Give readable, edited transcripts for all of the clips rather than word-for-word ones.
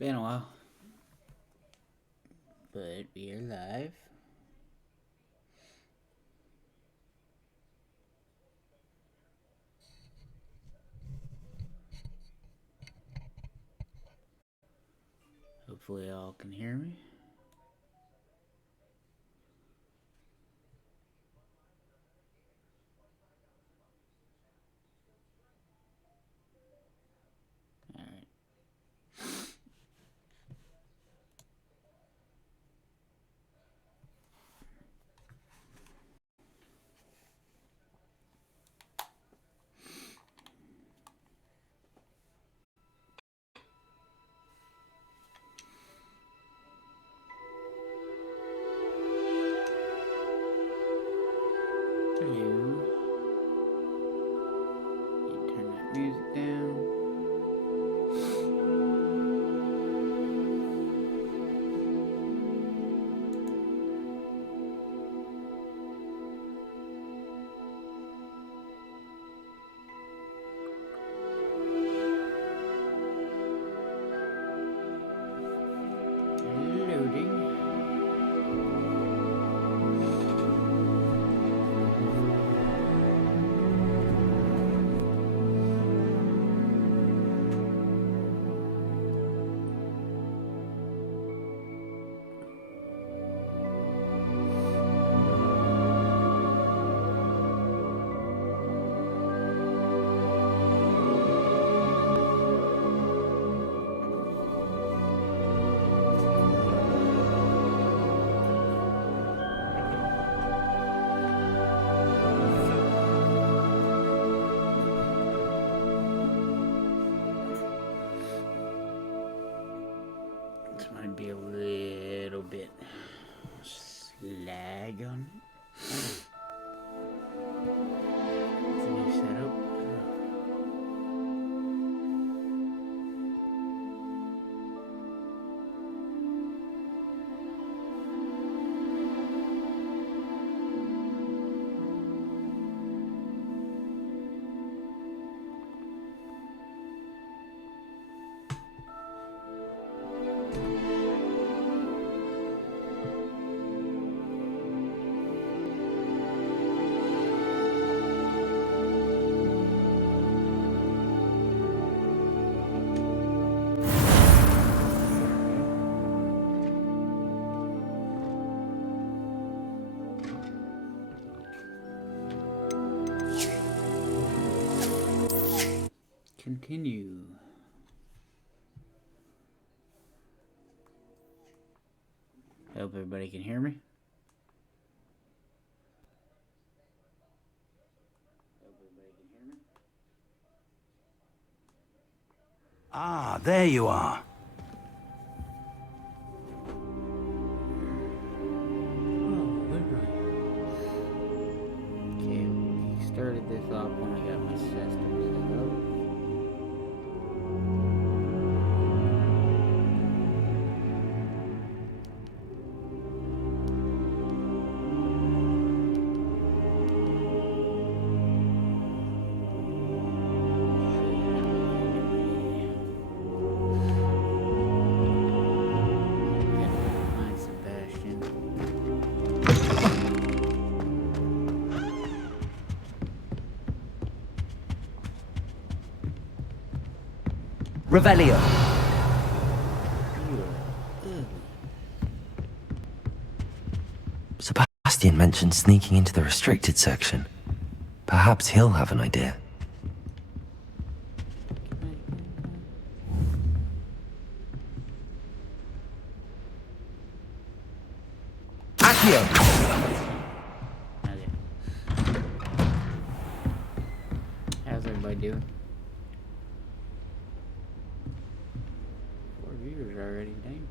Been a while. But we are live. Hopefully y'all can hear me. Alright. Hello. Turn that music down. Loading. This might be a little bit slag on. It's a new setup. Continue. I hope everybody can hear me. Ah, there you are. Okay, we started this off when I got my system set up. Find Sebastian. Revelio. Sebastian mentioned sneaking into the restricted section. Perhaps he'll have an idea. Accio! Okay. How's everybody doing? 4 viewers already, dang.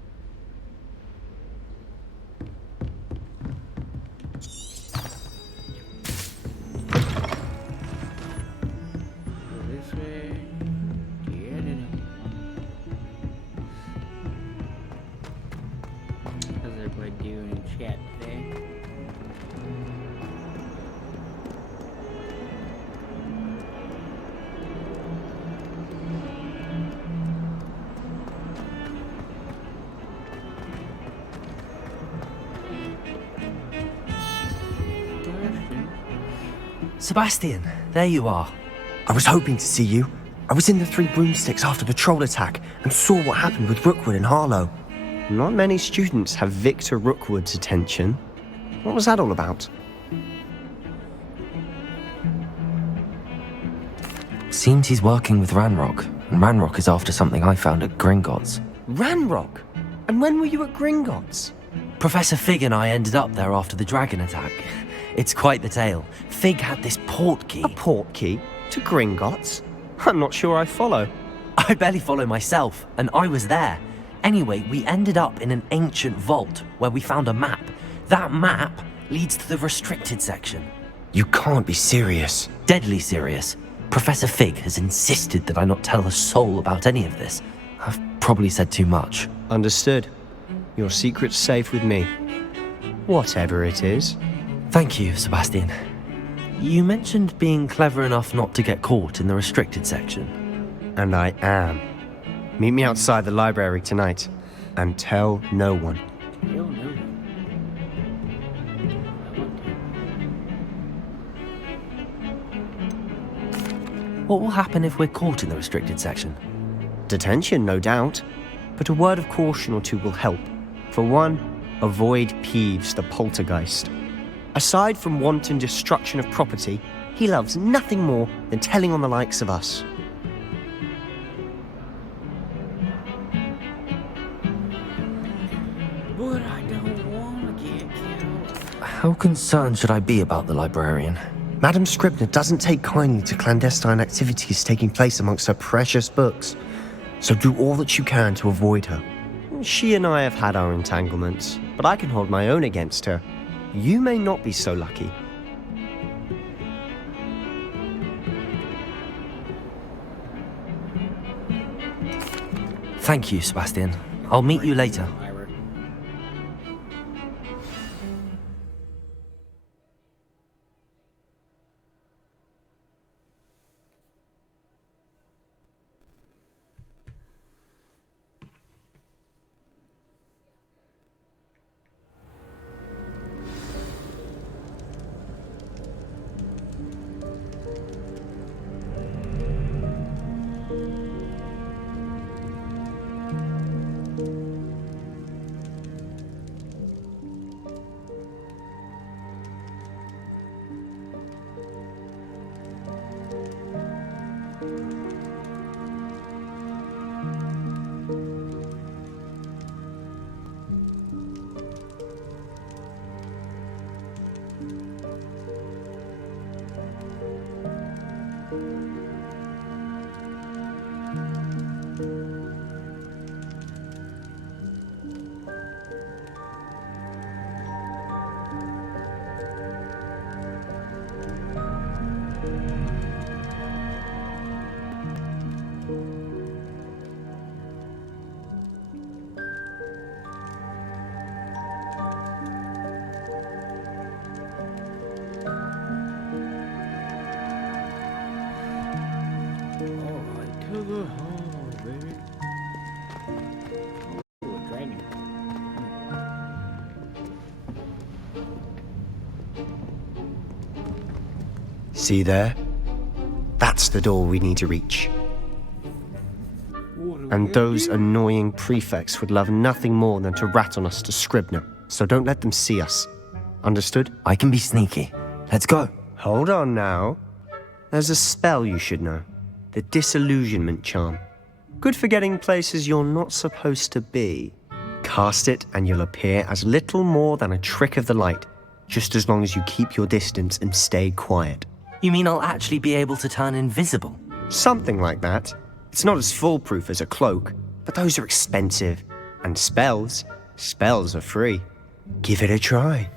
Go this way. Get it in. How's everybody doing in chat today? Sebastian, there you are. I was hoping to see you. I was in the Three Broomsticks after the troll attack and saw what happened with Rookwood and Harlow. Not many students have Victor Rookwood's attention. What was that all about? Seems he's working with Ranrock, and Ranrock is after something I found at Gringotts. Ranrock? And when were you at Gringotts? Professor Fig and I ended up there after the dragon attack. It's quite the tale. Fig had this port key. A port key? To Gringotts? I'm not sure I follow. I barely follow myself, and I was there. Anyway, we ended up in an ancient vault where we found a map. That map leads to the restricted section. You can't be serious. Deadly serious. Professor Fig has insisted that I not tell a soul about any of this. I've probably said too much. Understood. Your secret's safe with me. Whatever it is. Thank you, Sebastian. You mentioned being clever enough not to get caught in the restricted section. And I am. Meet me outside the library tonight. And tell no one. You'll know. What will happen if we're caught in the restricted section? Detention, no doubt. But a word of caution or two will help. For one, avoid Peeves the poltergeist. Aside from wanton destruction of property, he loves nothing more than telling on the likes of us. But I don't want to get killed. How concerned should I be about the librarian? Madame Scribner doesn't take kindly to clandestine activities taking place amongst her precious books. So do all that you can to avoid her. She and I have had our entanglements, but I can hold my own against her. You may not be so lucky. Thank you, Sebastian. I'll meet you later. To the hall, baby. Oh, a dragon. See there? That's the door we need to reach. And those annoying prefects would love nothing more than to rat on us to Scribner, so don't let them see us. Understood? I can be sneaky. Let's go. Hold on now. There's a spell you should know. The disillusionment charm. Good for getting places you're not supposed to be. Cast it and you'll appear as little more than a trick of the light, just as long as you keep your distance and stay quiet. You mean I'll actually be able to turn invisible? Something like that. It's not as foolproof as a cloak, but those are expensive. And spells are free. Give it a try.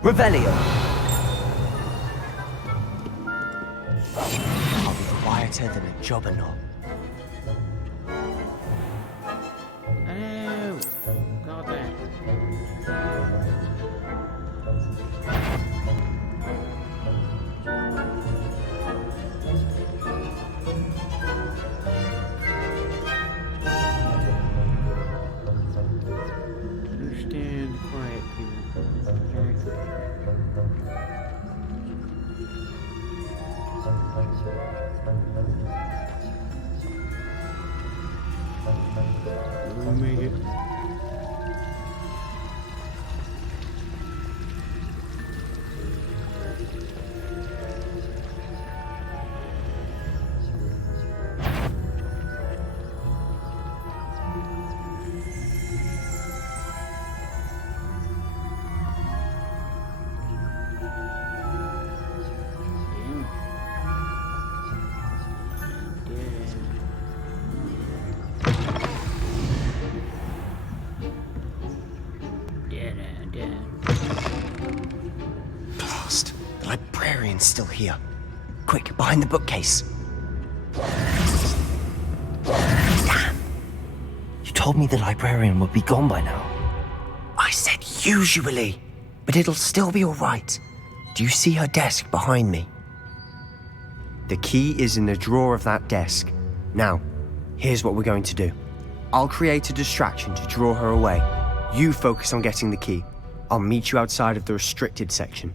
Revelio! I'll be quieter than a jobberknoll. Hello! Got that. Understand quiet people. We'll make it. Blast. The librarian's still here. Quick, behind the bookcase. Damn! You told me the librarian would be gone by now. I said usually, but it'll still be all right. Do you see her desk behind me? The key is in the drawer of that desk. Now, here's what we're going to do. I'll create a distraction to draw her away. You focus on getting the key. I'll meet you outside of the restricted section.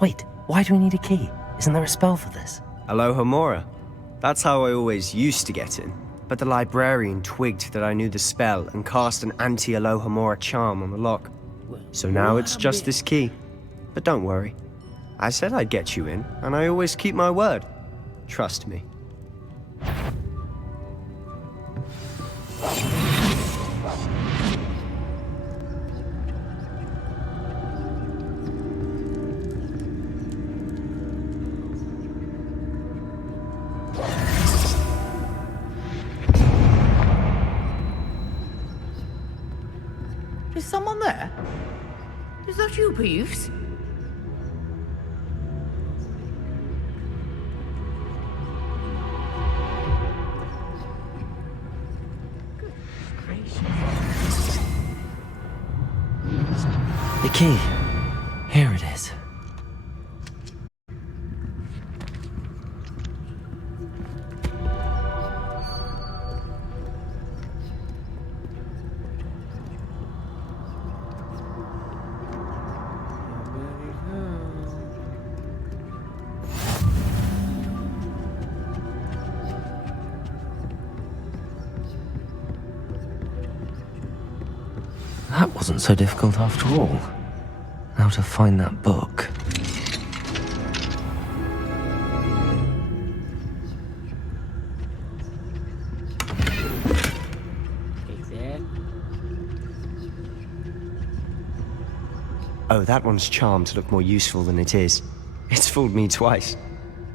Wait, why do we need a key? Isn't there a spell for this? Aloha Mora. That's how I always used to get in. But the librarian twigged that I knew the spell and cast an anti-Aloha Mora charm on the lock. So now it's just this key. But don't worry. I said I'd get you in, and I always keep my word. Trust me. Is someone there? Is that you, Peeves? Good gracious. The key. Here it is. That wasn't so difficult after all. Now to find that book. Take that. Oh, that one's charmed to look more useful than it is. It's fooled me twice.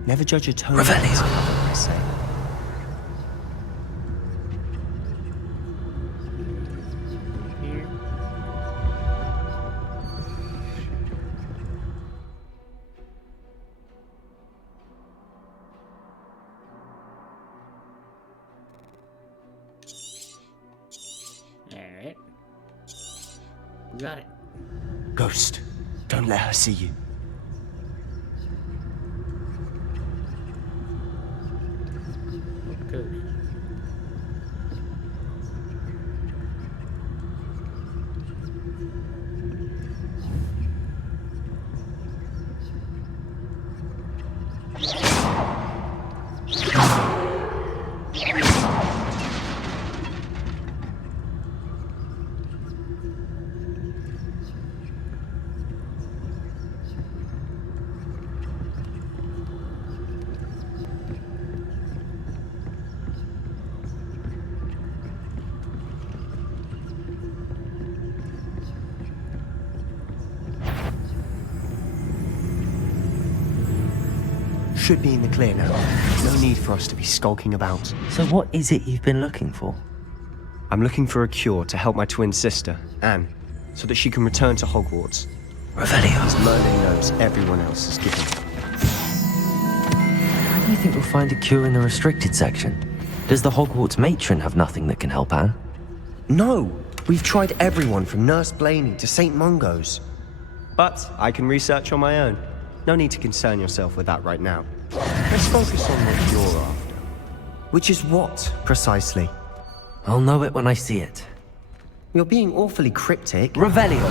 Never judge a tone. Revelio. I say. Here. Alright. We got it. Ghost, don't let her see you. What ghost? Should be in the clear now. No need for us to be skulking about. So what is it you've been looking for? I'm looking for a cure to help my twin sister, Anne, so that she can return to Hogwarts. Revelio. As Merlin knows everyone else is given. How do you think we'll find a cure in the restricted section? Does the Hogwarts matron have nothing that can help Anne? No! We've tried everyone from Nurse Blaney to St. Mungo's. But I can research on my own. No need to concern yourself with that right now. Let's focus on what you're after. Which is what, precisely? I'll know it when I see it. You're being awfully cryptic. Revelio.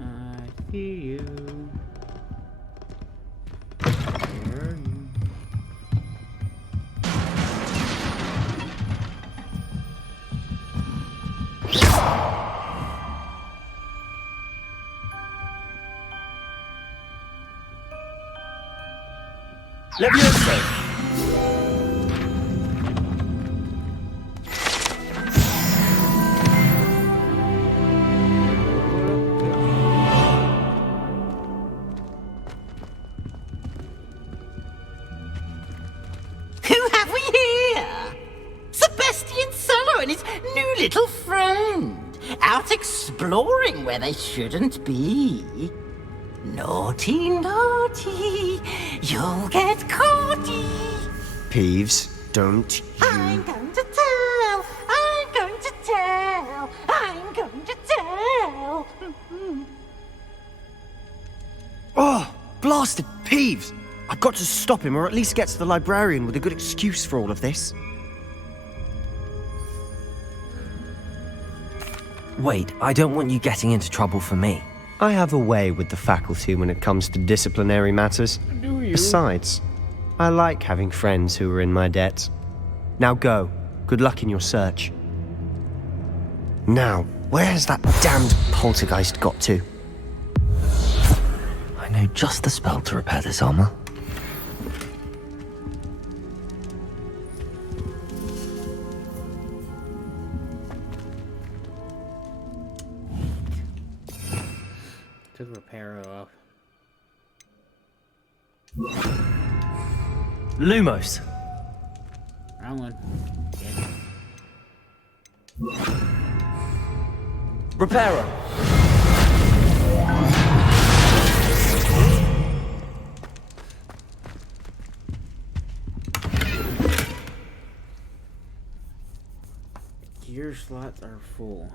I see you. Where are you? Levioso! Who have we here? Sebastian Sallow and his new little friend. Out exploring where they shouldn't be. Naughty, naughty. You'll get caughty. Peeves, don't I'm you... going to tell. I'm going to tell. I'm going to tell. Oh, blasted Peeves! I've got to stop him, or at least get to the librarian with a good excuse for all of this. Wait, I don't want you getting into trouble for me. I have a way with the faculty when it comes to disciplinary matters. Do you? Besides, I like having friends who are in my debt. Now go. Good luck in your search. Now, where has that damned poltergeist got to? I know just the spell to repair this armor. Took repair off. Lumos. Wrong one. Reparo. Gear slots are full.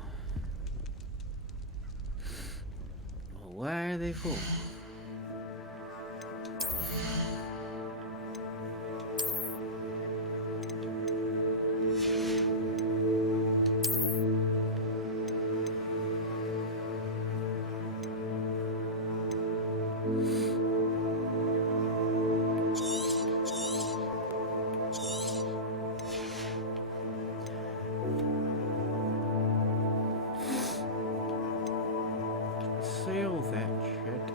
Well, why are they full? Sell that shit.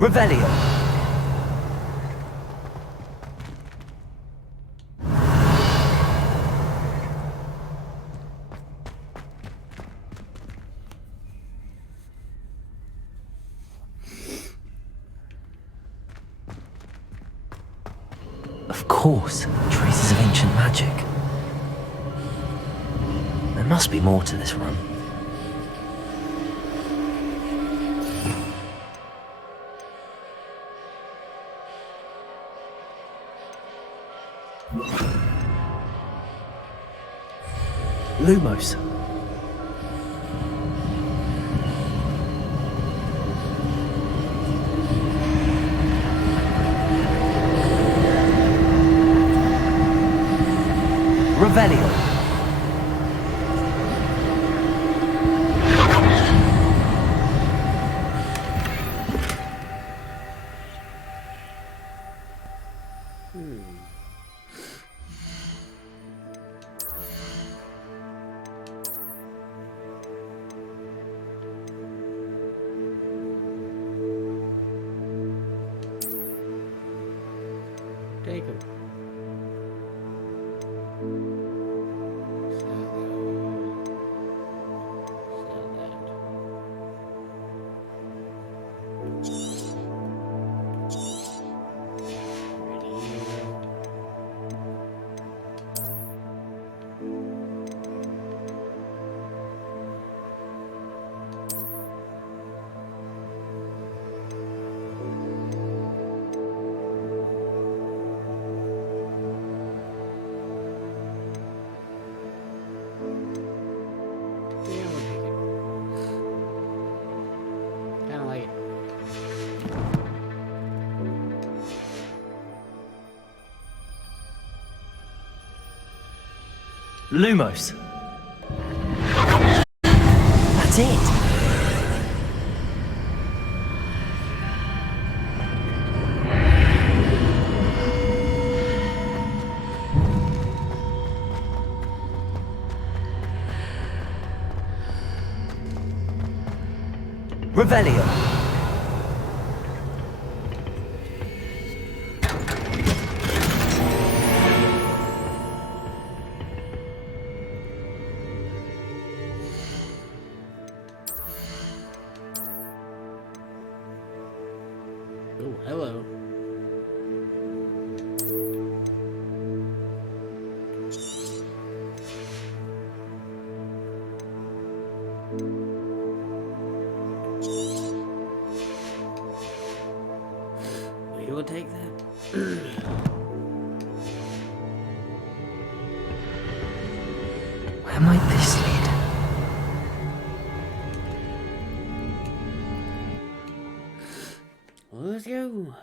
Revelio. Of course, traces of ancient magic. There must be more to this room. Lumos. Revelio. Take him. Sell that. Kinda like it. Lumos. That's it. Revelio. Oh, hello. We will take that. Where might this lead? Well, let's go.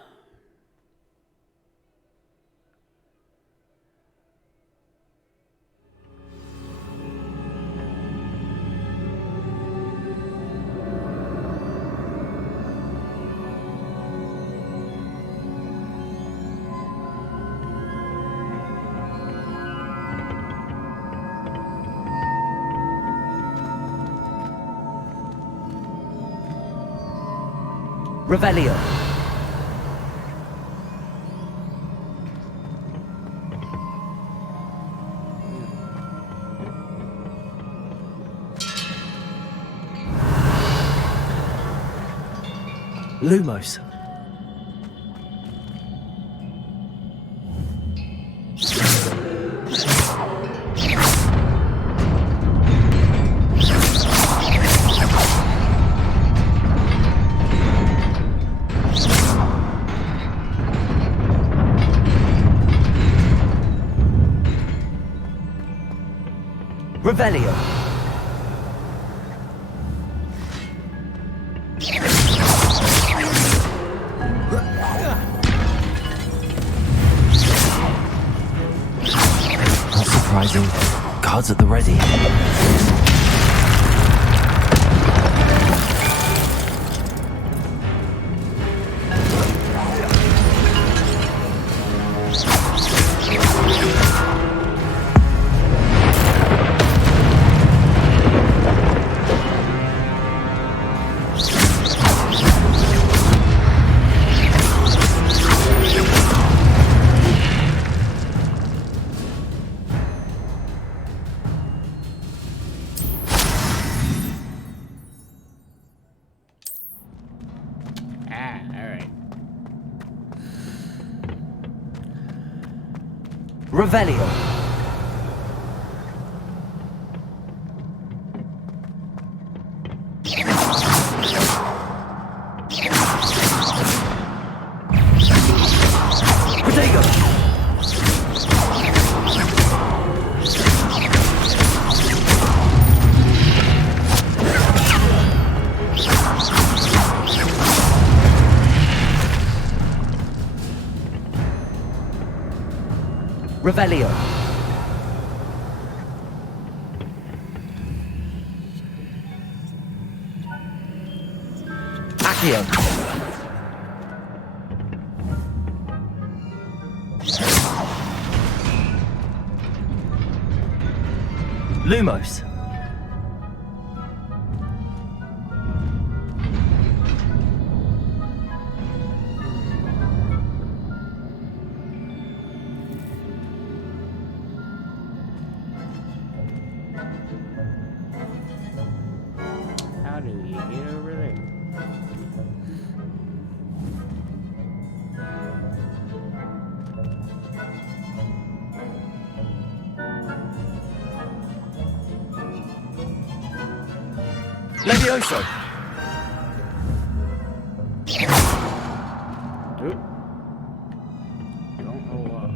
Revelio. Lumos. Revelio. Not surprising. Guards at the ready. Revelio. Protego. Revelio. Accio. Lumos. How do you get over there? Levioso. Oop. Don't hold off.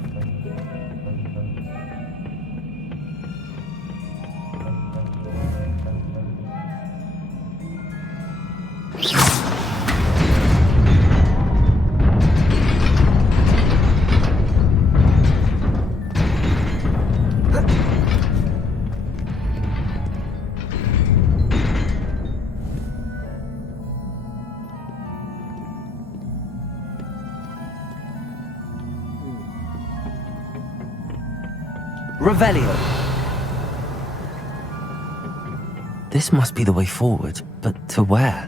Revelio. This must be the way forward, but to where?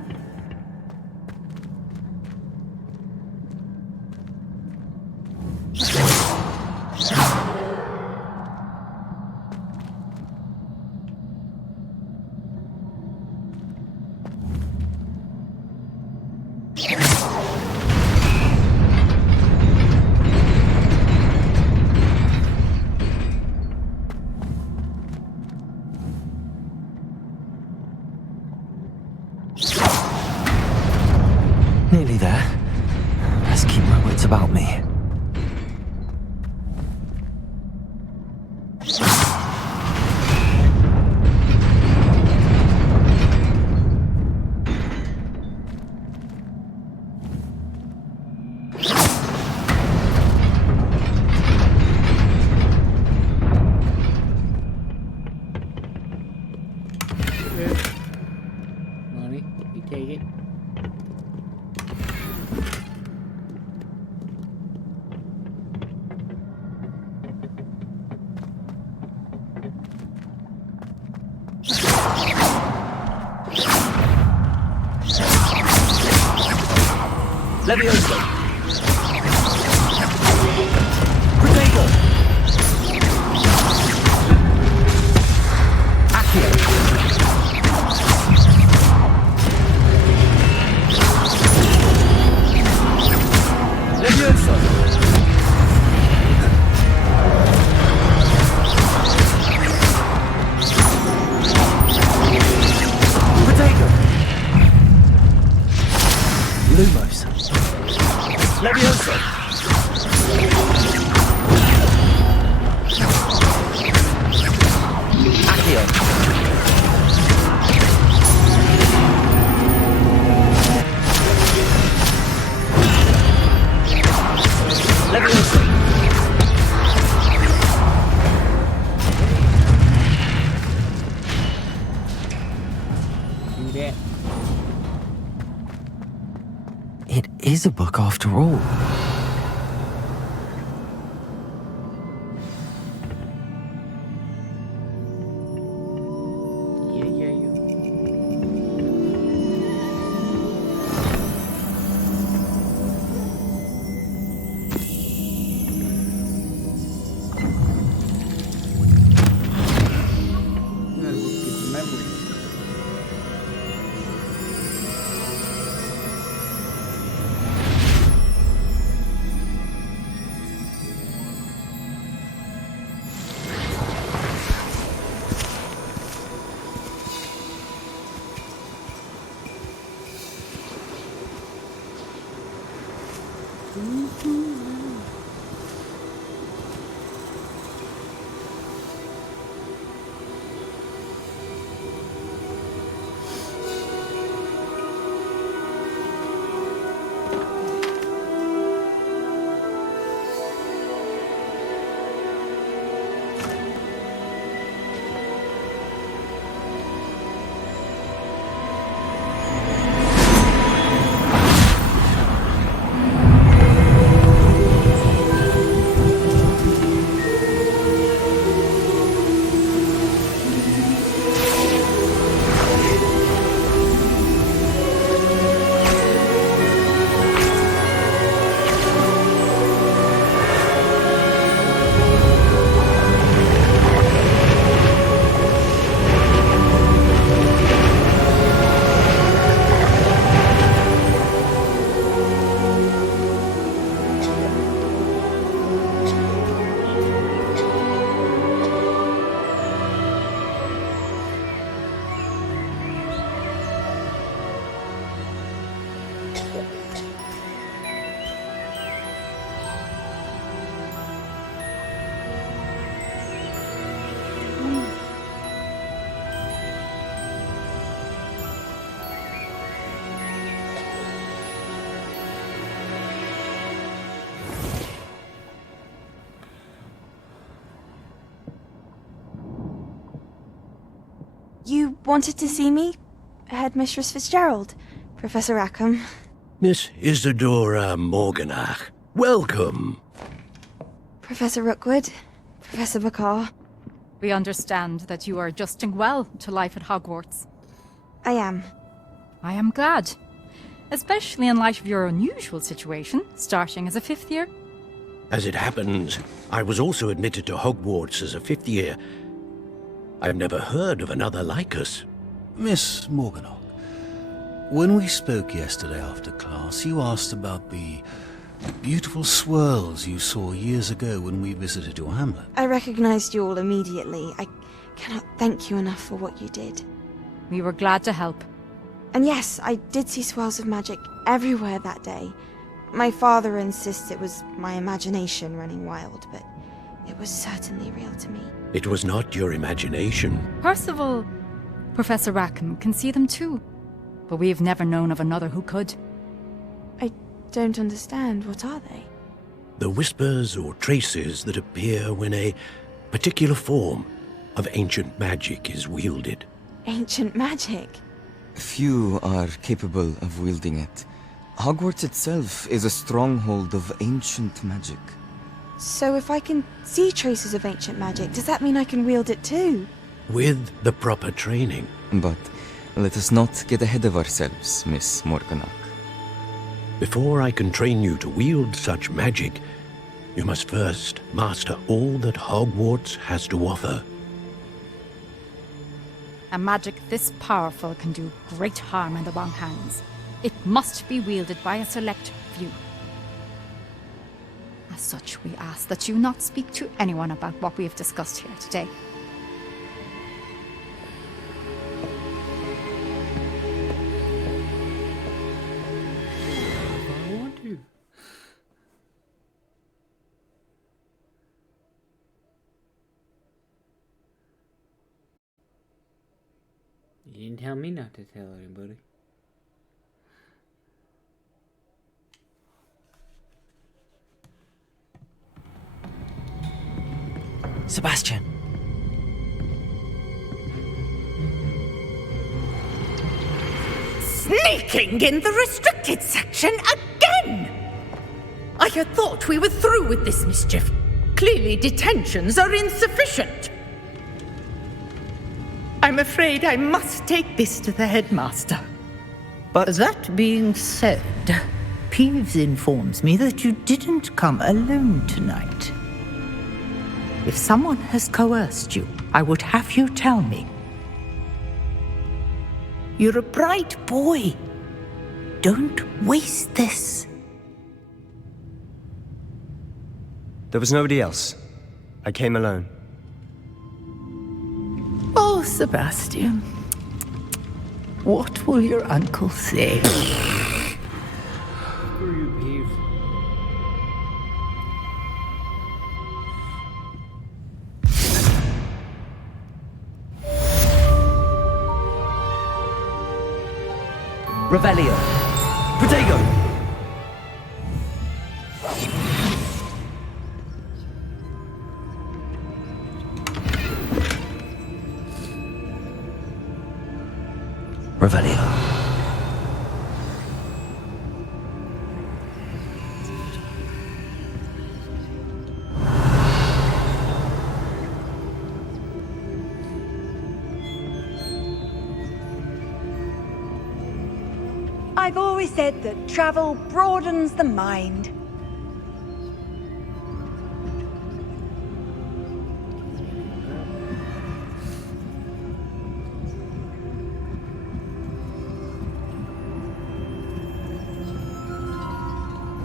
Nearly there. Best keep my wits about me. Money, you take it. Levioso. Protego. Accio. Levioso. Protego. Lumos. Levioso. Accio. Levioso. Do that. It is a book after all. Yeah. Gotta get the memory. You wanted to see me? Headmistress Fitzgerald? Professor Rackham? Miss Isadora Morganach, welcome. Professor Rookwood? Professor Bakar? We understand that you are adjusting well to life at Hogwarts. I am. I am glad. Especially in light of your unusual situation, starting as a 5th year. As it happens, I was also admitted to Hogwarts as a 5th year. I've never heard of another like us. Miss Morganach, when we spoke yesterday after class, you asked about the beautiful swirls you saw years ago when we visited your hamlet. I recognized you all immediately. I cannot thank you enough for what you did. We were glad to help. And yes, I did see swirls of magic everywhere that day. My father insists it was my imagination running wild, but it was certainly real to me. It was not your imagination. Percival, Professor Rackham can see them too. But we have never known of another who could. I don't understand. What are they? The whispers or traces that appear when a particular form of ancient magic is wielded. Ancient magic? Few are capable of wielding it. Hogwarts itself is a stronghold of ancient magic. So if I can see traces of ancient magic, does that mean I can wield it too? With the proper training. But let us not get ahead of ourselves, Miss Morganach. Before I can train you to wield such magic, you must first master all that Hogwarts has to offer. A magic this powerful can do great harm in the wrong hands. It must be wielded by a select few. As such, we ask that you not speak to anyone about what we have discussed here today. I want to. You didn't tell me not to tell anybody. Sebastian. Sneaking in the restricted section again! I had thought we were through with this mischief. Clearly detentions are insufficient. I'm afraid I must take this to the headmaster. But that being said, Peeves informs me that you didn't come alone tonight. If someone has coerced you, I would have you tell me. You're a bright boy. Don't waste this. There was nobody else. I came alone. Oh, Sebastian. What will your uncle say? Screw you, Peeves. Revelio. Protego. Revelio. I've always said that travel broadens the mind.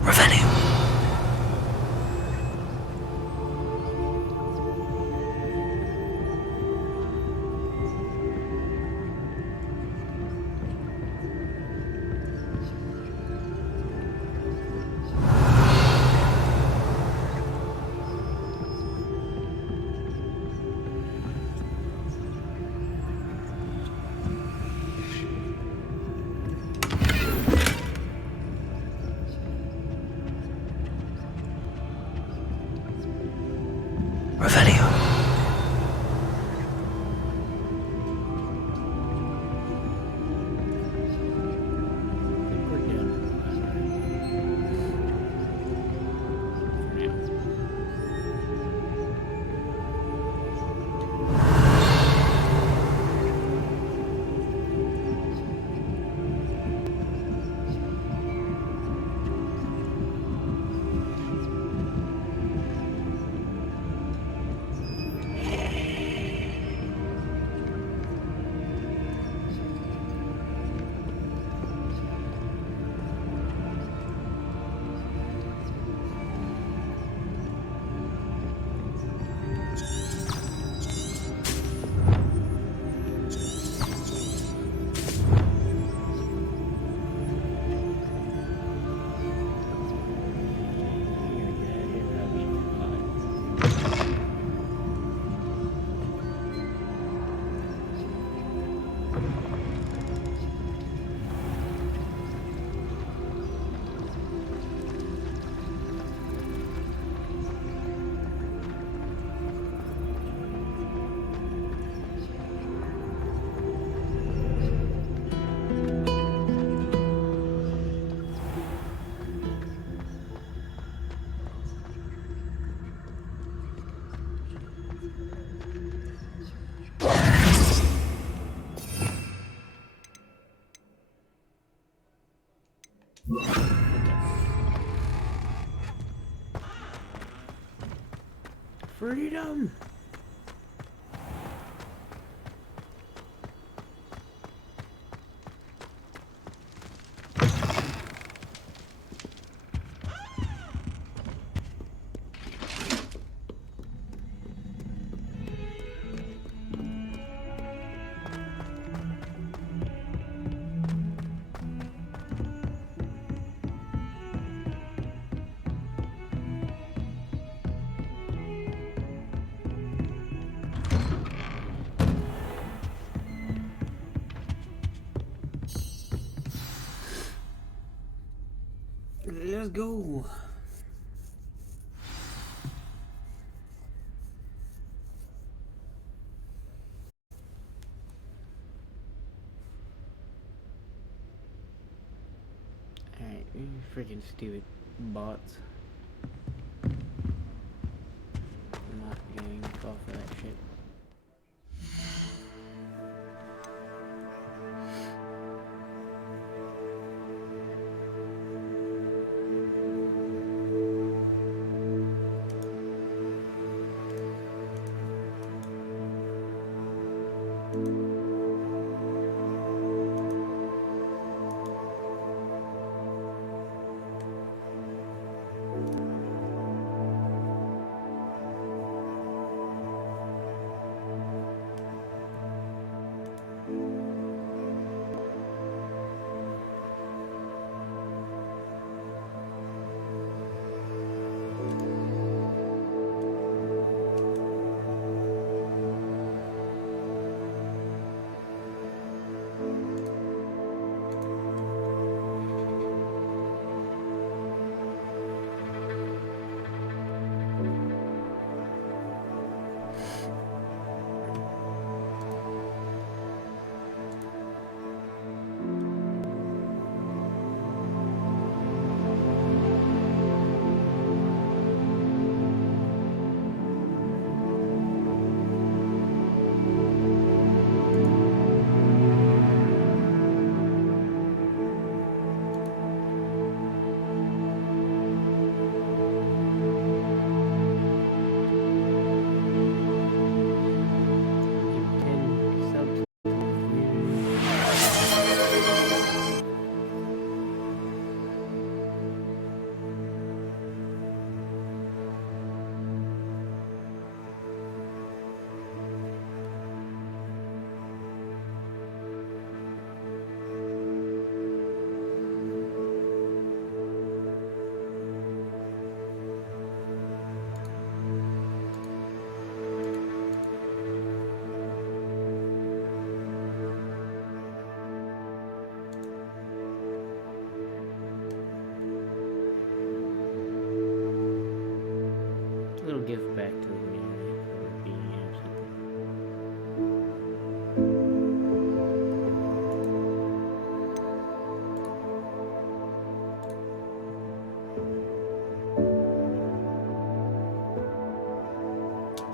Revelio. Revelio. Freedom! Let's go. Alright, you freaking stupid bots. I'm not getting fall for that shit. little gift back to the community for being absent.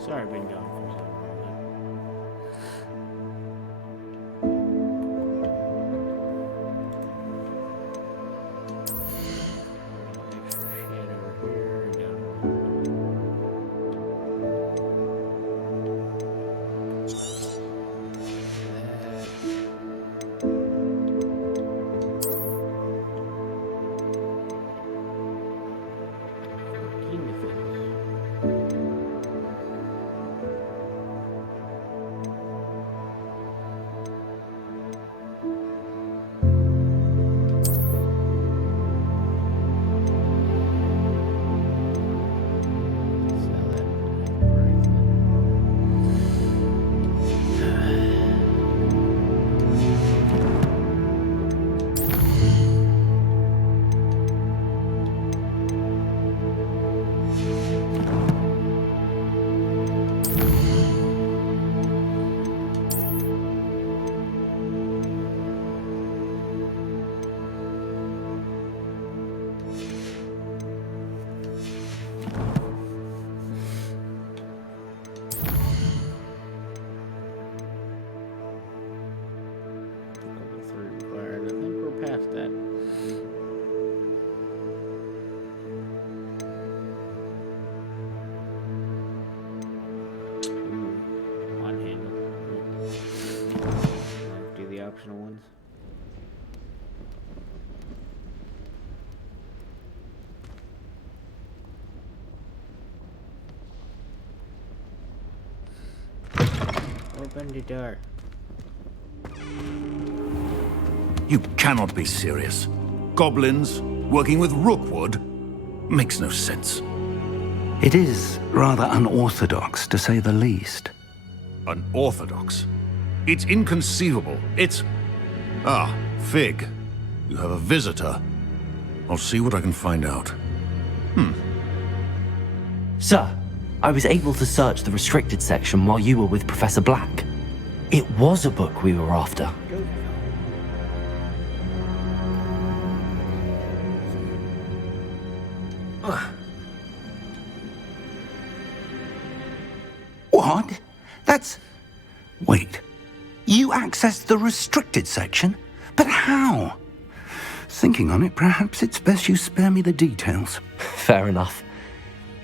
Sorry, I've been gone for so long. Extra shit over here. Optional ones. Open the door. You cannot be serious. Goblins working with Rookwood? Makes no sense. It is rather unorthodox, to say the least. Unorthodox? It's inconceivable. It's... Ah, Fig. You have a visitor. I'll see what I can find out. Sir, I was able to search the restricted section while you were with Professor Black. It was a book we were after. What? That's... Wait. You accessed the restricted section? But how? Thinking on it, perhaps it's best you spare me the details. Fair enough.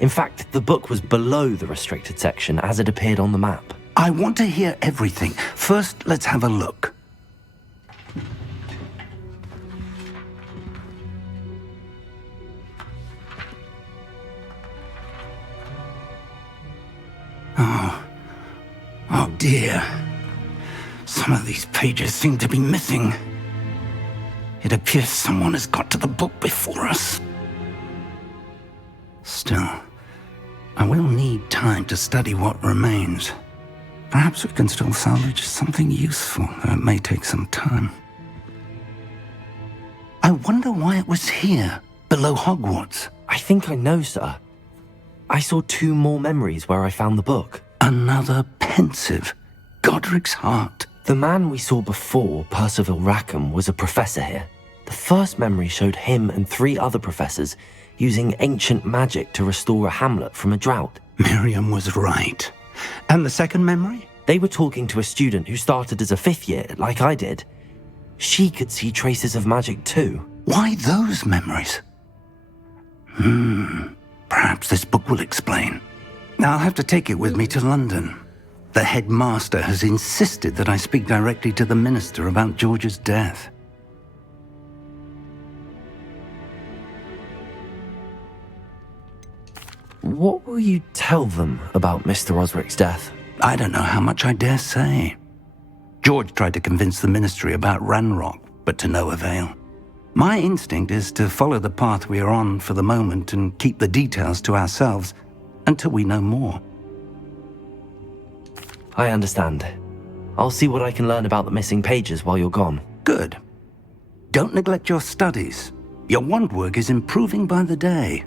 In fact, the book was below the restricted section as it appeared on the map. I want to hear everything. First, let's have a look. Oh dear. Some of these pages seem to be missing. It appears someone has got to the book before us. Still, I will need time to study what remains. Perhaps we can still salvage something useful, though it may take some time. I wonder why it was here, below Hogwarts. I think I know, sir. I saw 2 more memories where I found the book. Another pensive. Godric's heart. The man we saw before, Percival Rackham, was a professor here. The first memory showed him and 3 other professors using ancient magic to restore a hamlet from a drought. Miriam was right. And the second memory? They were talking to a student who started as a 5th year, like I did. She could see traces of magic too. Why those memories? Perhaps this book will explain. I'll have to take it with me to London. The headmaster has insisted that I speak directly to the minister about George's death. What will you tell them about Mr. Osric's death? I don't know how much I dare say. George tried to convince the ministry about Ranrock, but to no avail. My instinct is to follow the path we are on for the moment and keep the details to ourselves until we know more. I understand. I'll see what I can learn about the missing pages while you're gone. Good. Don't neglect your studies. Your wand work is improving by the day.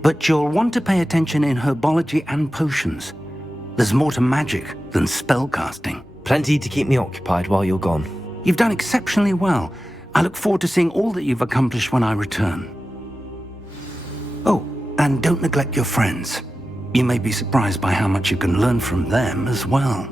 But you'll want to pay attention in herbology and potions. There's more to magic than spellcasting. Plenty to keep me occupied while you're gone. You've done exceptionally well. I look forward to seeing all that you've accomplished when I return. Oh, and don't neglect your friends. You may be surprised by how much you can learn from them as well.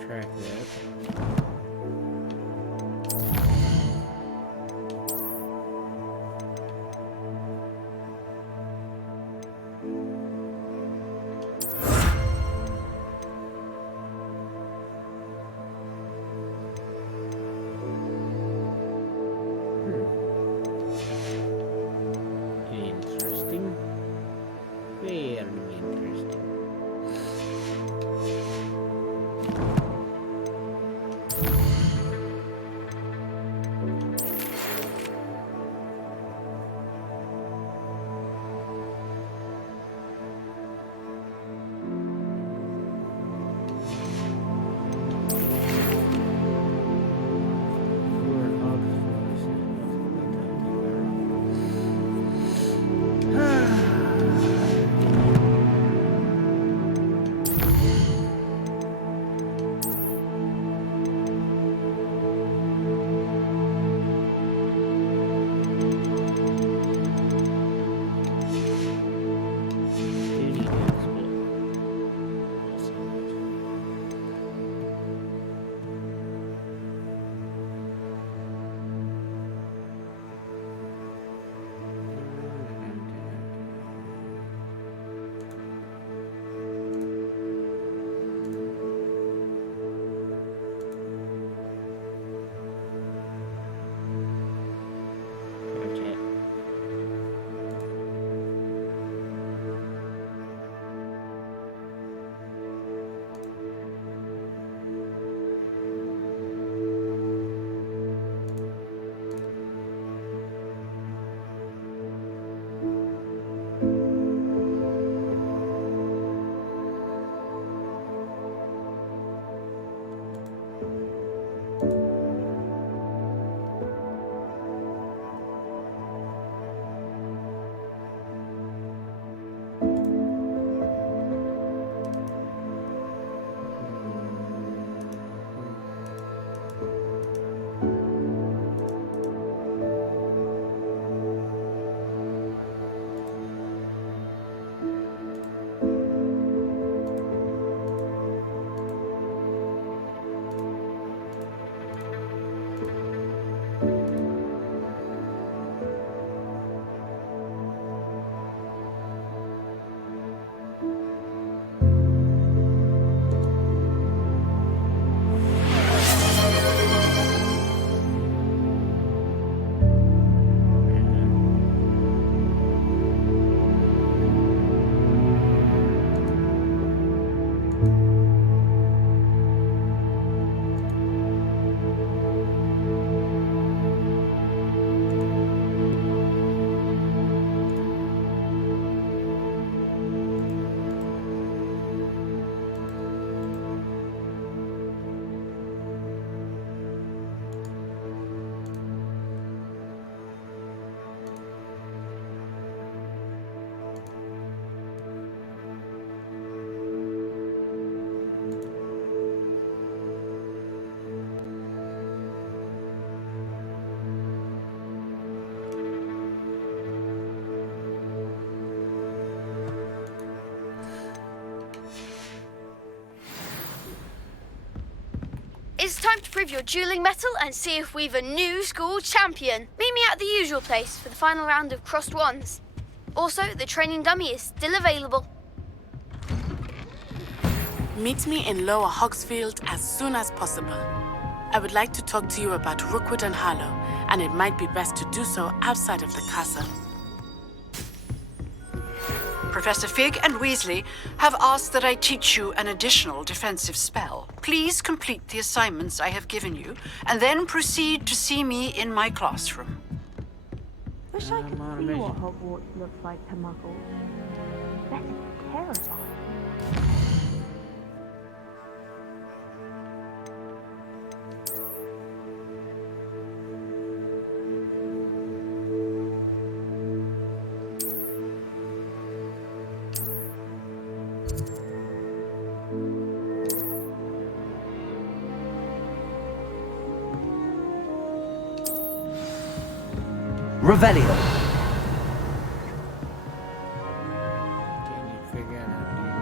Track that. Interesting. Very interesting. It's time to prove your dueling mettle and see if we've a new school champion. Meet me at the usual place for the final round of crossed wands. Also, the training dummy is still available. Meet me in Lower Hogsfield as soon as possible. I would like to talk to you about Rookwood and Harlow, and it might be best to do so outside of the castle. Professor Fig and Weasley have asked that I teach you an additional defensive spell. Please complete the assignments I have given you, and then proceed to see me in my classroom. Wish I could see what Hogwarts looks like to muggles. That is terrifying. Revelio. Can you figure out how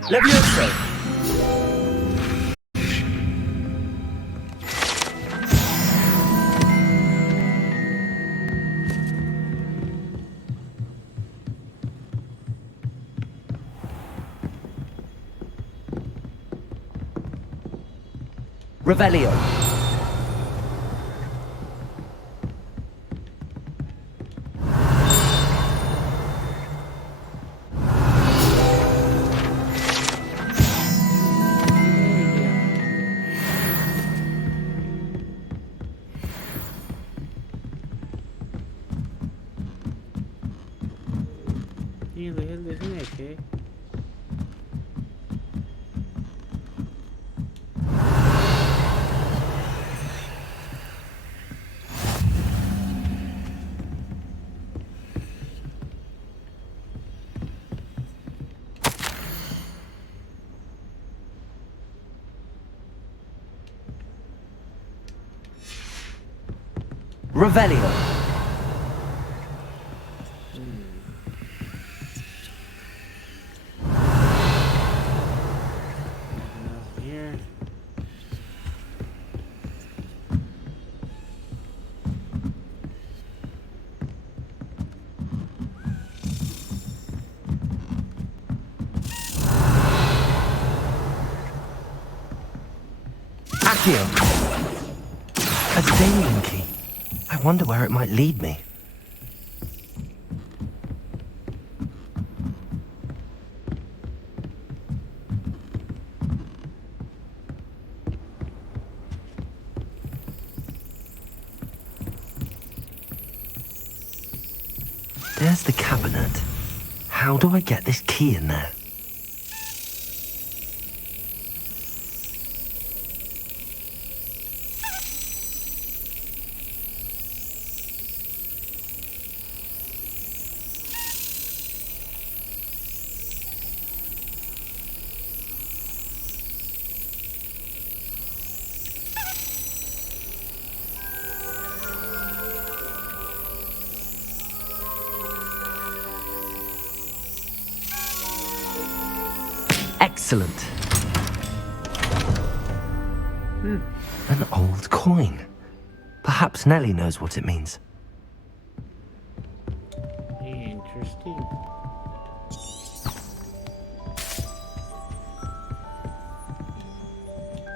to Levioso. Revelio. Revelio. here? Accio. A Damien key. I wonder where it might lead me. There's the cabinet. How do I get this key in there? Excellent. An old coin. Perhaps Nellie knows what it means. Interesting.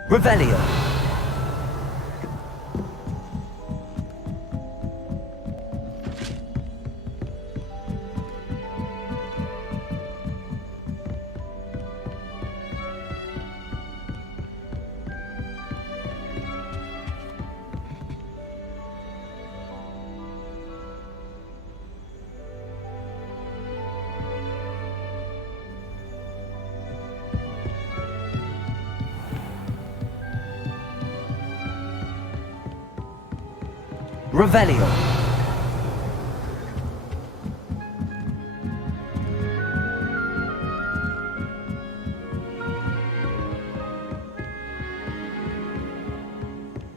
Revelio. Revelio.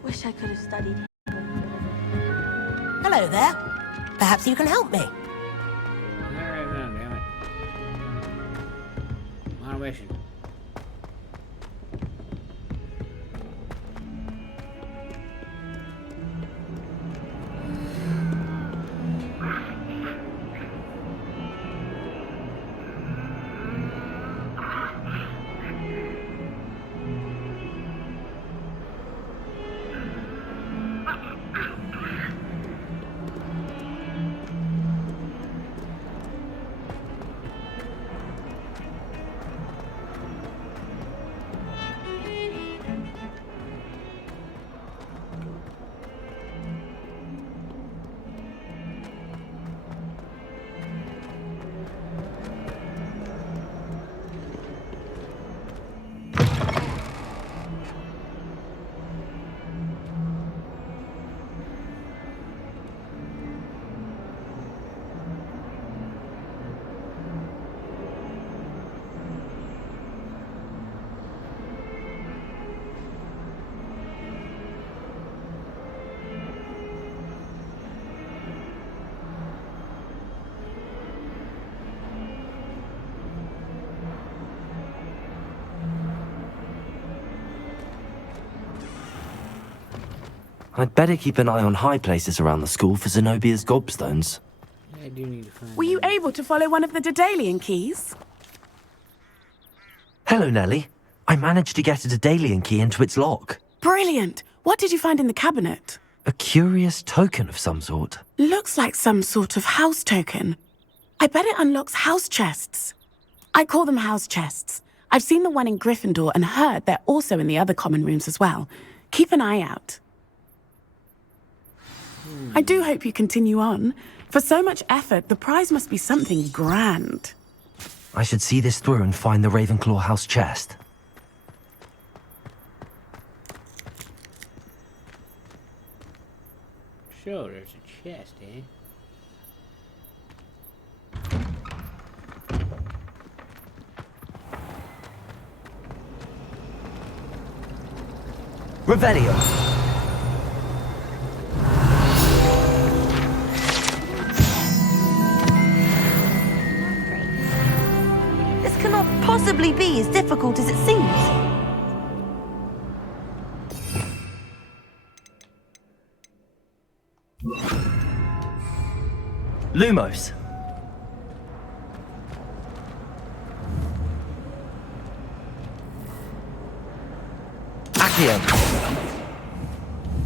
Wish I could have studied. Hello there. Perhaps you can help me. Alright, now, damn it. I'm on a mission. I'd better keep an eye on high places around the school for Zenobia's gobstones. Yeah, I do need to find Were you able to follow one of the Daedalian keys? Hello, Nellie. I managed to get a Daedalian key into its lock. Brilliant! What did you find in the cabinet? A curious token of some sort. Looks like some sort of house token. I bet it unlocks house chests. I call them house chests. I've seen the one in Gryffindor and heard they're also in the other common rooms as well. Keep an eye out. I do hope you continue on. For so much effort, the prize must be something grand. I should see this through and find the Ravenclaw house chest. Sure, there's a chest, eh? Revelio! This cannot possibly be as difficult as it seems. Lumos. Accio.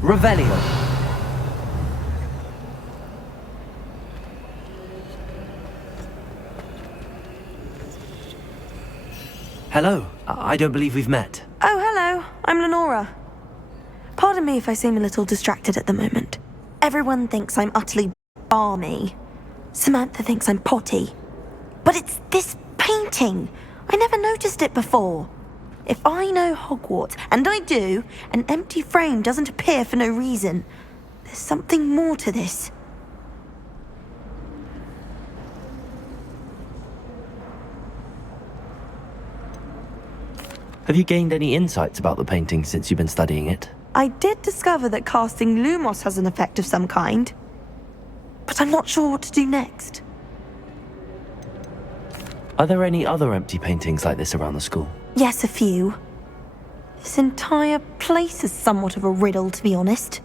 Revelio. Hello. I don't believe we've met. Oh, hello. I'm Lenora. Pardon me if I seem a little distracted at the moment. Everyone thinks I'm utterly balmy. Samantha thinks I'm potty. But it's this painting. I never noticed it before. If I know Hogwarts, and I do, an empty frame doesn't appear for no reason. There's something more to this. Have you gained any insights about the painting since you've been studying it? I did discover that casting Lumos has an effect of some kind. But I'm not sure what to do next. Are there any other empty paintings like this around the school? Yes, a few. This entire place is somewhat of a riddle, to be honest.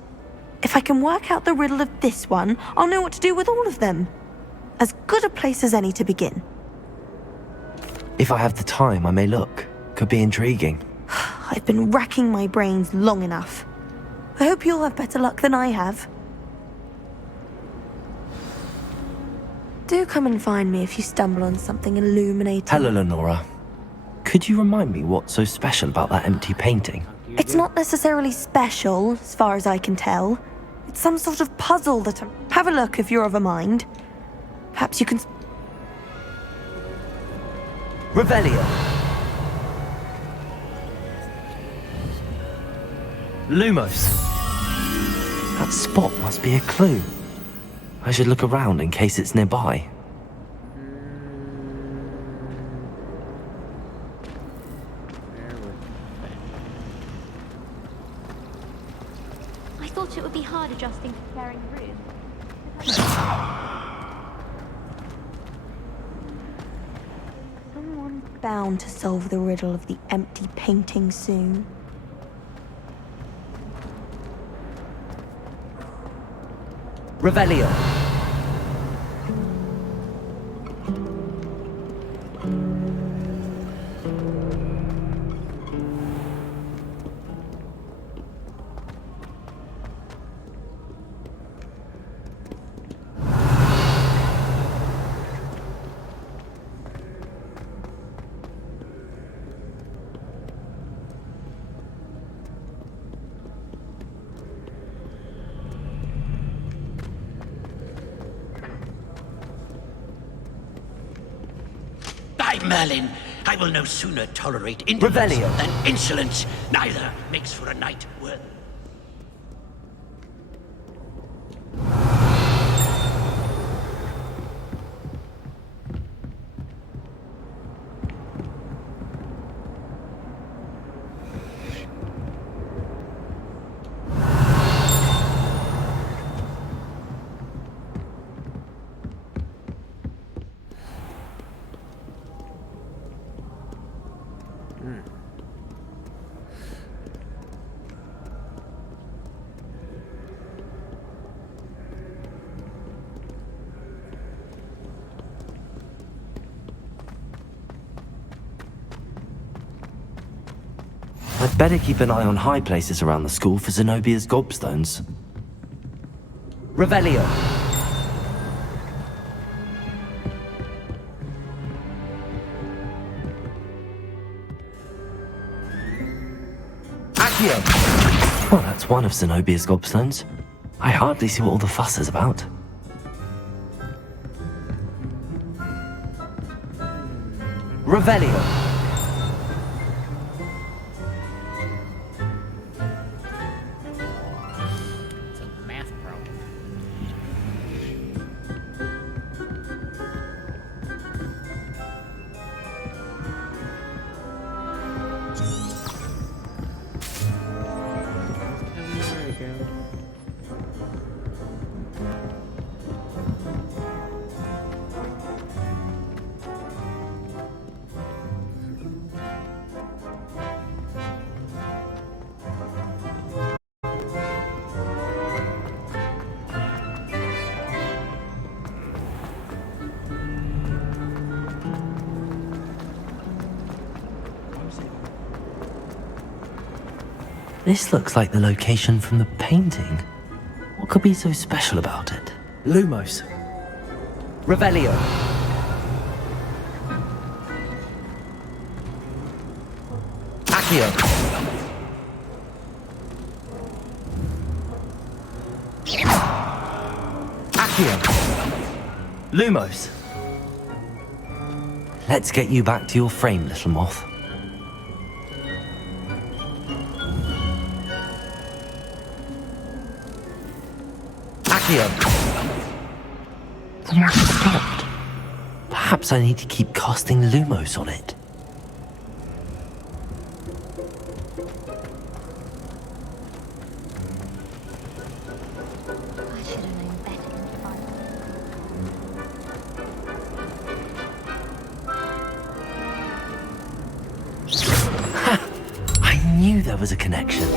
If I can work out the riddle of this one, I'll know what to do with all of them. As good a place as any to begin. If I have the time, I may look. Could be intriguing. I've been racking my brains long enough. I hope you'll have better luck than I have. Do come and find me if you stumble on something illuminating. Hello, Lenora. Could you remind me what's so special about that empty painting? It's not necessarily special, as far as I can tell. It's some sort of puzzle that Have a look if you're of a mind. Perhaps you can... Revelio. Lumos. That spot must be a clue. I should look around in case it's nearby. I thought it would be hard adjusting to sharing a room. Someone's bound to solve the riddle of the empty painting soon. Revelio. Merlin, I will no sooner tolerate indolence than insolence. Neither makes for a night worth. I'd better keep an eye on high places around the school for Zenobia's gobstones. Revelio! Accio! Well, that's one of Zenobia's gobstones. I hardly see what all the fuss is about. Revelio! This looks like the location from the painting. What could be so special about it? Lumos. Revelio. Accio. Accio. Lumos. Let's get you back to your frame, little moth. The moth stopped. Perhaps I need to keep casting Lumos on it. I should have known better than to find Ha! I knew there was a connection.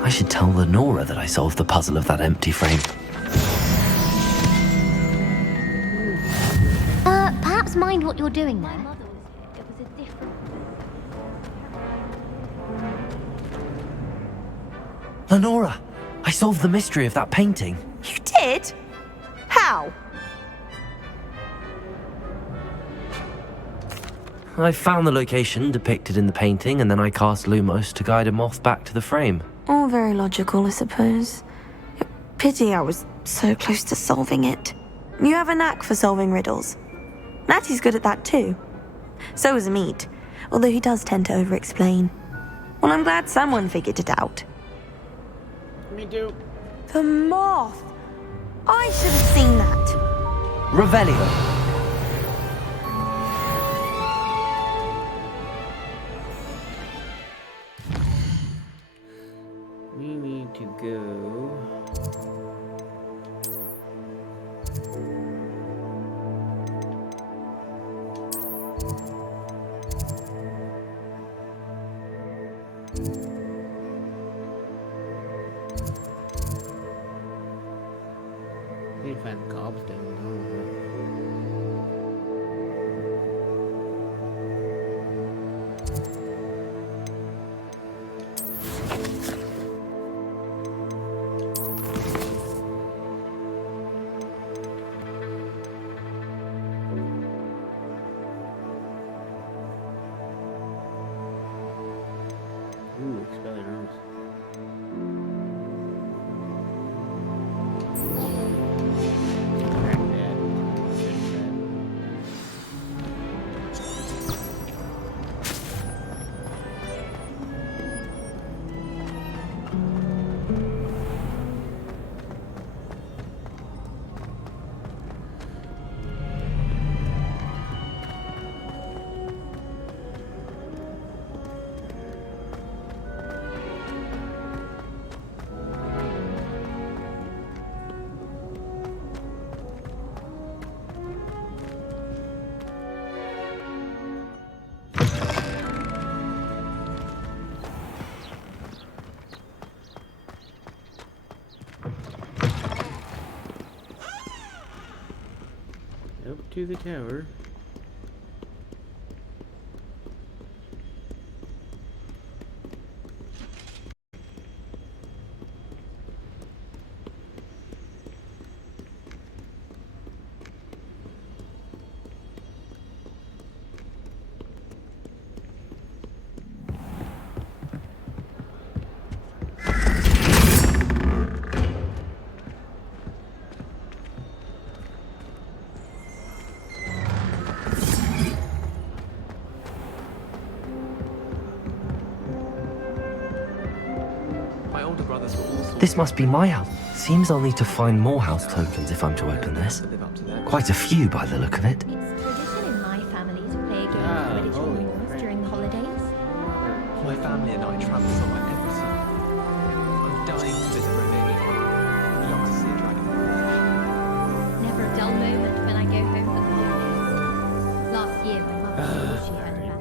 I should tell Lenora that I solved the puzzle of that empty frame. Perhaps mind what you're doing there. Lenora! I solved the mystery of that painting. You did? How? I found the location depicted in the painting, and then I cast Lumos to guide a moth back to the frame. All very logical, I suppose. Pity I was so close to solving it. You have a knack for solving riddles. Natty's good at that too. So is Amit, although he does tend to over-explain. Well, I'm glad someone figured it out. Me too. The moth! I should have seen that. Revelio. We need to go. Need to find the cobblestone. Ooh, expelling rooms. Crack that. Finish that. Up to the tower. My older brothers were all sorts This must be my house. Seems I'll need to find more house tokens if I'm to open this. Quite a few by the look of it. It's tradition in my family to play a game of Quidditch on the moors during the holidays. My family and I travel somewhere every summer. I'm dying to visit Romania. I'd love to see a dragon. Never a dull moment when I go home for the holidays. Last year, my mother told me she had a plan.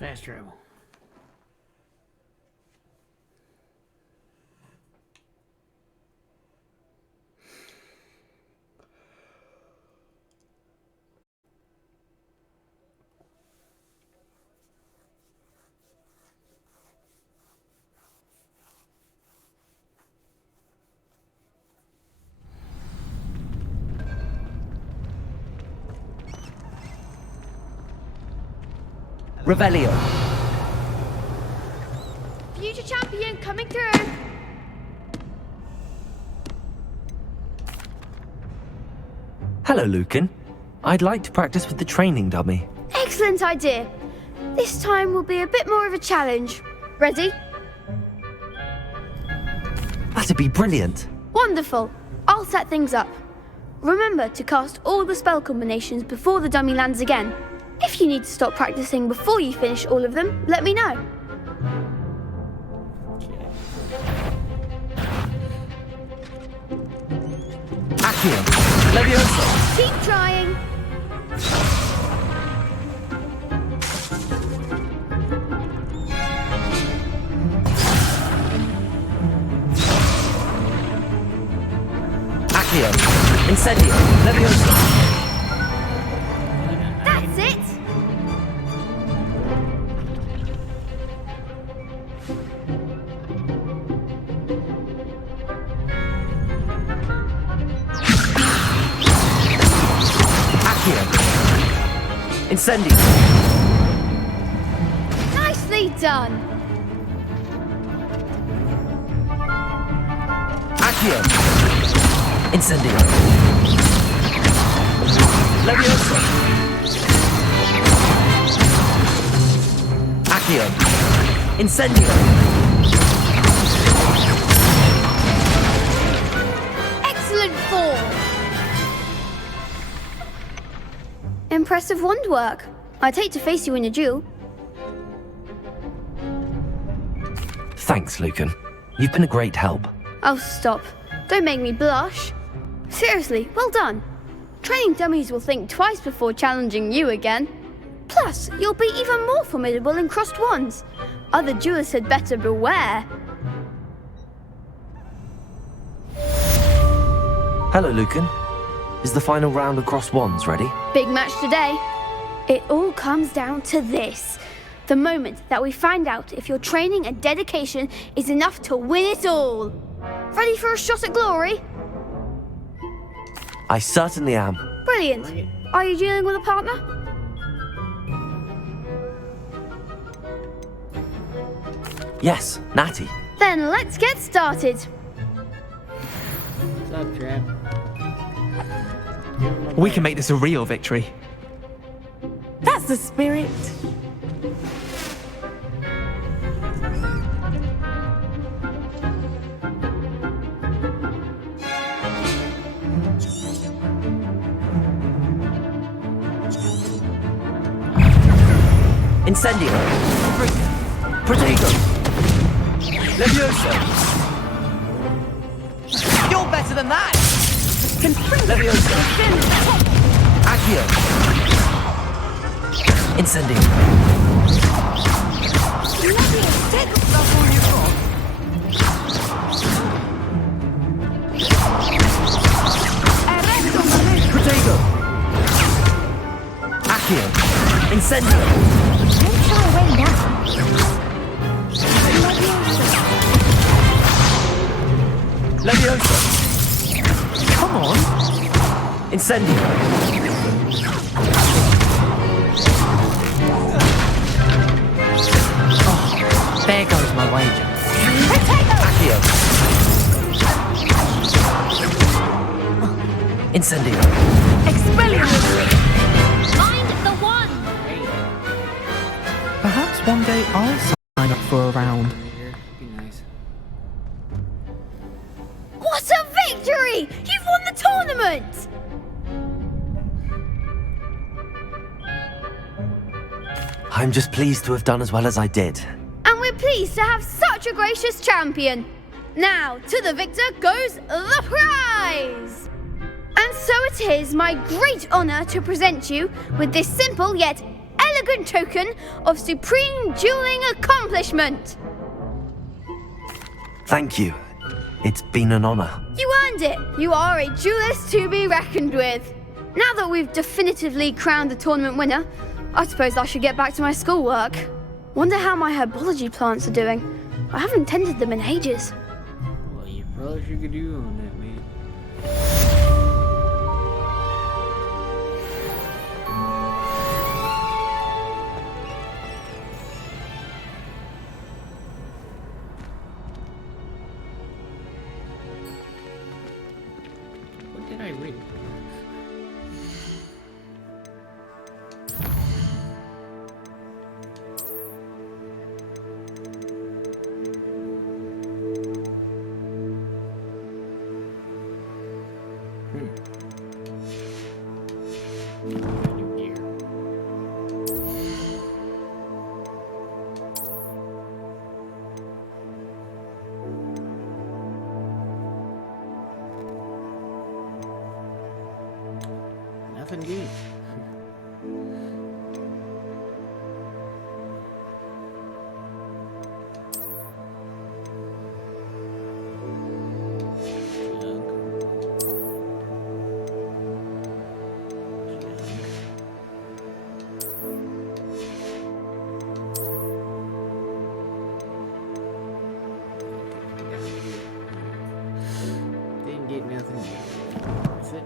Fast travel. Revelio. Future champion coming through. Hello, Lucan. I'd like to practice with the training dummy. Excellent idea. This time will be a bit more of a challenge. Ready? That'd be brilliant. Wonderful. I'll set things up. Remember to cast all the spell combinations before the dummy lands again. If you need to stop practicing before you finish all of them, let me know. Accio. Levioso. Keep trying. Accio. Incendio. Levioso. That's it. Incendio. Nicely done. Accio. Incendio. Levioso. Accio. Incendio. Excellent form. Impressive wand work. I'd hate to face you in a duel. Thanks, Lucan. You've been a great help. Oh, stop. Don't make me blush. Seriously, well done. Training dummies will think twice before challenging you again. Plus, you'll be even more formidable in crossed wands. Other duelists had better beware. Hello, Lucan. Is the final round of crossed wands ready? Big match today. It all comes down to this. The moment that we find out if your training and dedication is enough to win it all. Ready for a shot at glory? I certainly am. Brilliant. Are you dealing with a partner? Yes, Natty. Then let's get started. What's up, Trap? We can make this a real victory. That's the spirit. Incendio. Protego. Levioso. You're better than that! Levioso. Accio. Incendio. That's all you've got. Protego. Accio. Incendio. Don't shy away now. Levioso. Come on. Incendio. Oh, there goes my wager. Accio. Incendio. Mind the one. Perhaps one day I'll sign up for a round. Be nice. What a victory! You've won the tournament! I'm just pleased to have done as well as I did. And we're pleased to have such a gracious champion. Now, to the victor goes the prize! And so it is my great honour to present you with this simple yet elegant token of supreme dueling accomplishment. Thank you. It's been an honor. You earned it. You are a duelist to be reckoned with. Now that we've definitively crowned the tournament winner, I suppose I should get back to my schoolwork. Wonder how my herbology plants are doing. I haven't tended them in ages. Well, you probably should get you on that, man. nothing good. Didn't get nothing worth it.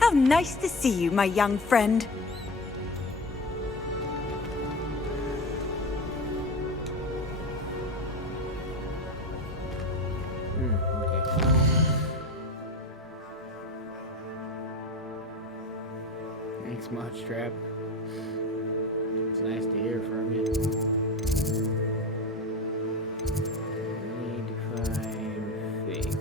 How nice to see you, my young friend. Okay. Thanks much, Trap. It's nice to hear from you. Need to find Fig.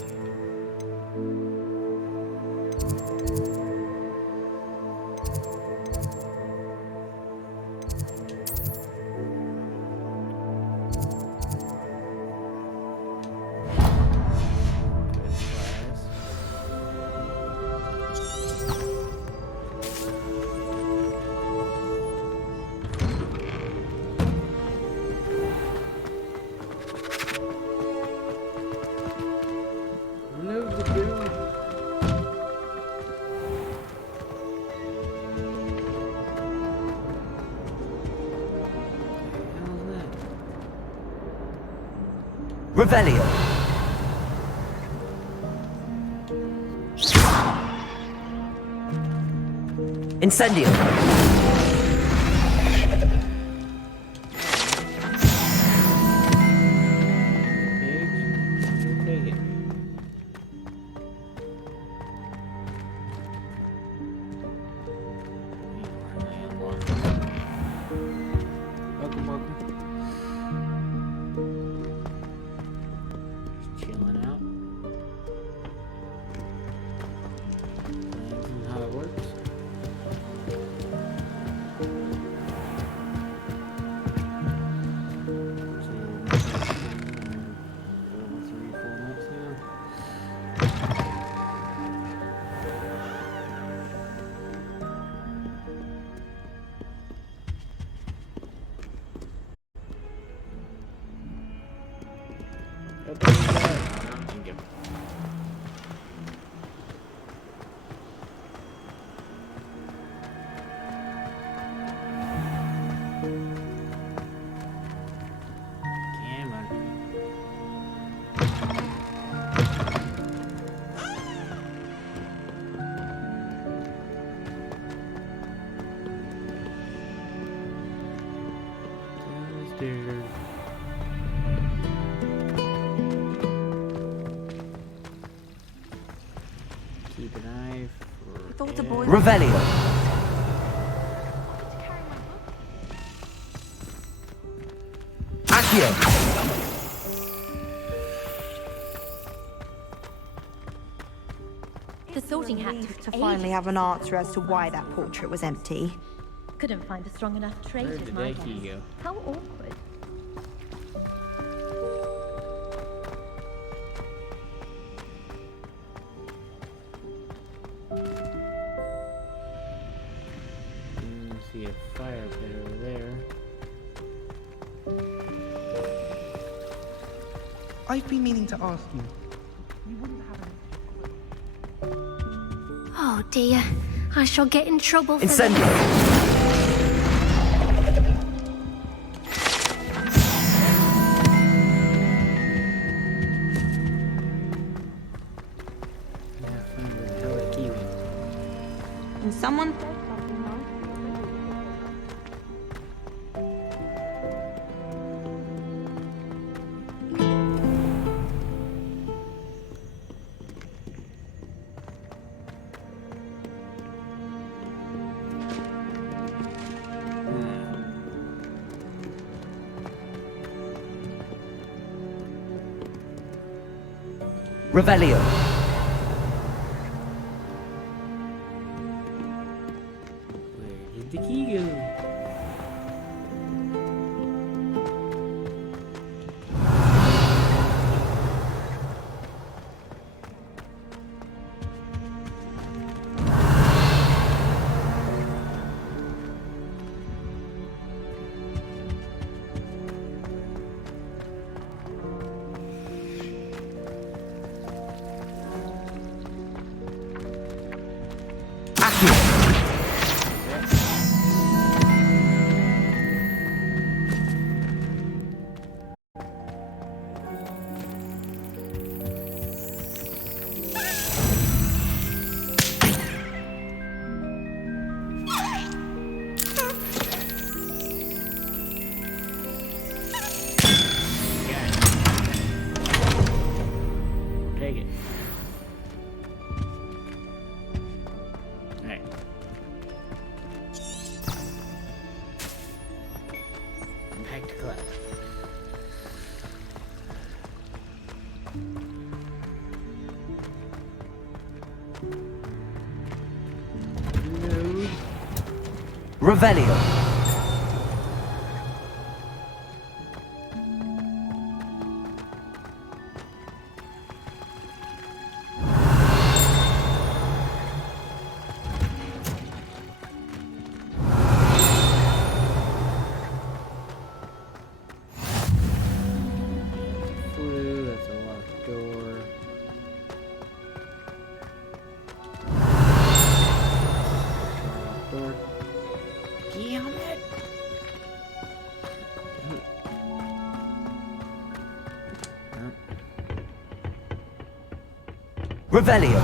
Revelio. Incendio. Take it. Welcome, welcome. Just chilling out. Learning how it works. Keep an eye for Revelio. Accio. The sorting hat took To ages. finally have an answer as to why that portrait was empty. Couldn't find a strong enough trace Where with did my that key guess. go? How awkward. See a fire pit over there. I've been meaning to ask you. You wouldn't have Oh dear, I shall get in trouble for Incendio. And someone Revelio. Where did the key go? Take it. Alright. Back to class. Revelio. Ooh, that's a locked door. Locked door. Damn it! Revelio.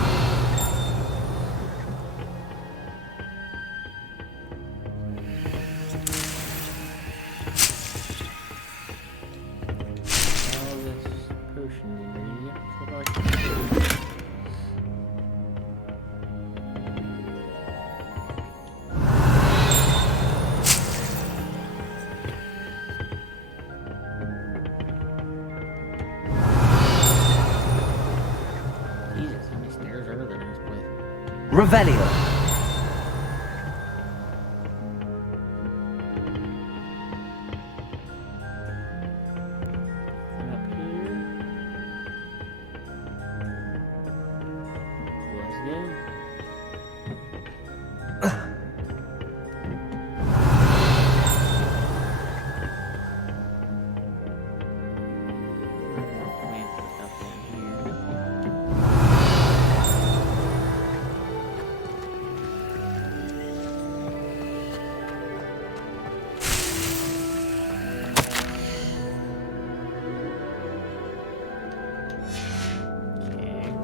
All this potion ingredients. What do I do? Jesus, how many stairs are there in this place? Revelio. And up here. Let's go.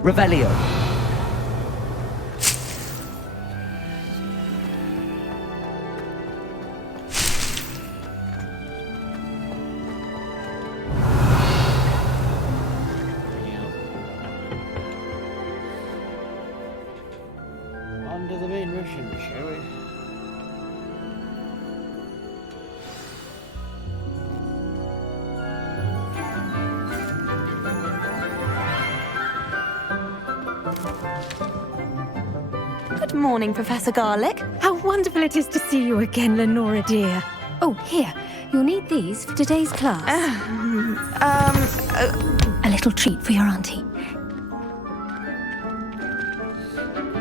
Revelio. On to the main mission, shall we? Good morning, Professor Garlic. How wonderful it is to see you again, Lenora dear. Oh, here. You'll need these for today's class. A little treat for your auntie.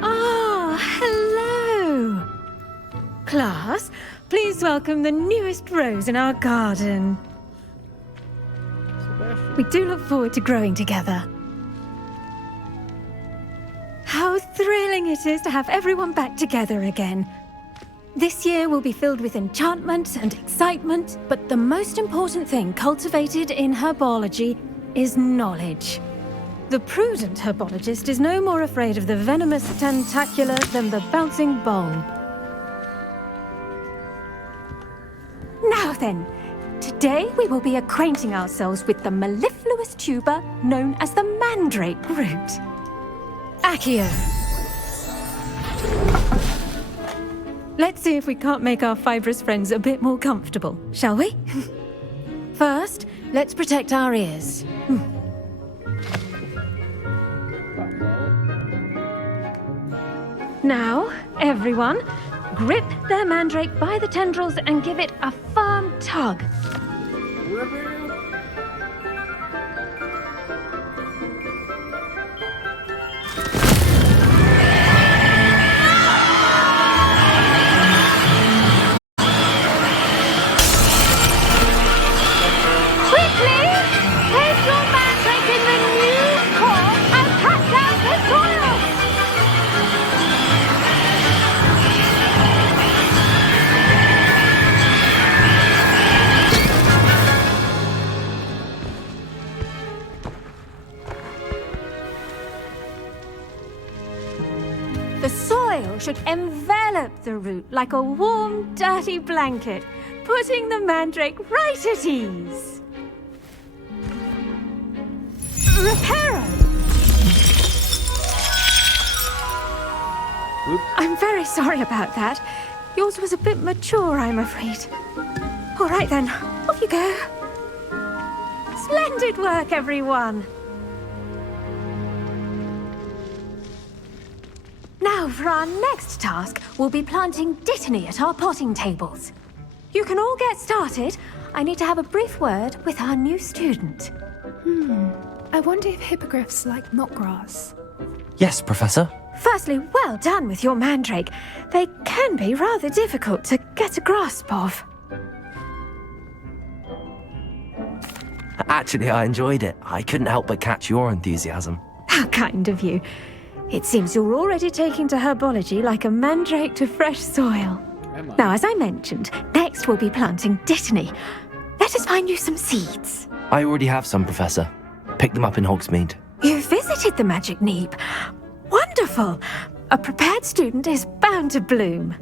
Ah, hello. Class, please welcome the newest rose in our garden. We do look forward to growing together. How thrilling it is to have everyone back together again. This year will be filled with enchantment and excitement, but the most important thing cultivated in herbology is knowledge. The prudent herbologist is no more afraid of the venomous tentacula than the bouncing bulb. Now then, today we will be acquainting ourselves with the mellifluous tuber known as the mandrake root. Accio. Let's see if we can't make our fibrous friends a bit more comfortable, shall we? First, let's protect our ears. Now, everyone, grip their mandrake by the tendrils and give it a firm tug. Quickly! Place your mandrake in the new core and cut down the soil! The soil should envelop the root like a warm, dirty blanket, putting the mandrake right at ease. Reparo! I'm very sorry about that. Yours was a bit mature, I'm afraid. All right then, off you go. Splendid work, everyone. Now, for our next task, we'll be planting dittany at our potting tables. You can all get started. I need to have a brief word with our new student. I wonder if hippogriffs like knotgrass. Yes, Professor. Firstly, well done with your mandrake. They can be rather difficult to get a grasp of. Actually, I enjoyed it. I couldn't help but catch your enthusiasm. How kind of you. It seems you're already taking to herbology like a mandrake to fresh soil. Now, as I mentioned, next we'll be planting dittany. Let us find you some seeds. I already have some, Professor. Picked them up in Hogsmeade. You visited the Magic Neep. Wonderful! A prepared student is bound to bloom.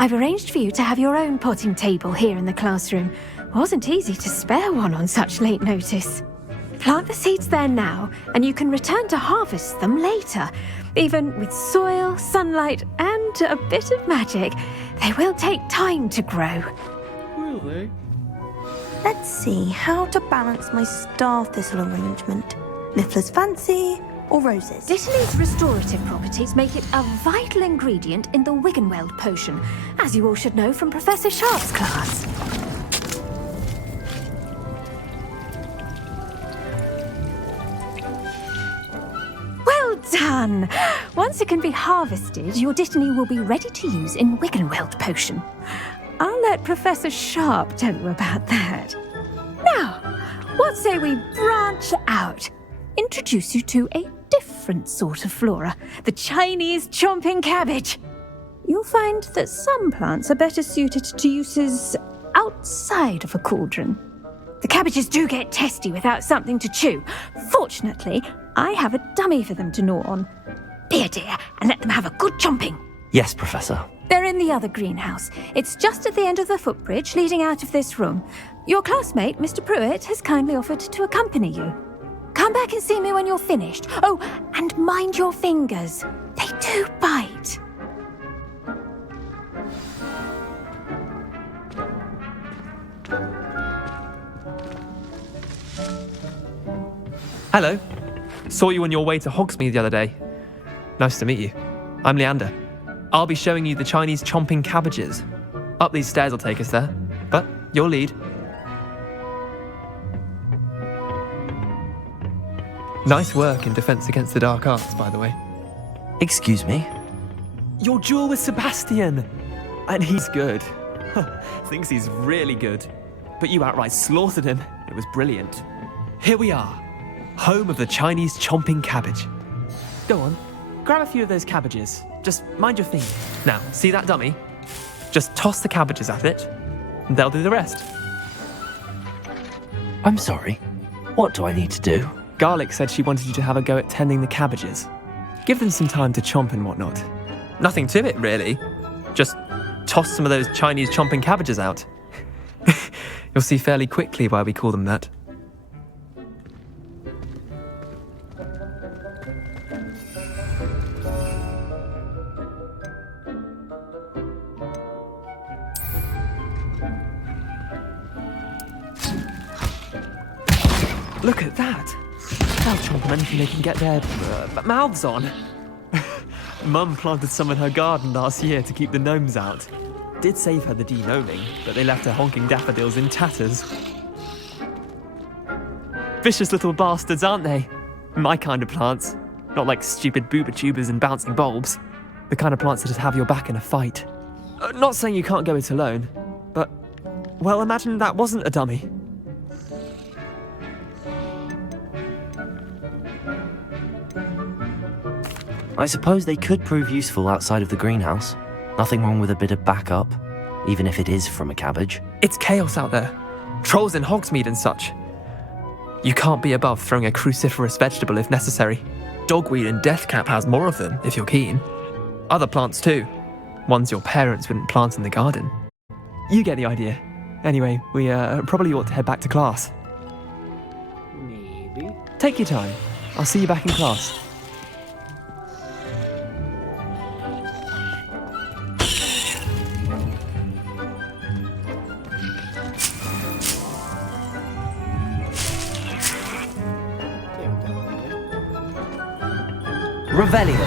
I've arranged for you to have your own potting table here in the classroom. Wasn't easy to spare one on such late notice. Plant the seeds there now, and you can return to harvest them later. Even with soil, sunlight, and a bit of magic, they will take time to grow. Will they? Let's see how to balance my star thistle arrangement. Niffler's fancy or roses? Dittany's restorative properties make it a vital ingredient in the Wiggenweld potion, as you all should know from Professor Sharp's class. Well done! Once it can be harvested, your dittany will be ready to use in Wiggenweld potion. I'll let Professor Sharp tell you about that. Now, what say we branch out? Introduce you to a different sort of flora, the Chinese chomping cabbage. You'll find that some plants are better suited to uses outside of a cauldron. The cabbages do get testy without something to chew. Fortunately, I have a dummy for them to gnaw on. Be a dear and let them have a good chomping. Yes, Professor. They're in the other greenhouse. It's just at the end of the footbridge leading out of this room. Your classmate, Mr. Pruitt, has kindly offered to accompany you. Come back and see me when you're finished. Oh, and mind your fingers. They do bite. Hello. Saw you on your way to Hogsmeade the other day. Nice to meet you. I'm Leander. I'll be showing you the Chinese chomping cabbages. Up these stairs will take us there, but you'll lead. Nice work in Defense Against the Dark Arts, by the way. Excuse me? Your duel with Sebastian! And he's good. Thinks he's really good. But you outright slaughtered him. It was brilliant. Here we are. Home of the Chinese chomping cabbage. Go on, grab a few of those cabbages. Just mind your feet. Now, see that dummy? Just toss the cabbages at it, and they'll do the rest. I'm sorry. What do I need to do? Garlic said she wanted you to have a go at tending the cabbages. Give them some time to chomp and whatnot. Nothing to it, really. Just toss some of those Chinese chomping cabbages out. You'll see fairly quickly why we call them that. Look at that! They'll chomp on anything they can get their mouths on. Mum planted some in her garden last year to keep the gnomes out. Did save her the de-gnoming, but they left her honking daffodils in tatters. Vicious little bastards, aren't they? My kind of plants. Not like stupid booba tubers and bouncing bulbs. The kind of plants that'd have your back in a fight. Not saying you can't go it alone, but, well, imagine that wasn't a dummy. I suppose they could prove useful outside of the greenhouse. Nothing wrong with a bit of backup, even if it is from a cabbage. It's chaos out there. Trolls in Hogsmeade and such. You can't be above throwing a cruciferous vegetable if necessary. Dogweed and deathcap has more of them, if you're keen. Other plants too. Ones your parents wouldn't plant in the garden. You get the idea. Anyway, we probably ought to head back to class. Maybe. Take your time. I'll see you back in class. Revelio.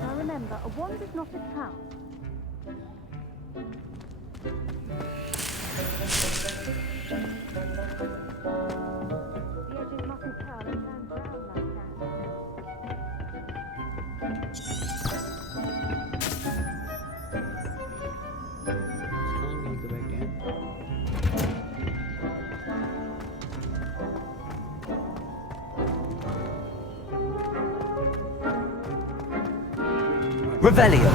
Now remember, a wand is not a trap. The edges mustn't curl and turn brown like Go back in. Revelio.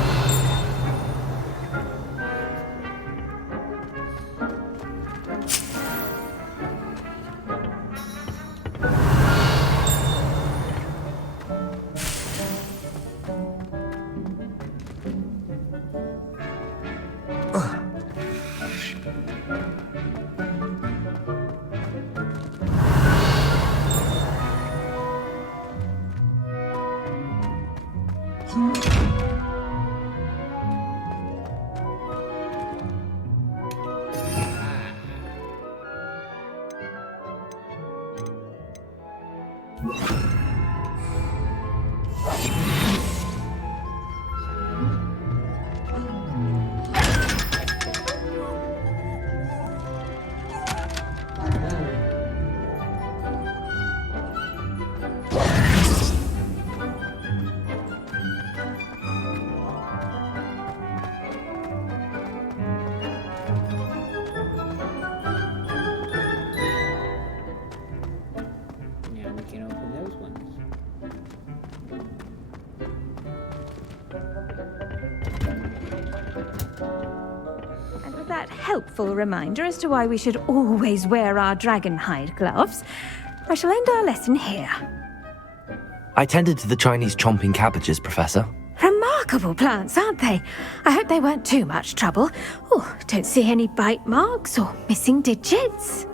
Now we can open those ones. And with that helpful reminder as to why we should always wear our dragonhide gloves, I shall end our lesson here. I tended to the Chinese chomping cabbages, Professor. Remarkable plants, aren't they? I hope they weren't too much trouble. Oh, don't see any bite marks or missing digits.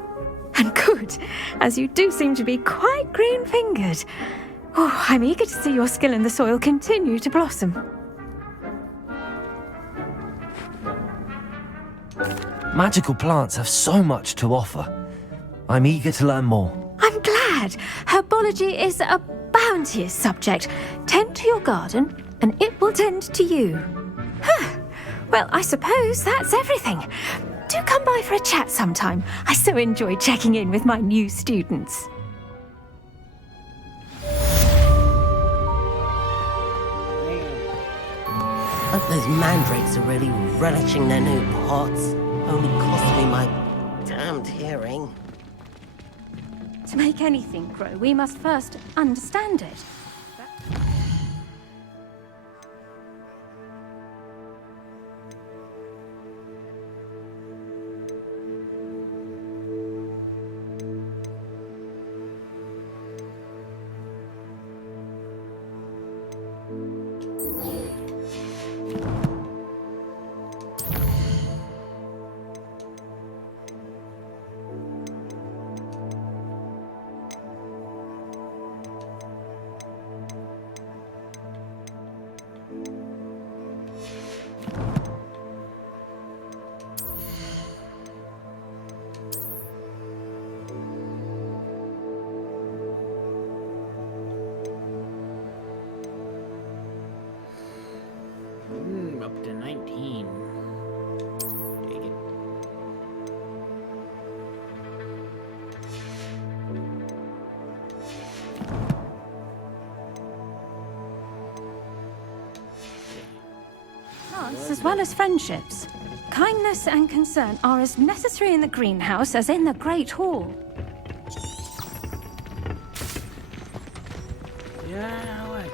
And good, as you do seem to be quite green-fingered. Oh, I'm eager to see your skill in the soil continue to blossom. Magical plants have so much to offer. I'm eager to learn more. I'm glad. Herbology is a bounteous subject. Tend to your garden, and it will tend to you. Huh. Well, I suppose that's everything. Do come by for a chat sometime. I so enjoy checking in with my new students. Hope those mandrakes are really relishing their new pots. Only cost me my damned hearing. To make anything grow, we must first understand it. up to 19. Take it. Plants as well as friendships. Kindness and concern are as necessary in the greenhouse as in the Great Hall. Yeah, what?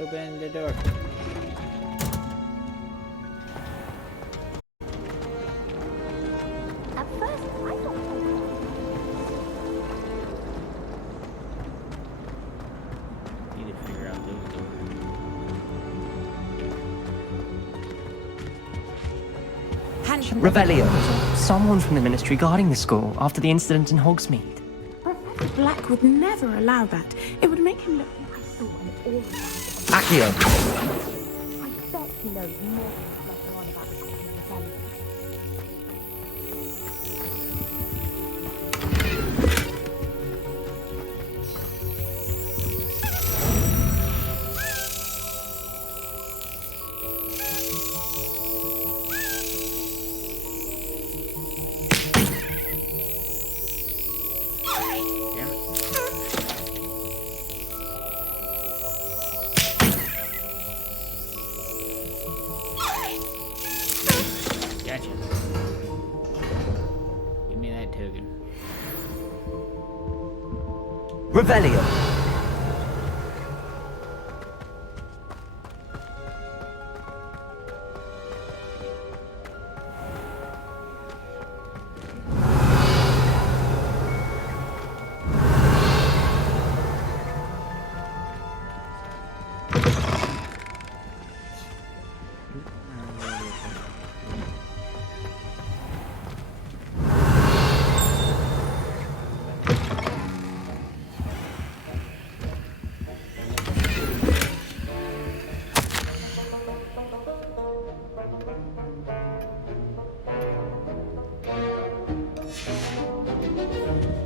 Open the door. At first, I thought Need to figure out those Revelio. Someone from the ministry guarding the school after the incident in Hogsmeade. Professor Black would never allow that. It would make him look... I saw an awful... Accio. I bet he knows more than later on about the Queen's rebellion. Gotcha. Give me that token. Revelio.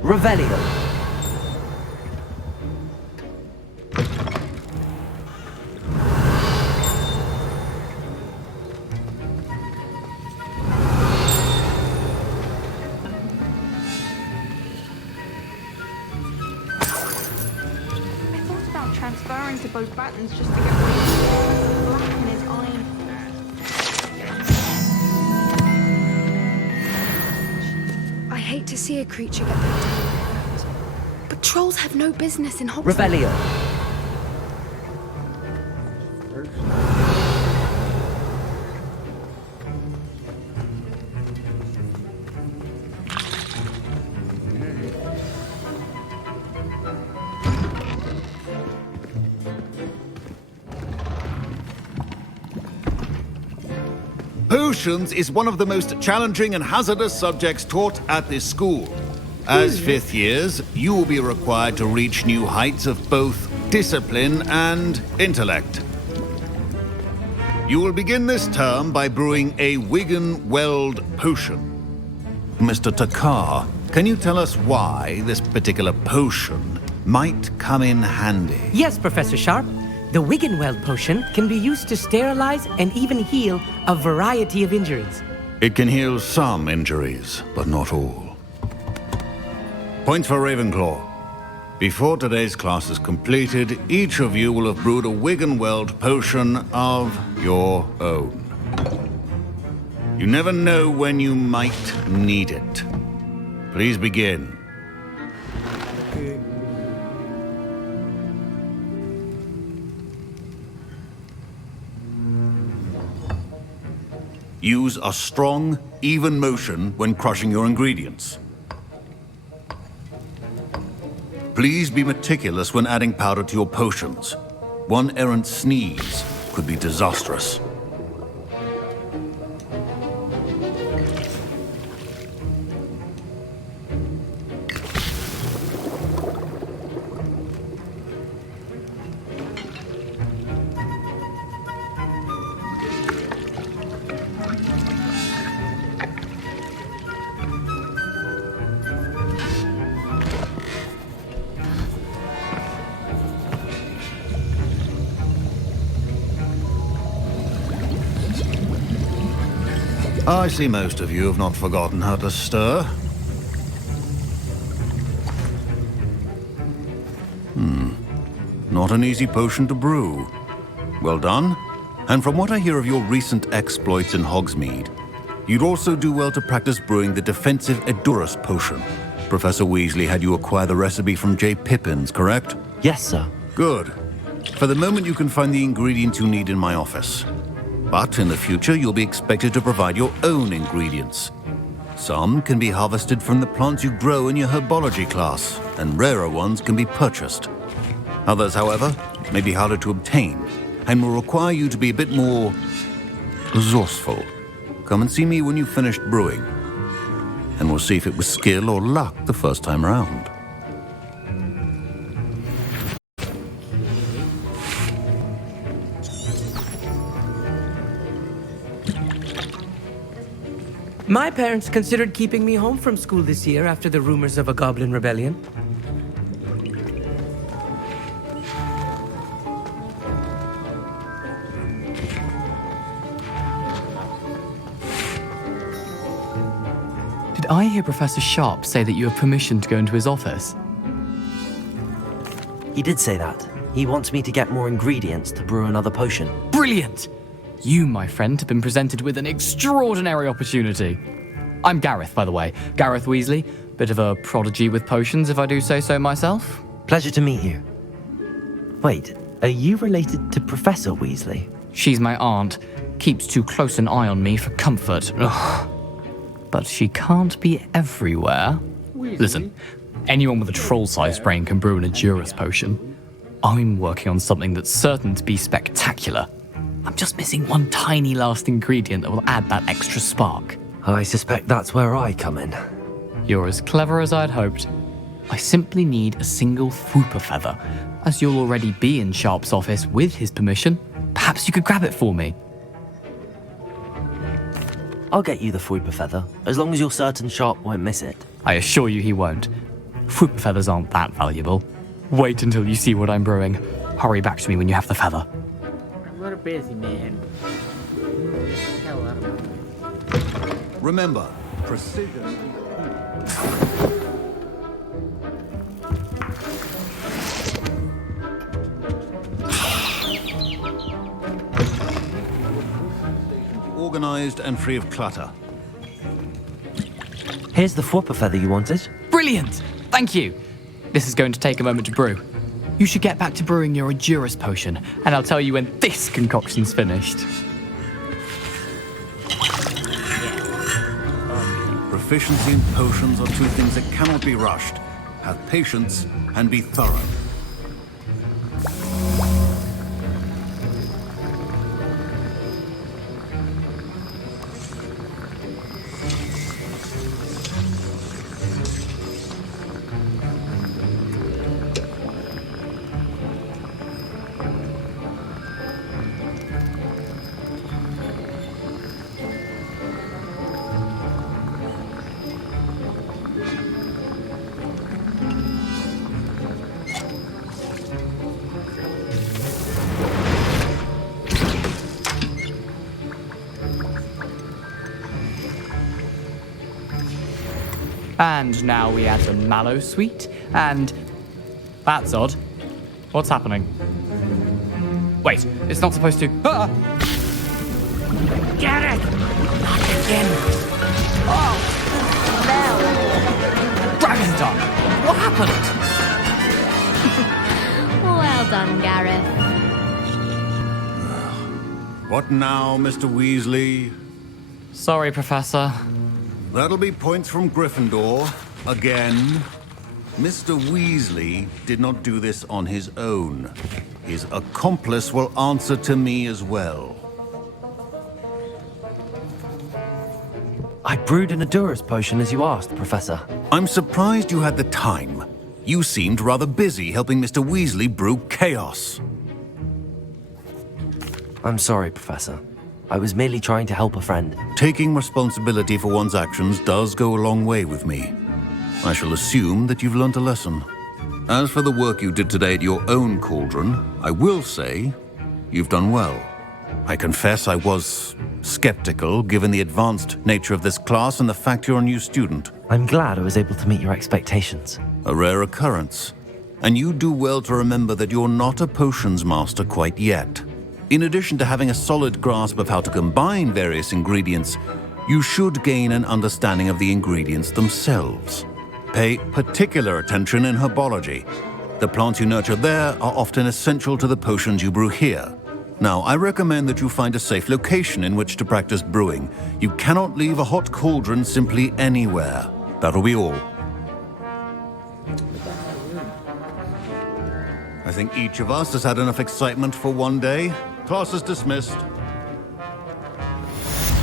Revelio. I thought about transferring to both buttons just to get rid of the black in his eye. I hate to see a creature get put down like that. But trolls have no business in Hogsmeade. Revelio. Potions is one of the most challenging and hazardous subjects taught at this school. As fifth years, you will be required to reach new heights of both discipline and intellect. You will begin this term by brewing a Wigan Weld potion. Mr. Takar, can you tell us why this particular potion might come in handy? Yes, Professor Sharp. The Wiggenweld potion can be used to sterilize and even heal a variety of injuries. It can heal some injuries, but not all. Point for Ravenclaw. Before today's class is completed, each of you will have brewed a Wiggenweld potion of your own. You never know when you might need it. Please begin. Use a strong, even motion when crushing your ingredients. Please be meticulous when adding powder to your potions. One errant sneeze could be disastrous. I see most of you have not forgotten how to stir. Not an easy potion to brew. Well done. And from what I hear of your recent exploits in Hogsmeade, you'd also do well to practice brewing the defensive Edurus potion. Professor Weasley had you acquire the recipe from J. Pippins, correct? Yes, sir. Good. For the moment, you can find the ingredients you need in my office. But in the future, you'll be expected to provide your own ingredients. Some can be harvested from the plants you grow in your herbology class, and rarer ones can be purchased. Others, however, may be harder to obtain, and will require you to be a bit more resourceful. Come and see me when you've finished brewing, and we'll see if it was skill or luck the first time around. My parents considered keeping me home from school this year after the rumors of a goblin rebellion. Did I hear Professor Sharp say that you have permission to go into his office? He did say that. He wants me to get more ingredients to brew another potion. Brilliant! You, my friend, have been presented with an extraordinary opportunity. I'm Gareth, by the way. Gareth Weasley. Bit of a prodigy with potions, if I do say so myself. Pleasure to meet you. Wait, are you related to Professor Weasley? She's my aunt. Keeps too close an eye on me for comfort. Ugh. But she can't be everywhere. Listen, anyone with a troll-sized brain can brew an Edurus potion. I'm working on something that's certain to be spectacular. I'm just missing one tiny last ingredient that will add that extra spark. I suspect that's where I come in. You're as clever as I'd hoped. I simply need a single Fwooper feather. As you'll already be in Sharp's office with his permission, perhaps you could grab it for me. I'll get you the Fwooper feather, as long as you're certain Sharp won't miss it. I assure you he won't. Fwooper feathers aren't that valuable. Wait until you see what I'm brewing. Hurry back to me when you have the feather. I'm a little busy, man. Hell, I don't know. Remember, precision. Organized and free of clutter. Here's the Fwooper feather you wanted. Brilliant! Thank you. This is going to take a moment to brew. You should get back to brewing your Edurus potion, and I'll tell you when this concoction's finished. Proficiency in potions are two things that cannot be rushed. Have patience and be thorough. And now we add the mallow sweet, and... That's odd. What's happening? Wait, it's not supposed to... Ah! Get it! Not again! Oh! Dragon tongue! What happened? Well done, Gareth. What now, Mr. Weasley? Sorry, Professor. That'll be points from Gryffindor. Again. Mr. Weasley did not do this on his own. His accomplice will answer to me as well. I brewed an Edurus potion as you asked, Professor. I'm surprised you had the time. You seemed rather busy helping Mr. Weasley brew chaos. I'm sorry, Professor. I was merely trying to help a friend. Taking responsibility for one's actions does go a long way with me. I shall assume that you've learnt a lesson. As for the work you did today at your own cauldron, I will say you've done well. I confess I was skeptical, given the advanced nature of this class and the fact you're a new student. I'm glad I was able to meet your expectations. A rare occurrence. And you do well to remember that you're not a potions master quite yet. In addition to having a solid grasp of how to combine various ingredients, you should gain an understanding of the ingredients themselves. Pay particular attention in herbology. The plants you nurture there are often essential to the potions you brew here. Now, I recommend that you find a safe location in which to practice brewing. You cannot leave a hot cauldron simply anywhere. That'll be all. I think each of us has had enough excitement for one day. Class is dismissed.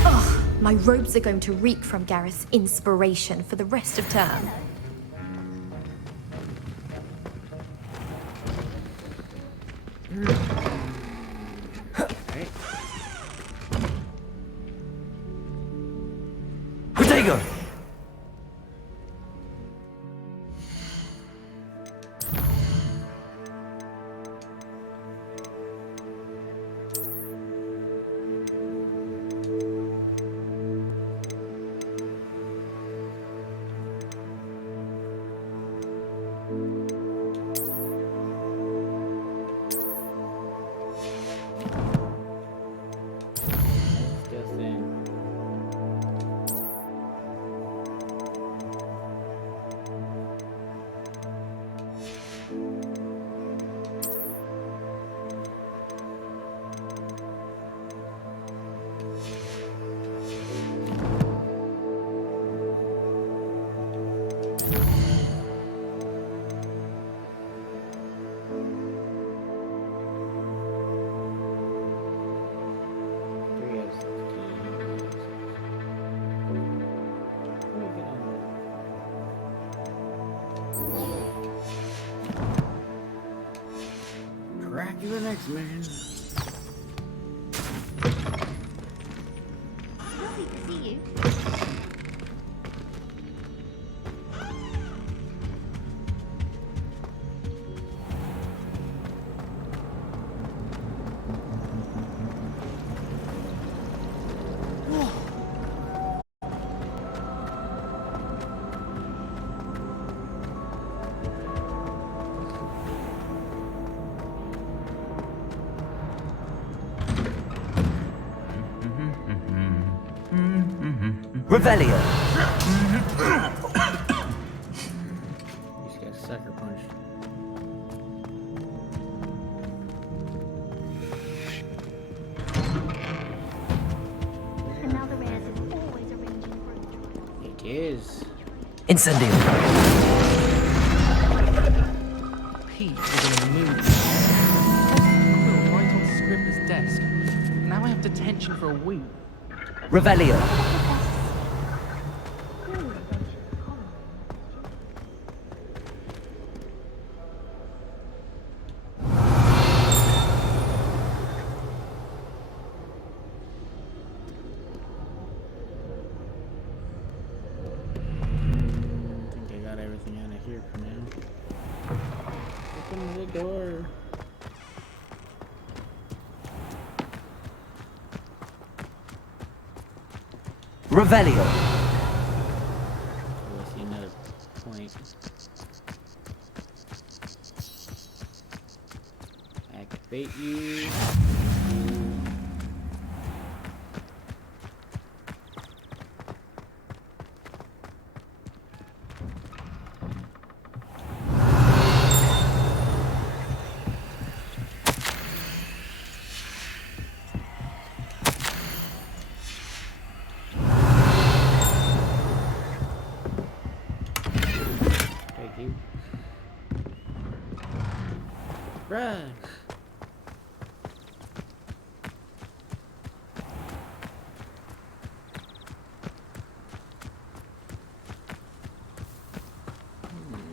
Ugh, my robes are going to reek from Gareth's inspiration for the rest of term. Protego! Crack to the next mission. Lovely to see you. Revelio! You just got sucker punched. And now the Rares is always arranging for a It is. Incendio! Pete was in a mood. Right on Scribner's desk. Now I have detention for a week. Revelio! I think I got everything out of here for now. Open the door. Revelio! I see another point. Activate you. Thank you. Run!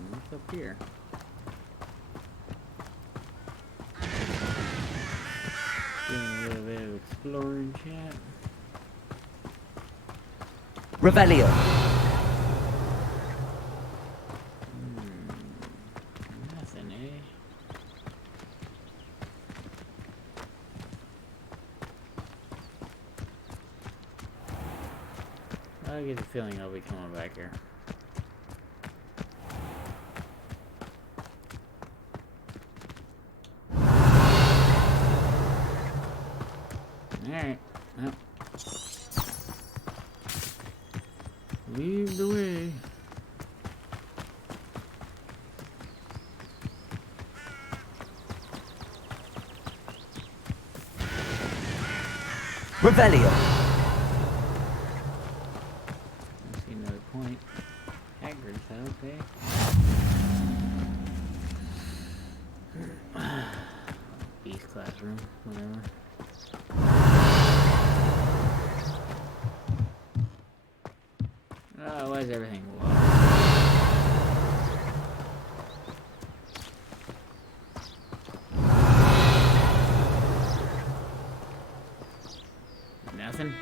What's up here? Doing a little bit of exploring chat. Revelio! Nothing, eh? feeling I'll be coming back here. Alright. Well. Lead the way. Revelio. I see another point. Hagrid's okay. Beast classroom, whatever. Why is everything low? Nothing.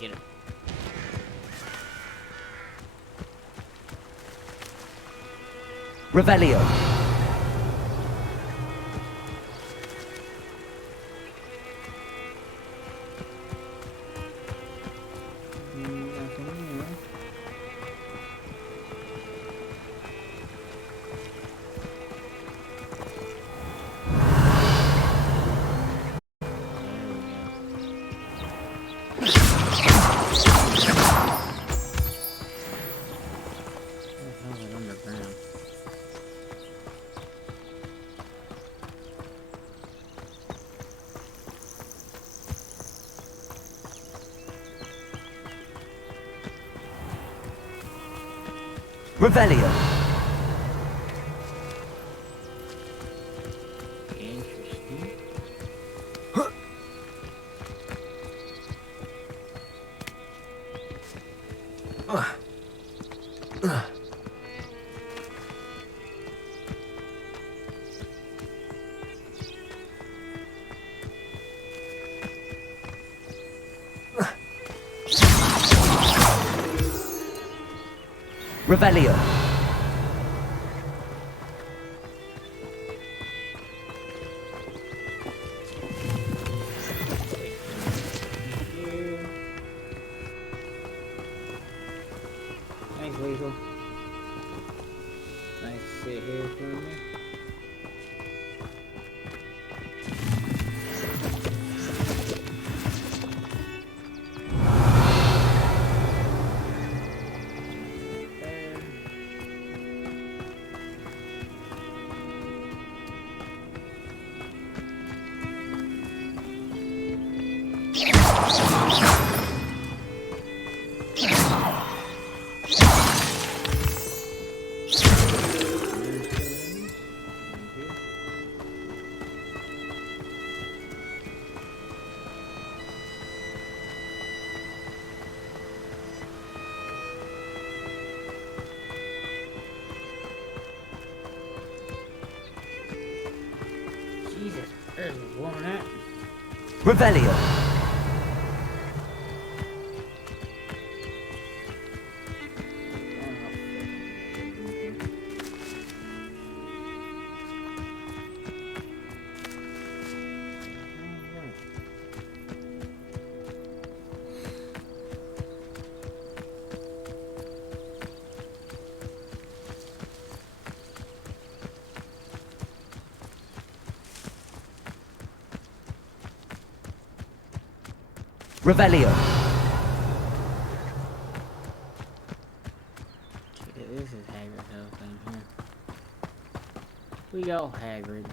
Get him. Revelio. Revelio. Interesting. Revelio. Thanks, Weasel. Nice to sit here for me. Jesus, there's a woman at. Revelio. Revelio. This is Hagrid's house down here. We go, Hagrid.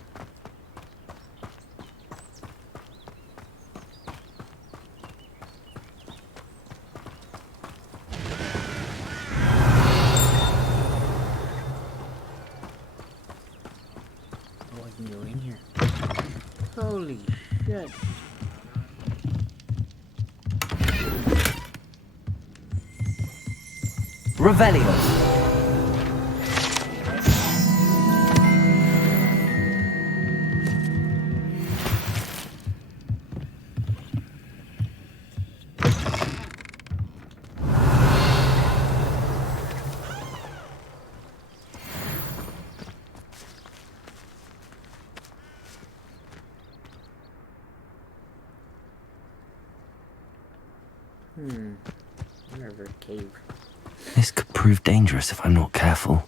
Oh, I can go in here. Holy shit. Revelio. Wonder if a cave. This could prove dangerous if I'm not careful.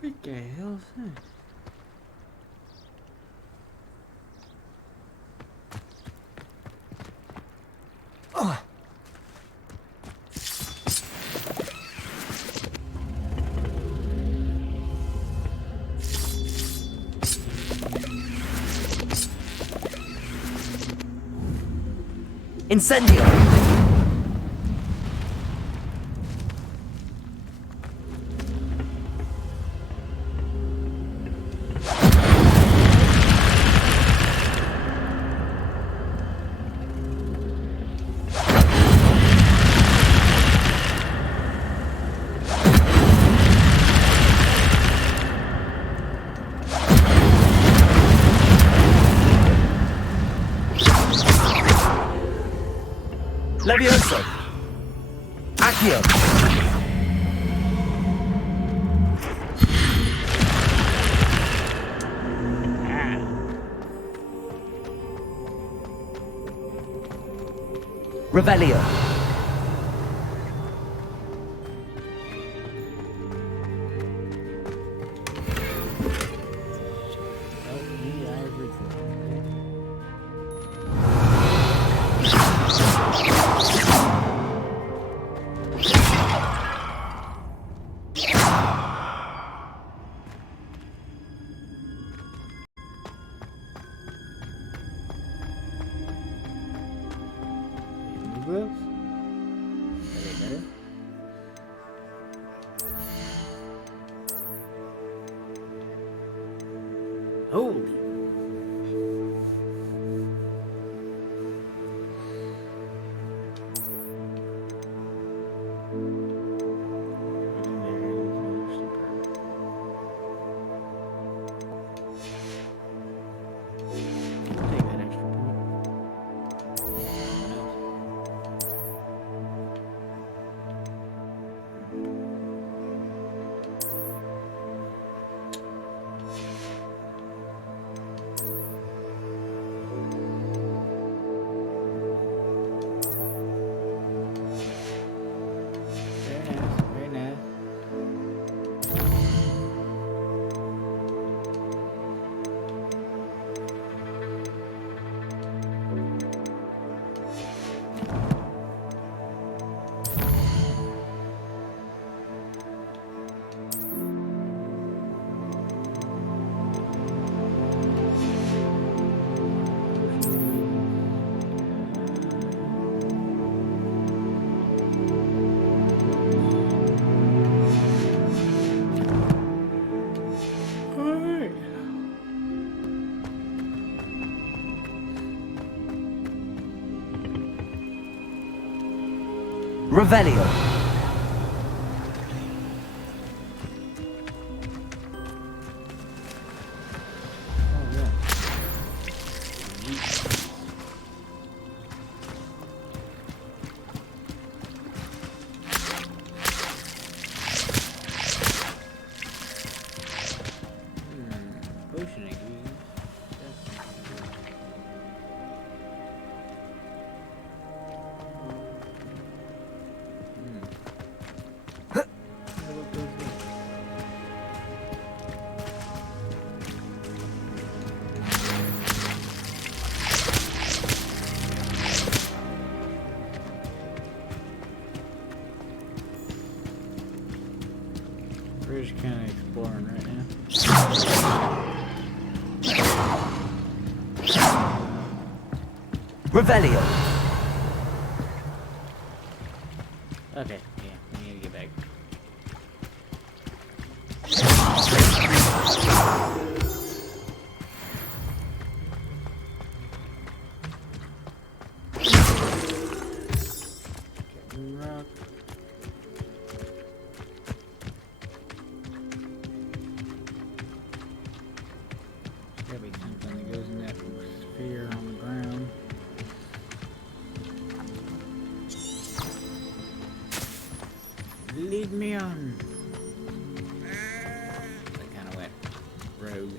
What the hell is that? Incendio! Levioso! Accio! Revelio! Gloves? Are they better? Holy. Very nice. Revelio! Potion I can use. We're just kind of exploring right now. Revelio! Okay, yeah, we need to get back. Rock. Gotta be something that goes in that sphere on the ground. Lead me on. I kind of went rogue.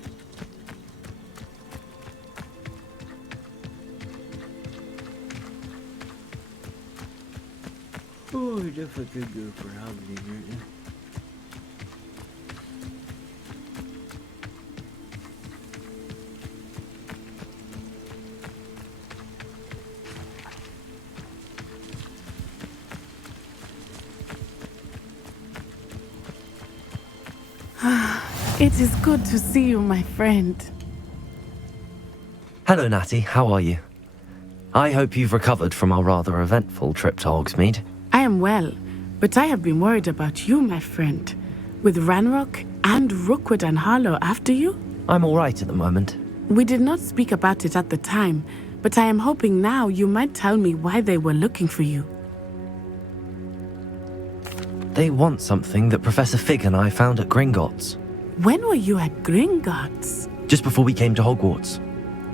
Oh, I definitely could go for housing right now. It is good to see you, my friend. Hello, Natty. How are you? I hope you've recovered from our rather eventful trip to Hogsmeade. I am well, but I have been worried about you, my friend. With Ranrock and Rookwood and Harlow after you? I'm all right at the moment. We did not speak about it at the time, but I am hoping now you might tell me why they were looking for you. They want something that Professor Fig and I found at Gringotts. When were you at Gringotts? Just before we came to Hogwarts.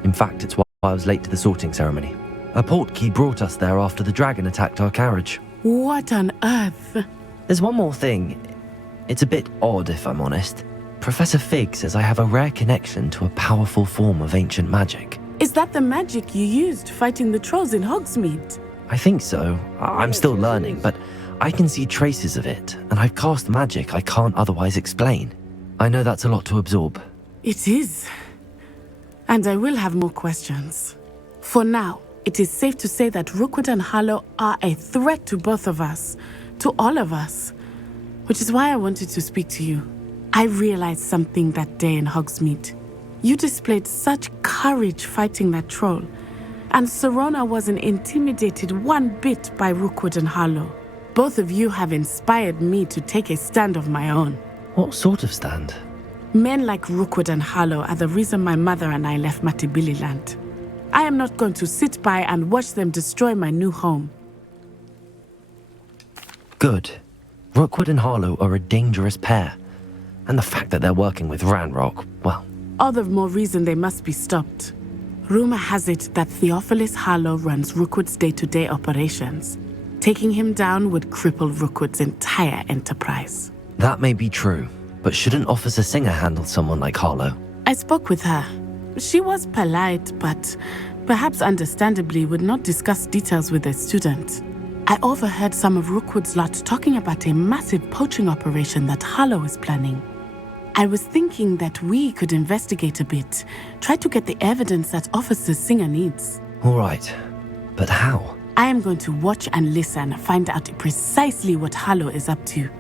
In fact, it's why I was late to the sorting ceremony. A portkey brought us there after the dragon attacked our carriage. What on earth? There's one more thing. It's a bit odd, if I'm honest. Professor Fig says I have a rare connection to a powerful form of ancient magic. Is that the magic you used fighting the trolls in Hogsmeade? I think so. I'm still learning, but I can see traces of it, and I've cast magic I can't otherwise explain. I know that's a lot to absorb. It is. And I will have more questions. For now, it is safe to say that Rookwood and Harlow are a threat to both of us, to all of us, which is why I wanted to speak to you. I realized something that day in Hogsmeade. You displayed such courage fighting that troll, and Serona wasn't intimidated one bit by Rookwood and Harlow. Both of you have inspired me to take a stand of my own. What sort of stand? Men like Rookwood and Harlow are the reason my mother and I left Matabeleland. I am not going to sit by and watch them destroy my new home. Good. Rookwood and Harlow are a dangerous pair. And the fact that they're working with Ranrock, well... All the more reason they must be stopped. Rumor has it that Theophilus Harlow runs Rookwood's day-to-day operations. Taking him down would cripple Rookwood's entire enterprise. That may be true, but shouldn't Officer Singer handle someone like Harlow? I spoke with her. She was polite, but perhaps understandably would not discuss details with a student. I overheard some of Rookwood's lot talking about a massive poaching operation that Harlow is planning. I was thinking that we could investigate a bit, try to get the evidence that Officer Singer needs. All right, but how? I am going to watch and listen, find out precisely what Harlow is up to.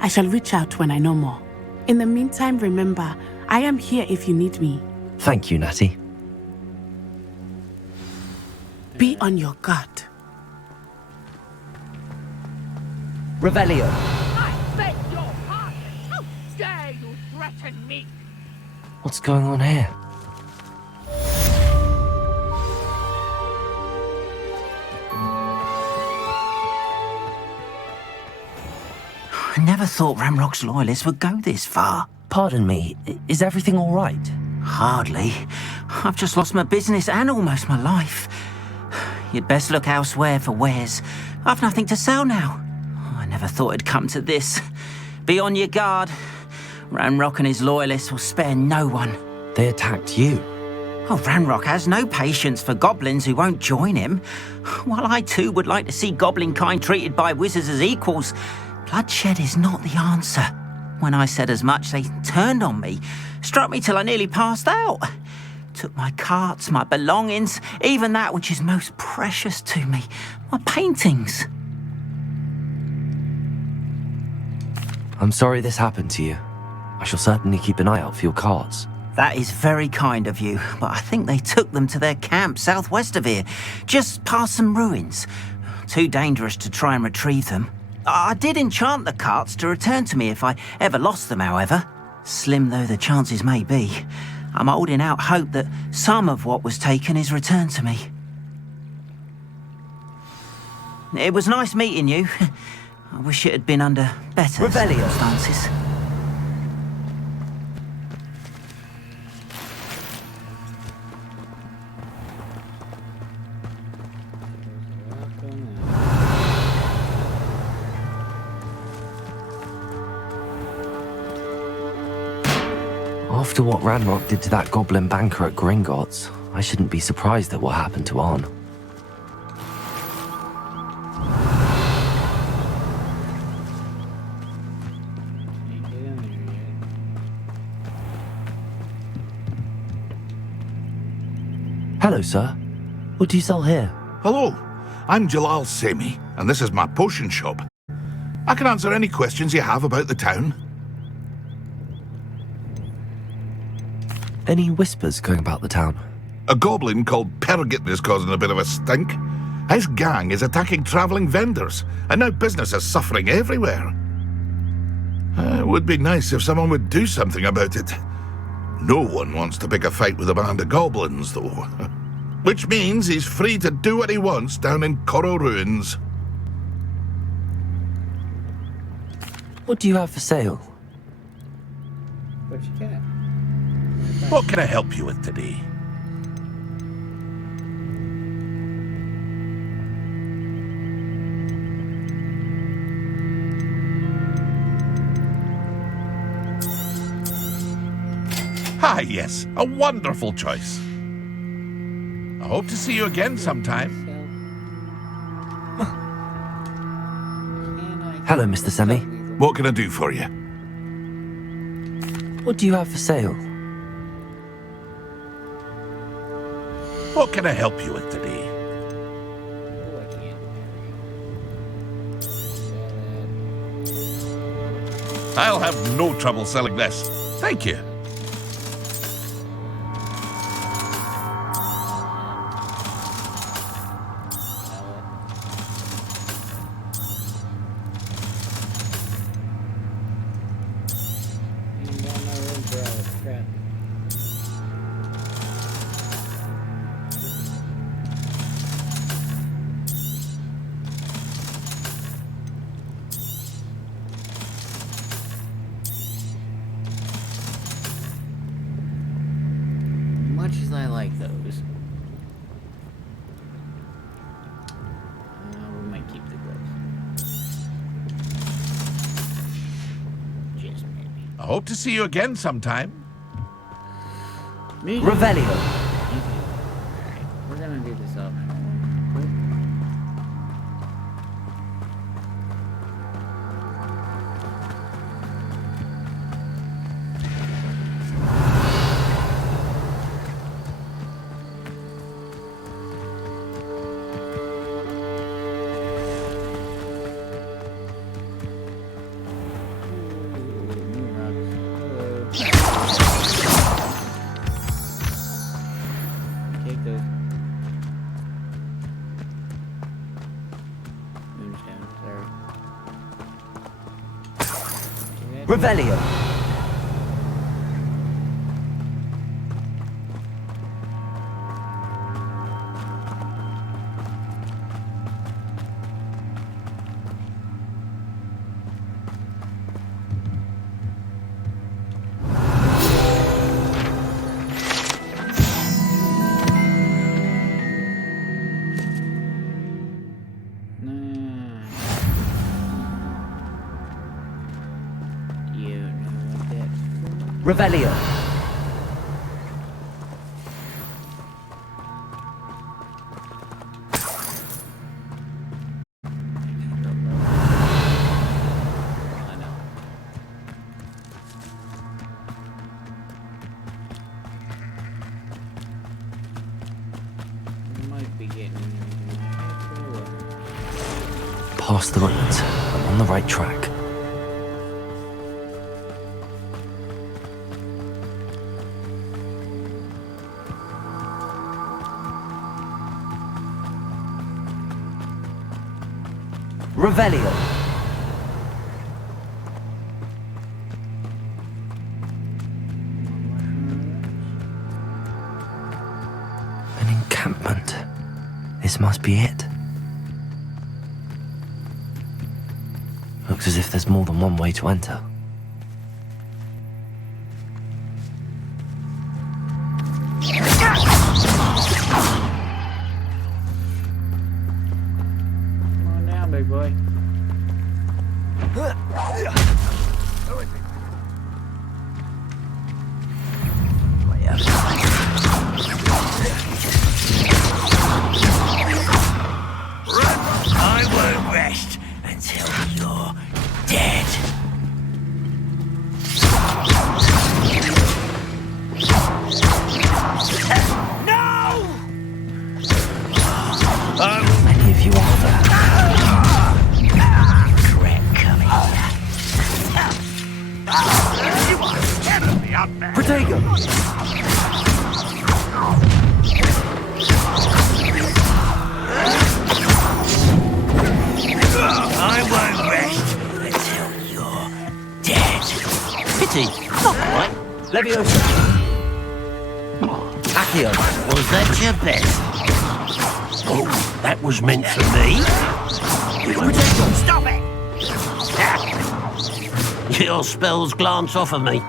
I shall reach out when I know more. In the meantime, remember, I am here if you need me. Thank you, Natty. Be on your guard. Revelio. I beg your pardon. How dare you threaten me? What's going on here? I never thought Ranrock's loyalists would go this far. Pardon me, is everything all right? Hardly. I've just lost my business and almost my life. You'd best look elsewhere for wares. I've nothing to sell now. I never thought it'd come to this. Be on your guard. Ranrock and his loyalists will spare no one. They attacked you. Oh, Ranrock has no patience for goblins who won't join him. While I too would like to see goblin kind treated by wizards as equals, bloodshed is not the answer. When I said as much, they turned on me, struck me till I nearly passed out. Took my carts, my belongings, even that which is most precious to me, my paintings. I'm sorry this happened to you. I shall certainly keep an eye out for your carts. That is very kind of you, but I think they took them to their camp southwest of here, just past some ruins. Too dangerous to try and retrieve them. I did enchant the carts to return to me if I ever lost them, however. Slim though the chances may be, I'm holding out hope that some of what was taken is returned to me. It was nice meeting you. I wish it had been under better circumstances. After what Ranrock did to that goblin banker at Gringotts, I shouldn't be surprised at what happened to Arn. Hello, sir. What do you sell here? Hello, I'm Jalal Semi, and this is my potion shop. I can answer any questions you have about the town. Any whispers going about the town? A goblin called Pergit is causing a bit of a stink. His gang is attacking travelling vendors, and now business is suffering everywhere. It would be nice if someone would do something about it. No one wants to pick a fight with a band of goblins, though. Which means he's free to do what he wants down in Coral Ruins. What do you have for sale? What you got? What can I help you with today? Ah, yes, a wonderful choice. I hope to see you again sometime. Hello, Mr. Semi. What can I do for you? What do you have for sale? What can I help you with today? I'll have no trouble selling this. Thank you. Much as I like those, we might keep the gloves. Just maybe. I hope to see you again sometime. Revelio. Alright, we're gonna do this up. Revelio. Revelio. Past the ruins. I'm on the right track. Revelio. An encampment. This must be it. Looks as if there's more than one way to enter. Big boy. Leviosa! Accio! Was that your best? Oh, that was meant for me? Stop it! Your spells glance off of me.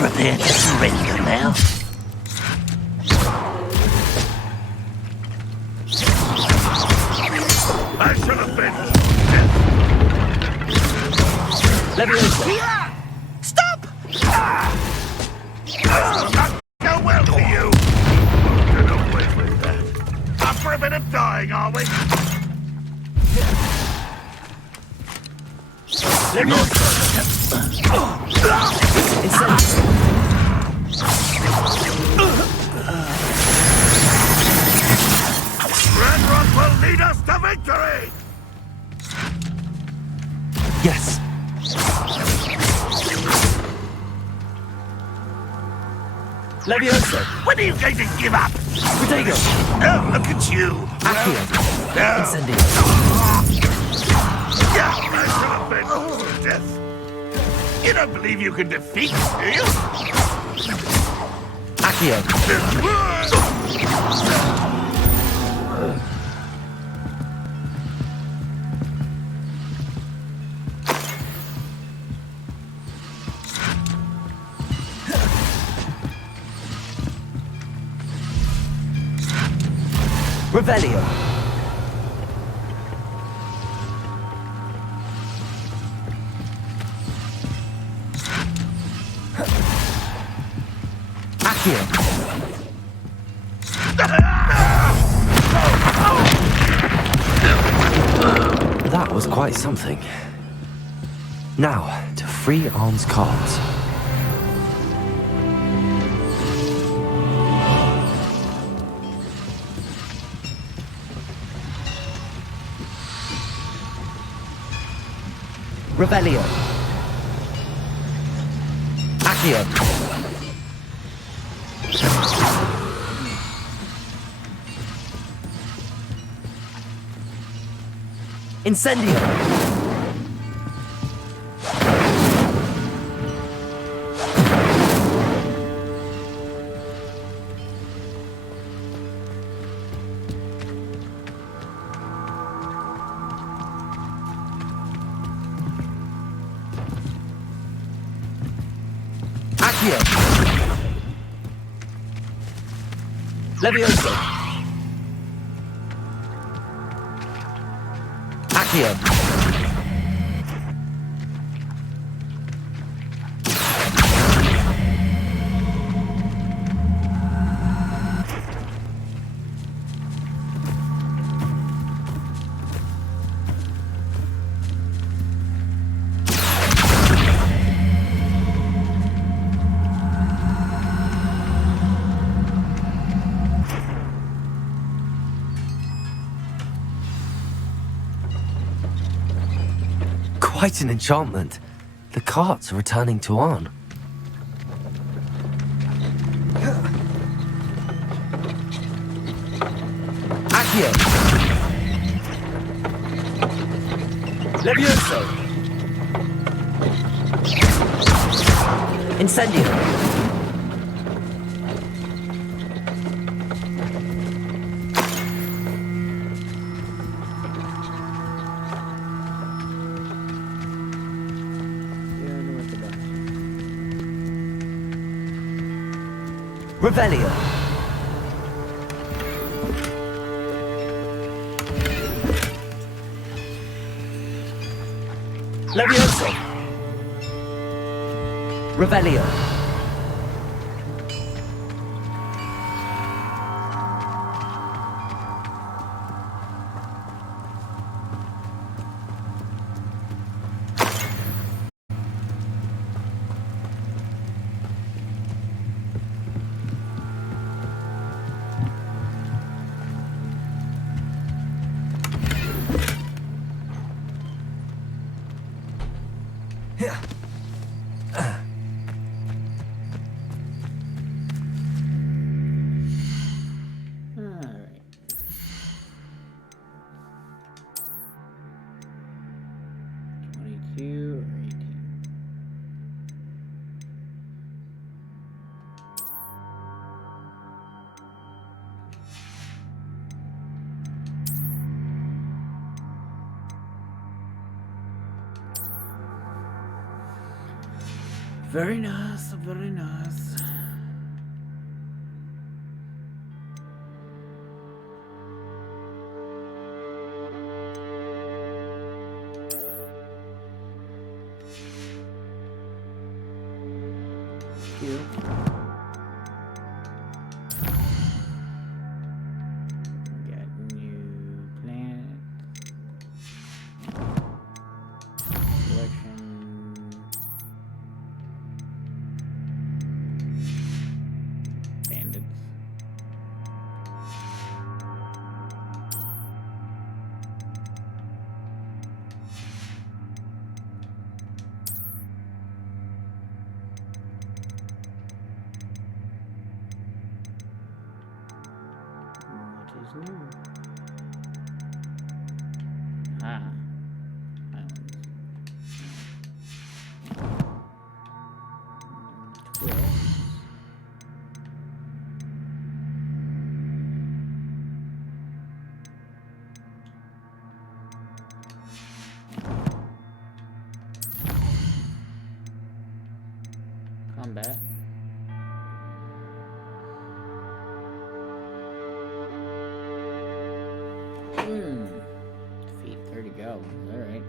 Prepare to surrender now. I should have been. Leviosa! Stop! Go well for you. No way with that. Up for a bit of dying, are we? Red Rock will lead us to victory! Yes. Leviosa! When are you going to give up? Protego! Oh, look at you! Accio! No. Incendio! Yeah, I should have been. Death. You don't believe you can defeat me, do you? Accio! Revelio! Accio! That was quite something. Now, to free Arn's cards. Revelio. Accio. Incendio. Accio. Leviosa. Accio. Quite an enchantment. The carts are returning to Arn. Accio! Levioso! Incendio! Revelio. Levioso. Revelio. Very nice, very nice. Cute. Got new planet. Selection. Bandits. What is new? Ah. Islands. Twist. Combat. Defeat 30 goblins, alright.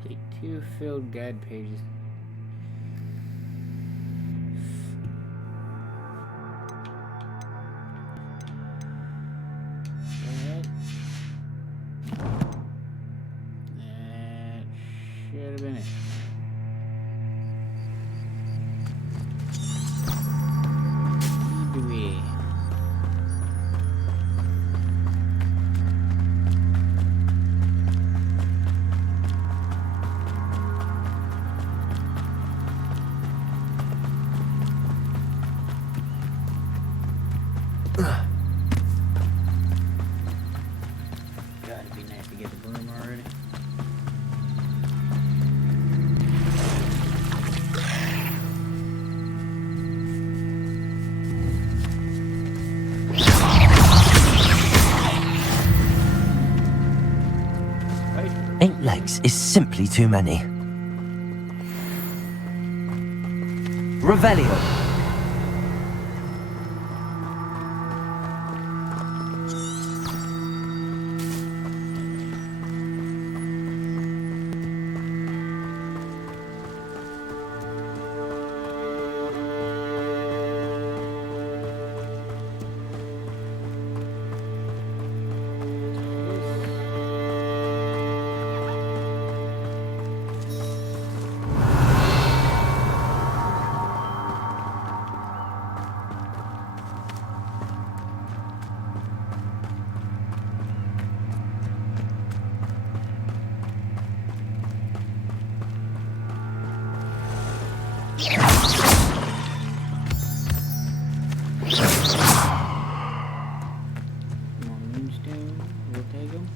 Complete 2 filled guide pages. Alright. That should have been it. Do we? God, it'd be nice to get the broom already. Eight legs is simply too many. Revelio. More moonstone, we'll take them.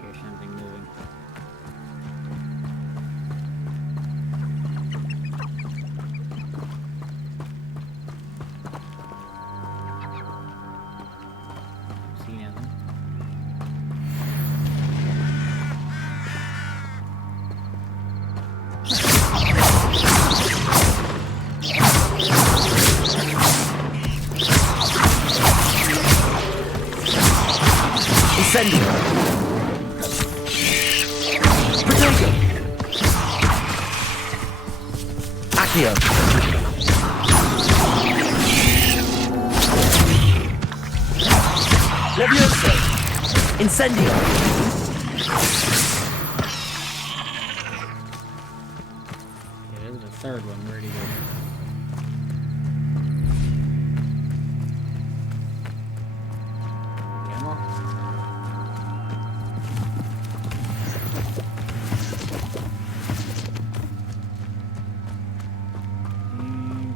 Here's something moving. See nothing. Incendio. Protego. Accio. Levioso. Incendio. Okay, there was a third one. Where'd he go? Get him off.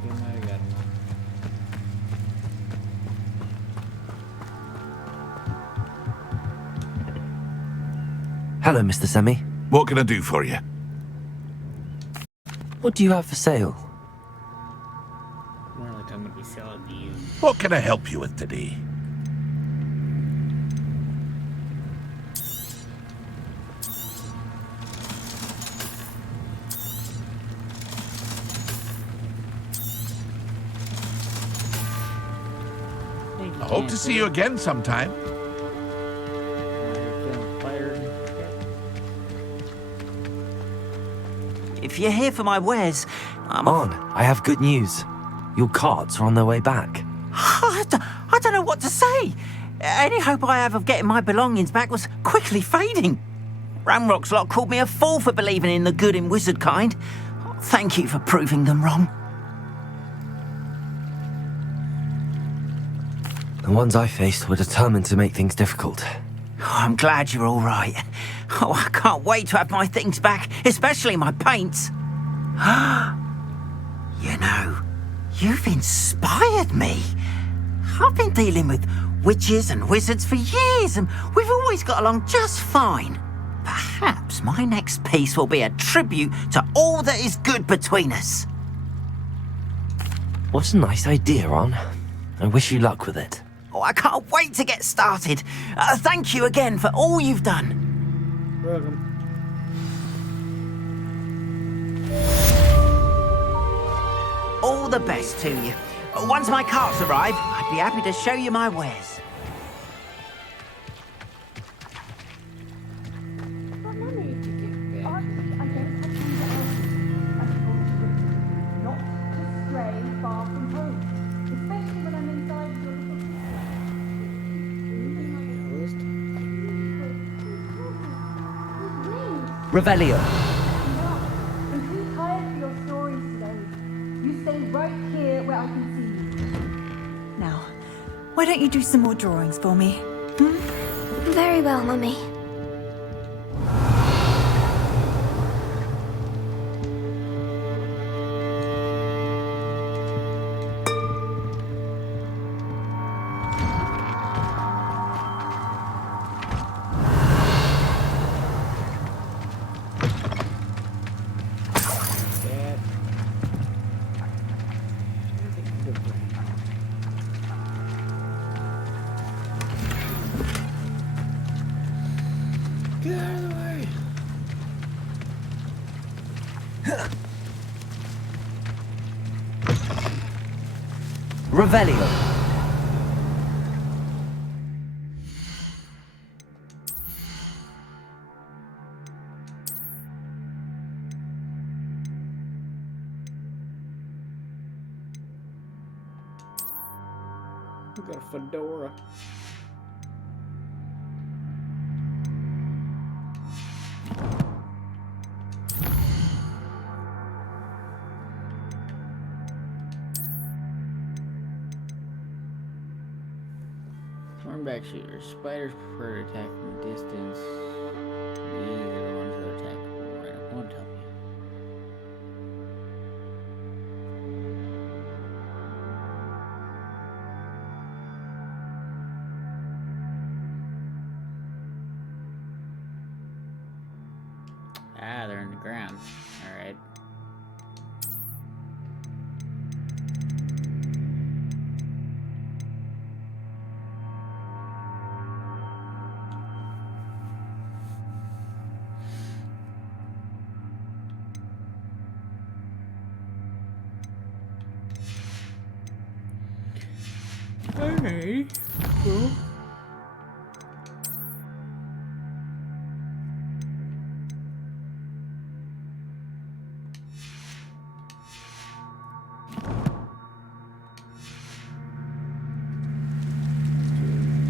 They might have got him off. Hello, Mr. Semi. What can I do for you? What do you have for sale? More like I'm gonna be selling to you. What can I help you with today? I hope to see you again sometime. If you're here for my wares, On, I have good news. Your carts are on their way back. I don't know what to say. Any hope I have of getting my belongings back was quickly fading. Ramrock's lot called me a fool for believing in the good in wizard kind. Thank you for proving them wrong. The ones I faced were determined to make things difficult. Oh, I'm glad you're all right. Oh, I can't wait to have my things back, especially my paints. You know, you've inspired me. I've been dealing with witches and wizards for years, and we've always got along just fine. Perhaps my next piece will be a tribute to all that is good between us. What a nice idea, Ron. I wish you luck with it. Oh, I can't wait to get started. Thank you again for all you've done. Welcome. All the best to you. Once my carts arrive, I'd be happy to show you my wares. Revelio. I'm too tired for your stories today. You stay right here where I can see you. Now, why don't you do some more drawings for me? Very well, Mummy. Get out of the way. Revelio. We got a fedora. Hornback shooters. Spiders prefer to attack from a distance. These are the ones that attack right up on top of you. Ah, they're in the ground. Alright. Alright. Cool.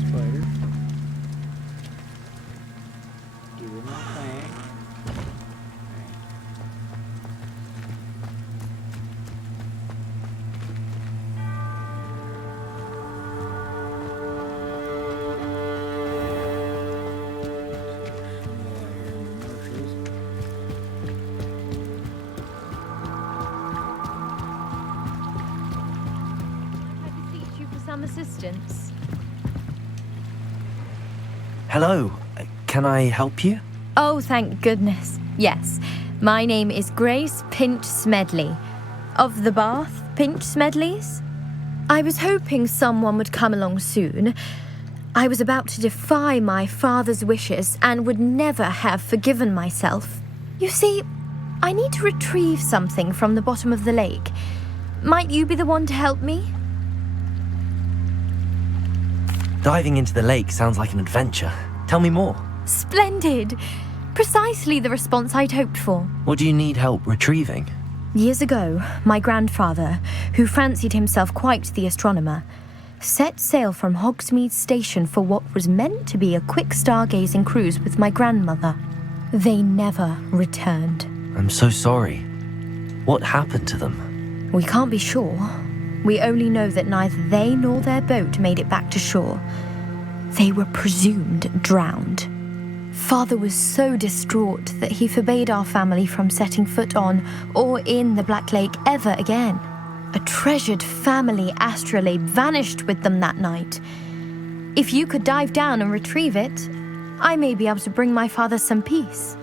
Spider. Give him a fang. Some assistance. Hello. Can I help you? Oh, thank goodness. Yes, my name is Grace Pinch Smedley, of the Bath Pinch Smedleys. I was hoping someone would come along soon. I was about to defy my father's wishes and would never have forgiven myself. You see, I need to retrieve something from the bottom of the lake. Might you be the one to help me? Diving into the lake sounds like an adventure. Tell me more. Splendid! Precisely the response I'd hoped for. What do you need help retrieving? Years ago, my grandfather, who fancied himself quite the astronomer, set sail from Hogsmeade Station for what was meant to be a quick stargazing cruise with my grandmother. They never returned. I'm so sorry. What happened to them? We can't be sure. We only know that neither they nor their boat made it back to shore. They were presumed drowned. Father was so distraught that he forbade our family from setting foot on or in the Black Lake ever again. A treasured family astrolabe vanished with them that night. If you could dive down and retrieve it, I may be able to bring my father some peace.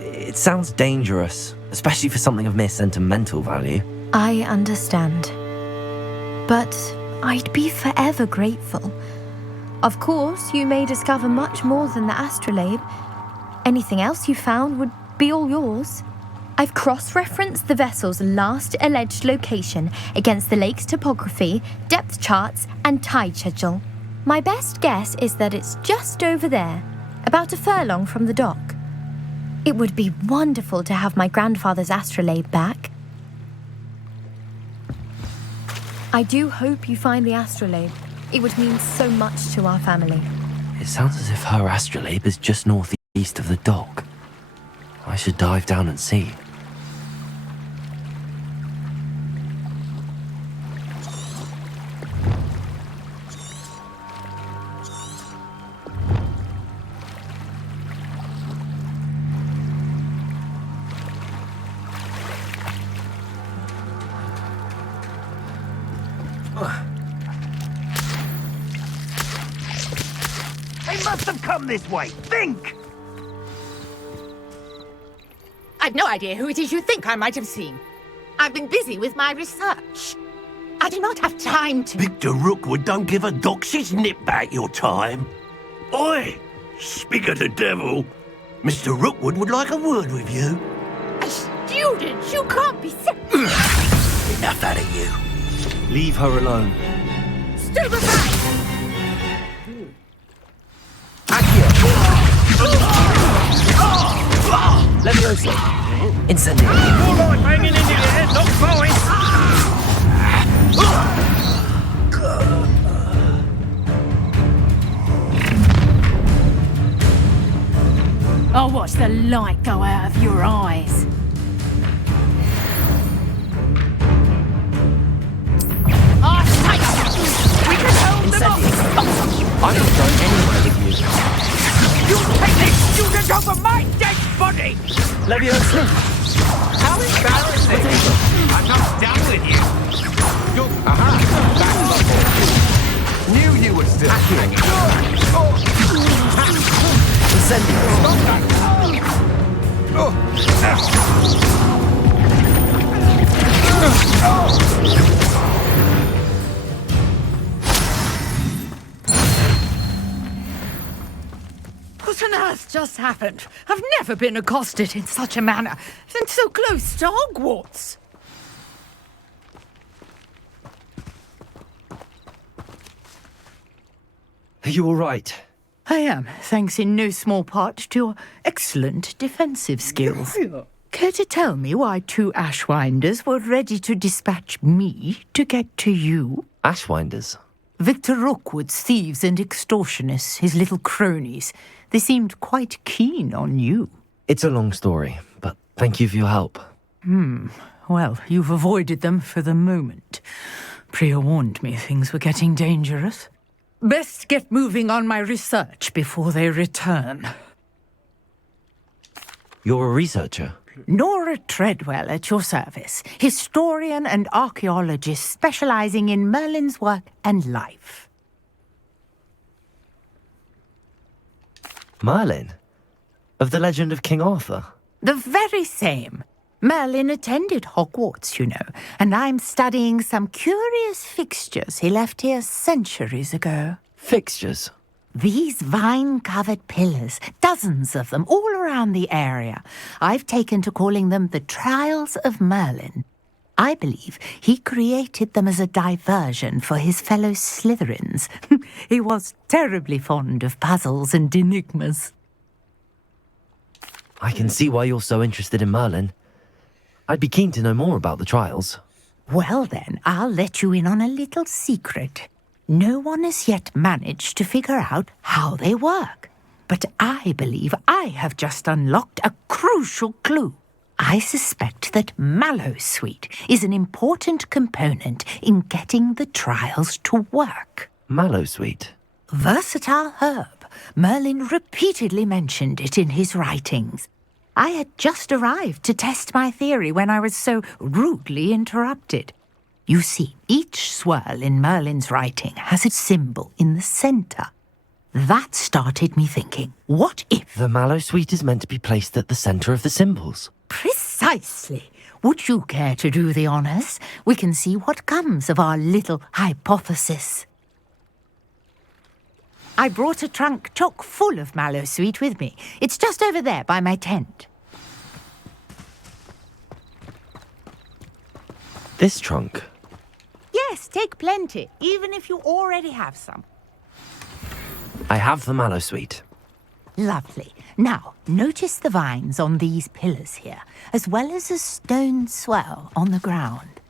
It sounds dangerous, especially for something of mere sentimental value. I understand. But I'd be forever grateful. Of course, you may discover much more than the astrolabe. Anything else you found would be all yours. I've cross-referenced the vessel's last alleged location against the lake's topography, depth charts, and tide schedule. My best guess is that it's just over there, about a furlong from the dock. It would be wonderful to have my grandfather's astrolabe back. I do hope you find the astrolabe. It would mean so much to our family. It sounds as if her astrolabe is just northeast of the dock. I should dive down and see. They must have come this way. Think! I've no idea who it is you think I might have seen. I've been busy with my research. I do not have time to... Victor Rookwood don't give a doxy's nip back your time. Oi! Speak of the devil. Mr. Rookwood would like a word with you. A student? You can't be sick. Enough out of you. Leave her alone. Still aside! Leviosa! Incendio! More like banging into your head, not throwing! I'll watch the light go out of your eyes. We can hold them off! I'm not going anywhere with you. You take this student over my dead body! Leviosa! How embarrassing! I'm not done with you. Knew you would still hang What on earth just happened? I've never been accosted in such a manner, and so close to Hogwarts. Are you all right? I am, thanks in no small part to your excellent defensive skills. Care to tell me why two Ashwinders were ready to dispatch me to get to you? Ashwinders? Victor Rookwood's thieves and extortionists, his little cronies. They seemed quite keen on you. It's a long story, but thank you for your help. Well, you've avoided them for the moment. Priya warned me things were getting dangerous. Best get moving on my research before they return. You're a researcher? Nora Treadwell at your service, historian and archaeologist specializing in Merlin's work and life. Merlin? Of the legend of King Arthur? The very same. Merlin attended Hogwarts, you know, and I'm studying some curious fixtures he left here centuries ago. Fixtures? These vine-covered pillars, dozens of them, all around the area. I've taken to calling them the Trials of Merlin. I believe he created them as a diversion for his fellow Slytherins. He was terribly fond of puzzles and enigmas. I can see why you're so interested in Merlin. I'd be keen to know more about the trials. Well then, I'll let you in on a little secret. No one has yet managed to figure out how they work. But I believe I have just unlocked a crucial clue. I suspect that Mallowsweet is an important component in getting the trials to work. Mallowsweet? Versatile herb. Merlin repeatedly mentioned it in his writings. I had just arrived to test my theory when I was so rudely interrupted. You see, each swirl in Merlin's writing has a symbol in the centre. That started me thinking, what if... The Mallowsweet is meant to be placed at the centre of the symbols. Precisely. Would you care to do the honours? We can see what comes of our little hypothesis. I brought a trunk chock full of Mallowsweet with me. It's just over there by my tent. This trunk? Yes, take plenty, even if you already have some. I have the Mallowsweet. Lovely. Now, notice the vines on these pillars here, as well as a stone swell on the ground.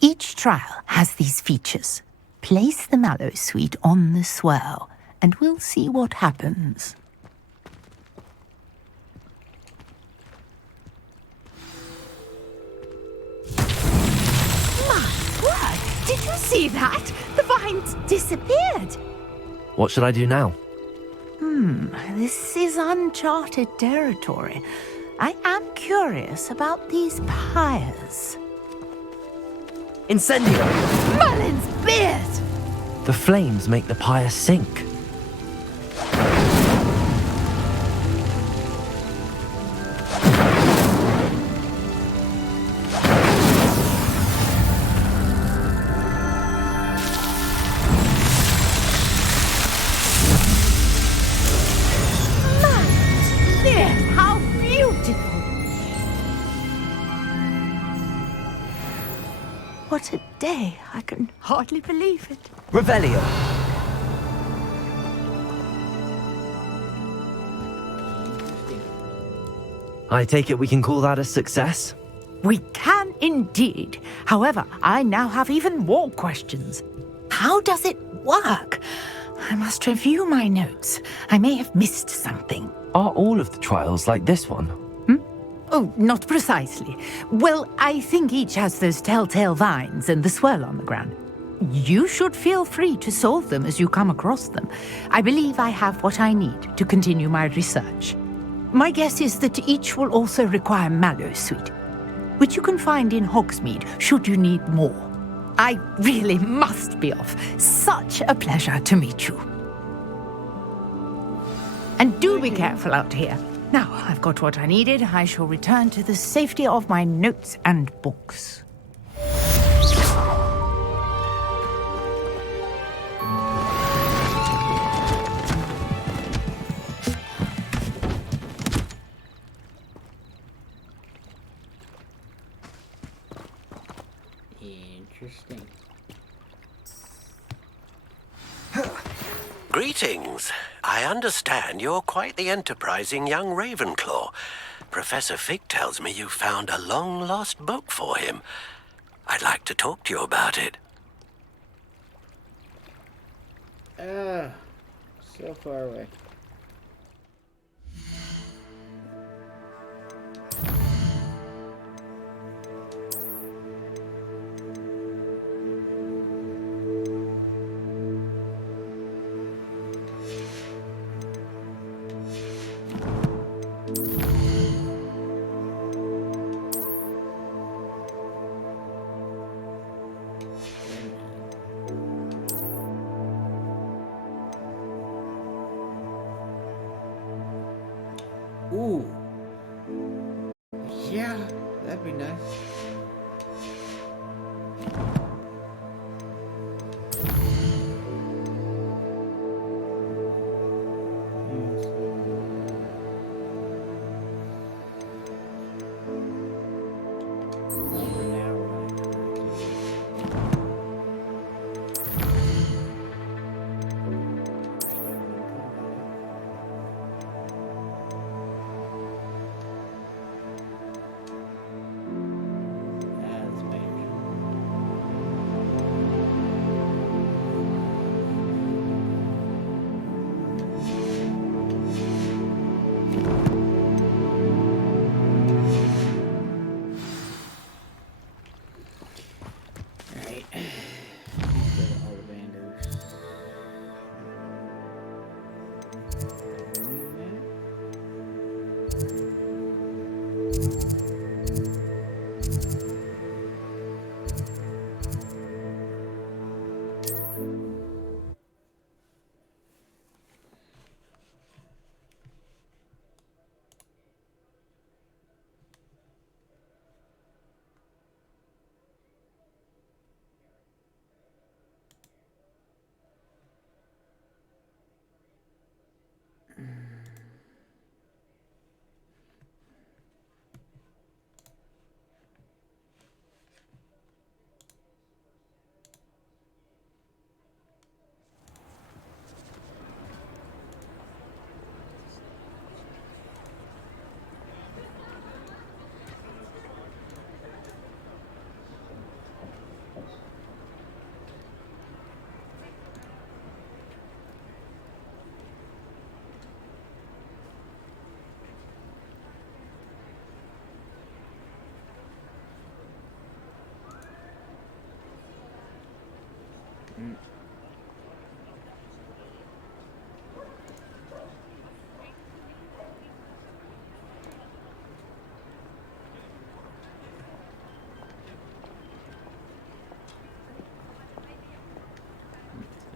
Each trial has these features. Place the Mallowsweet on the swell, and we'll see what happens. My word! Did you see that? The vines disappeared! What should I do now? This is uncharted territory. I am curious about these pyres. Incendio! Merlin's beard! The flames make the pyre sink. How beautiful! What a day. I can hardly believe it. Revelio! I take it we can call that a success? We can indeed. However, I now have even more questions. How does it work? I must review my notes. I may have missed something. Are all of the trials like this one? Oh, not precisely. Well, I think each has those telltale vines and the swirl on the ground. You should feel free to solve them as you come across them. I believe I have what I need to continue my research. My guess is that each will also require Mallowsweet, which you can find in Hogsmeade should you need more. I really must be off. Such a pleasure to meet you. And do be careful out here. Now I've got what I needed, I shall return to the safety of my notes and books. Interesting. Greetings. I understand you're quite the enterprising young Ravenclaw. Professor Fig tells me you found a long-lost book for him. I'd like to talk to you about it. So far away. Ooh. Yeah, that'd be nice.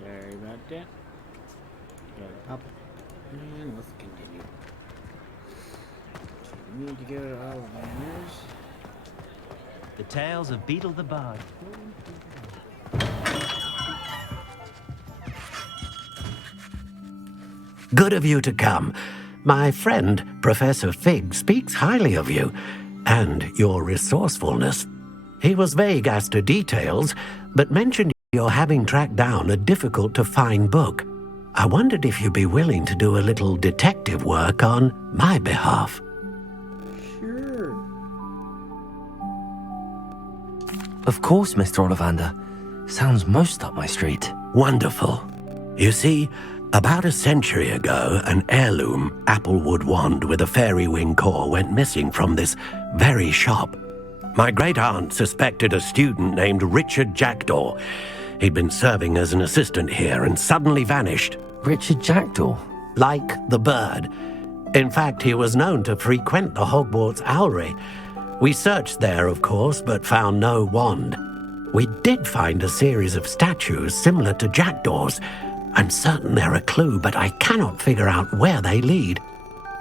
Sorry about that. Gotta pop it. And let's continue. So we need to go to Ollivanders. The Tales of Beetle the Bard. Good of you to come. My friend, Professor Fig, speaks highly of you and your resourcefulness. He was vague as to details, but mentioned you're having tracked down a difficult-to-find book. I wondered if you'd be willing to do a little detective work on my behalf. Sure. Of course, Mr. Ollivander. Sounds most up my street. Wonderful. You see, about a century ago, an heirloom applewood wand with a fairy wing core went missing from this very shop. My great-aunt suspected a student named Richard Jackdaw. He'd been serving as an assistant here and suddenly vanished. Richard Jackdaw? Like the bird. In fact, he was known to frequent the Hogwarts Owlery. We searched there, of course, but found no wand. We did find a series of statues similar to Jackdaw's. I'm certain they're a clue, but I cannot figure out where they lead.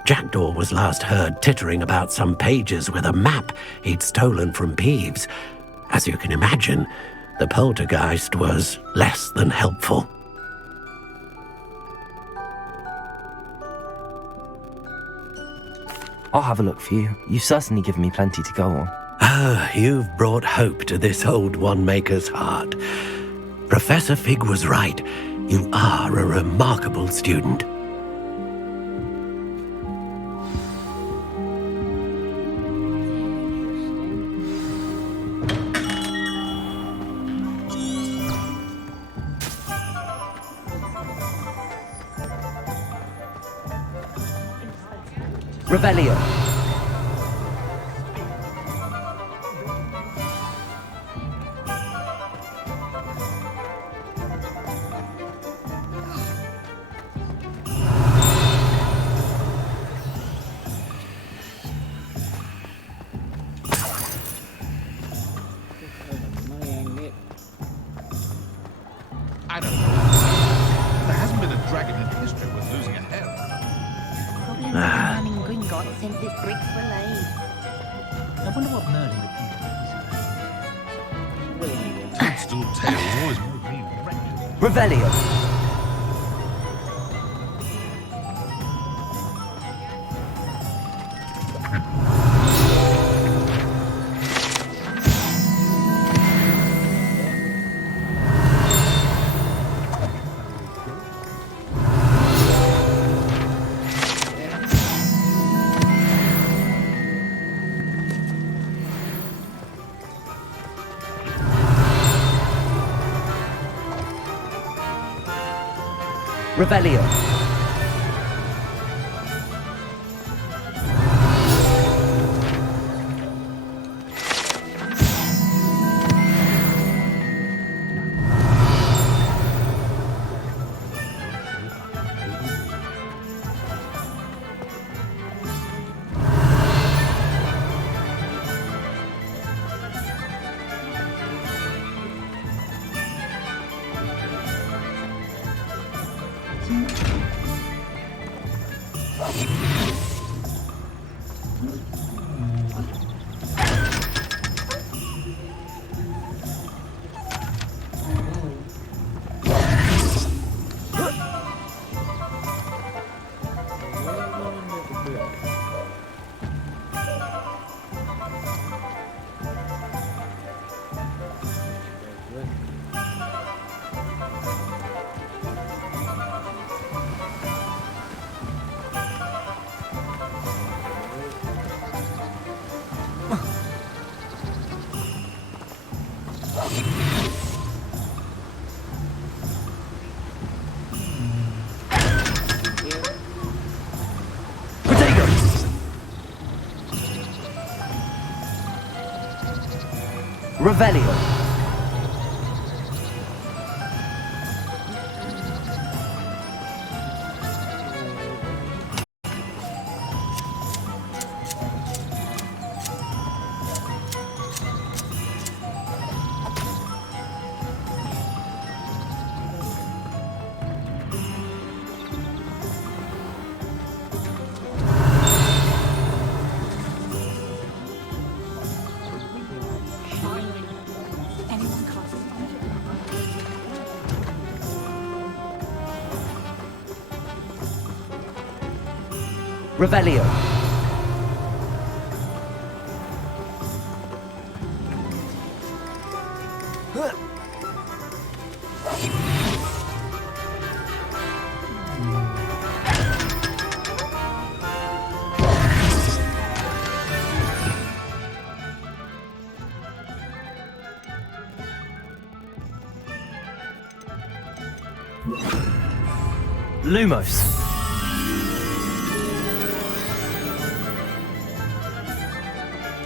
Jackdaw was last heard tittering about some pages with a map he'd stolen from Peeves. As you can imagine, the poltergeist was less than helpful. I'll have a look for you. You've certainly given me plenty to go on. Ah, you've brought hope to this old one-maker's heart. Professor Fig was right. You are a remarkable student. Revelio. I don't know. There hasn't been a dragon in history worth losing a head. Goblins have been running Gringotts think this bricks will aid. I wonder what Merlin would think. Toadstool tales always make me wretched. Revelio. Revelio. Revelio. Revelio. Lumos.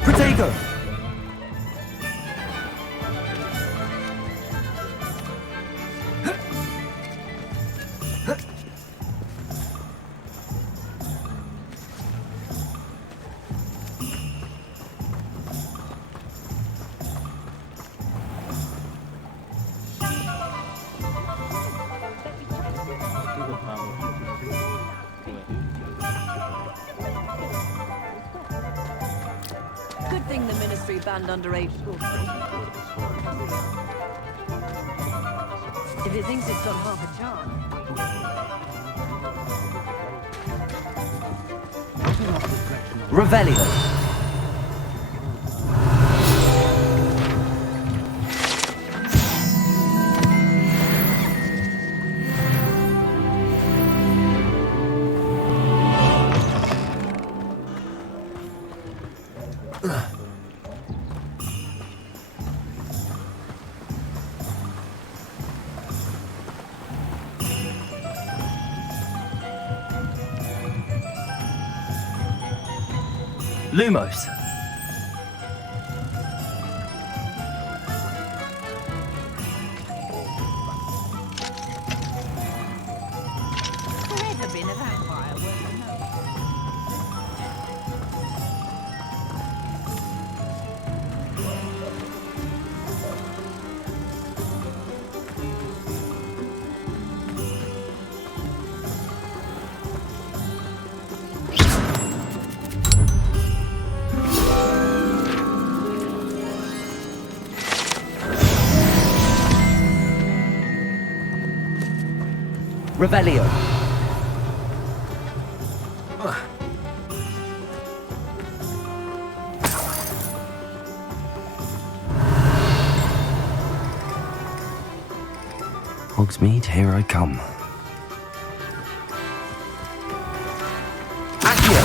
Protego. Good thing the Ministry banned underage school. If it thinks it's got half a chance. Revelio. Lumos. Forever been a vampire, well, you know. Revelio. Hogsmeade, here I come. Accio!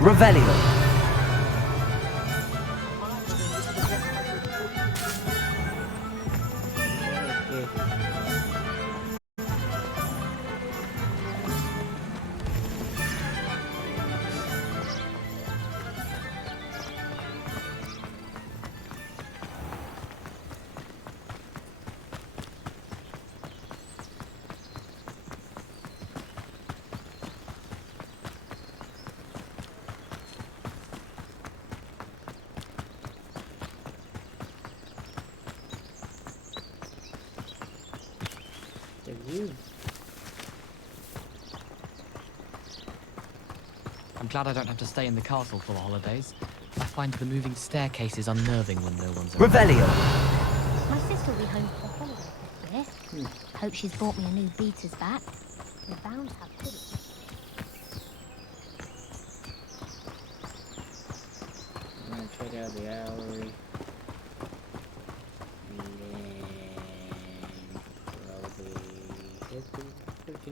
Revelio. I'm glad I don't have to stay in the castle for the holidays. I find the moving staircases unnerving when no one's around. Revelio. My sister will be home for the holidays this year. Hope she's brought me a new beater's back. We're bound to have pudding. I'm gonna check out the gallery.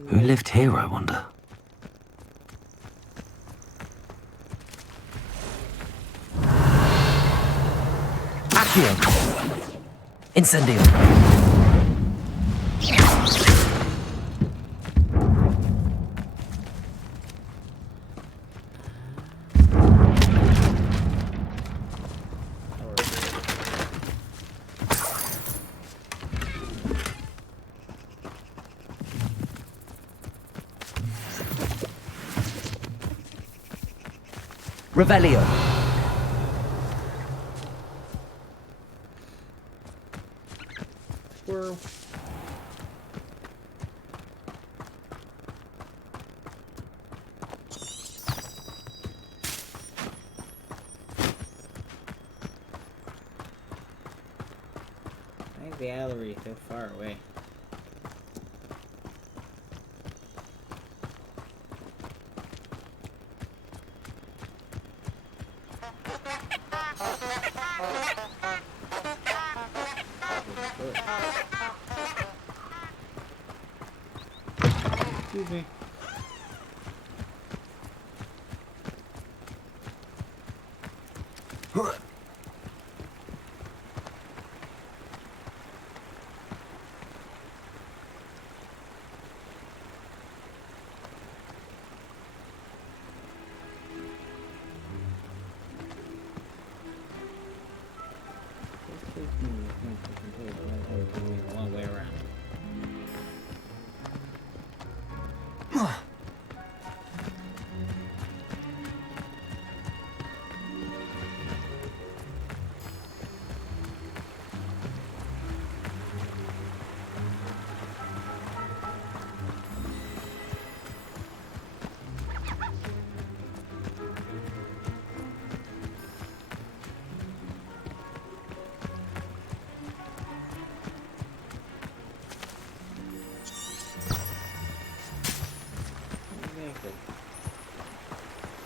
Who lived here, I wonder? Accio! Incendio! Revelio. Squirrel. I think the gallery is so far away. Excuse me. A long way around. Exactly.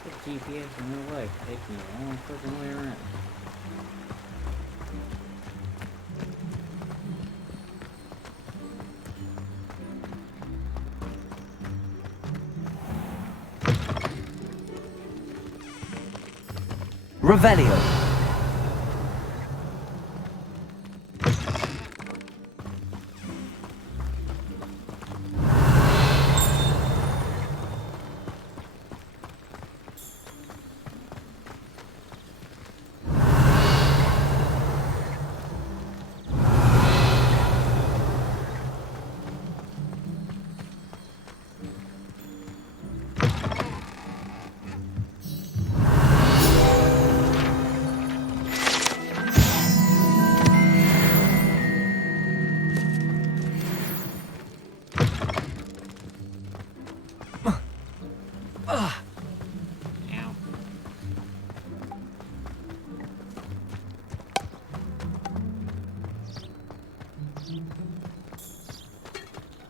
This GPS in real life takes me a long freaking way around. Revelio.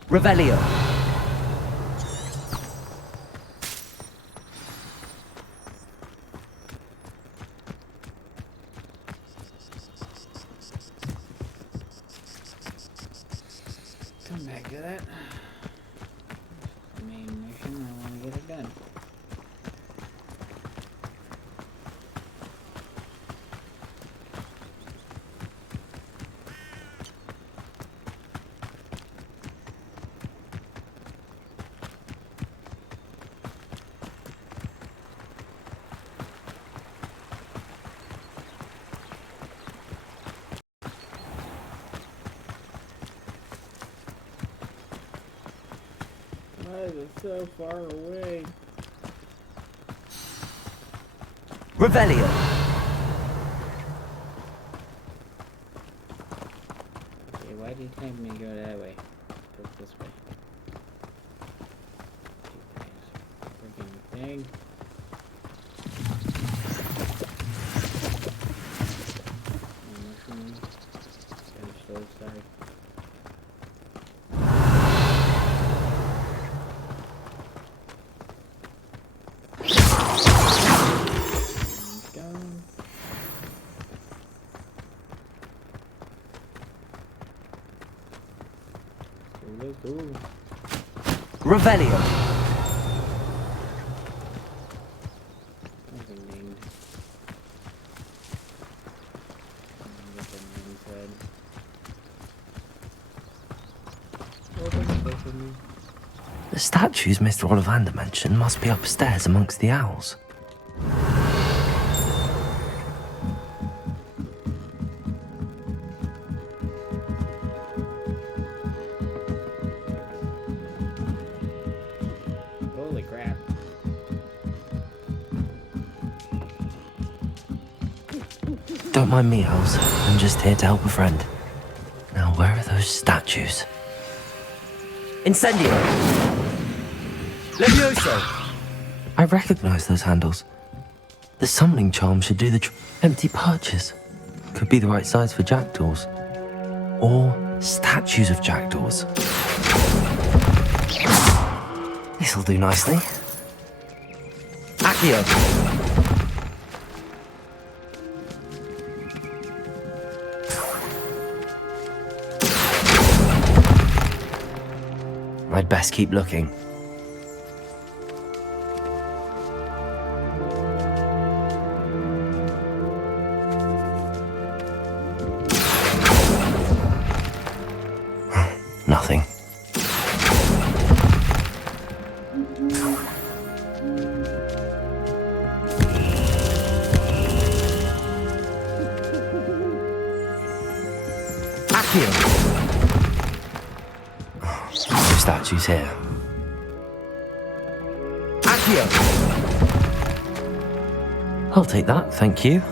Revelio. Come back to that. Main mission, I want to get it done. Why is it so far away? Revelio. Okay, why did you tell me to go that way? Go this way. Freaking thing. Mushroom. I'm so sorry. Revelio. The statues Mr. Ollivander mentioned must be upstairs amongst the owls. Holy crap. Don't mind me, owls. I'm just here to help a friend. Now, where are those statues? Incendio! Levioso! I recognize those handles. The summoning charm should do the empty perches. Could be the right size for jackdaws. Or statues of jackdaws. This'll do nicely. Accio! I'd best keep looking. Nothing. Accio! Statues here. Accio! I'll take that, thank you.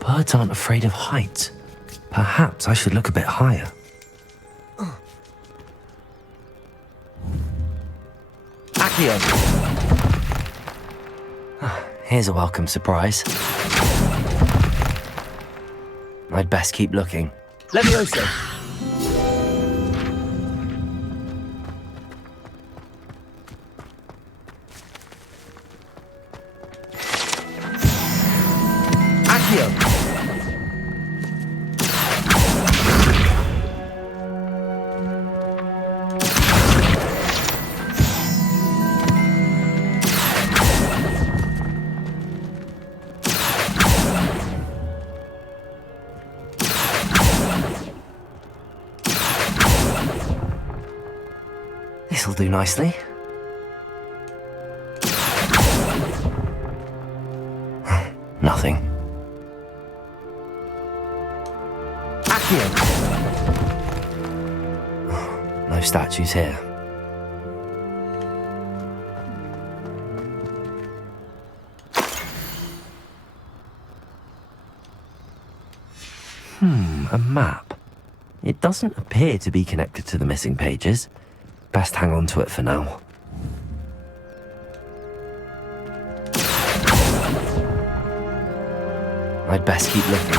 Birds aren't afraid of heights. Perhaps I should look a bit higher. Accio! Here's a welcome surprise. I'd best keep looking. Levioso! Accio! This'll do nicely. Nothing. Accio! No statues here. A map. It doesn't appear to be connected to the missing pages. Best hang on to it for now. I'd best keep looking.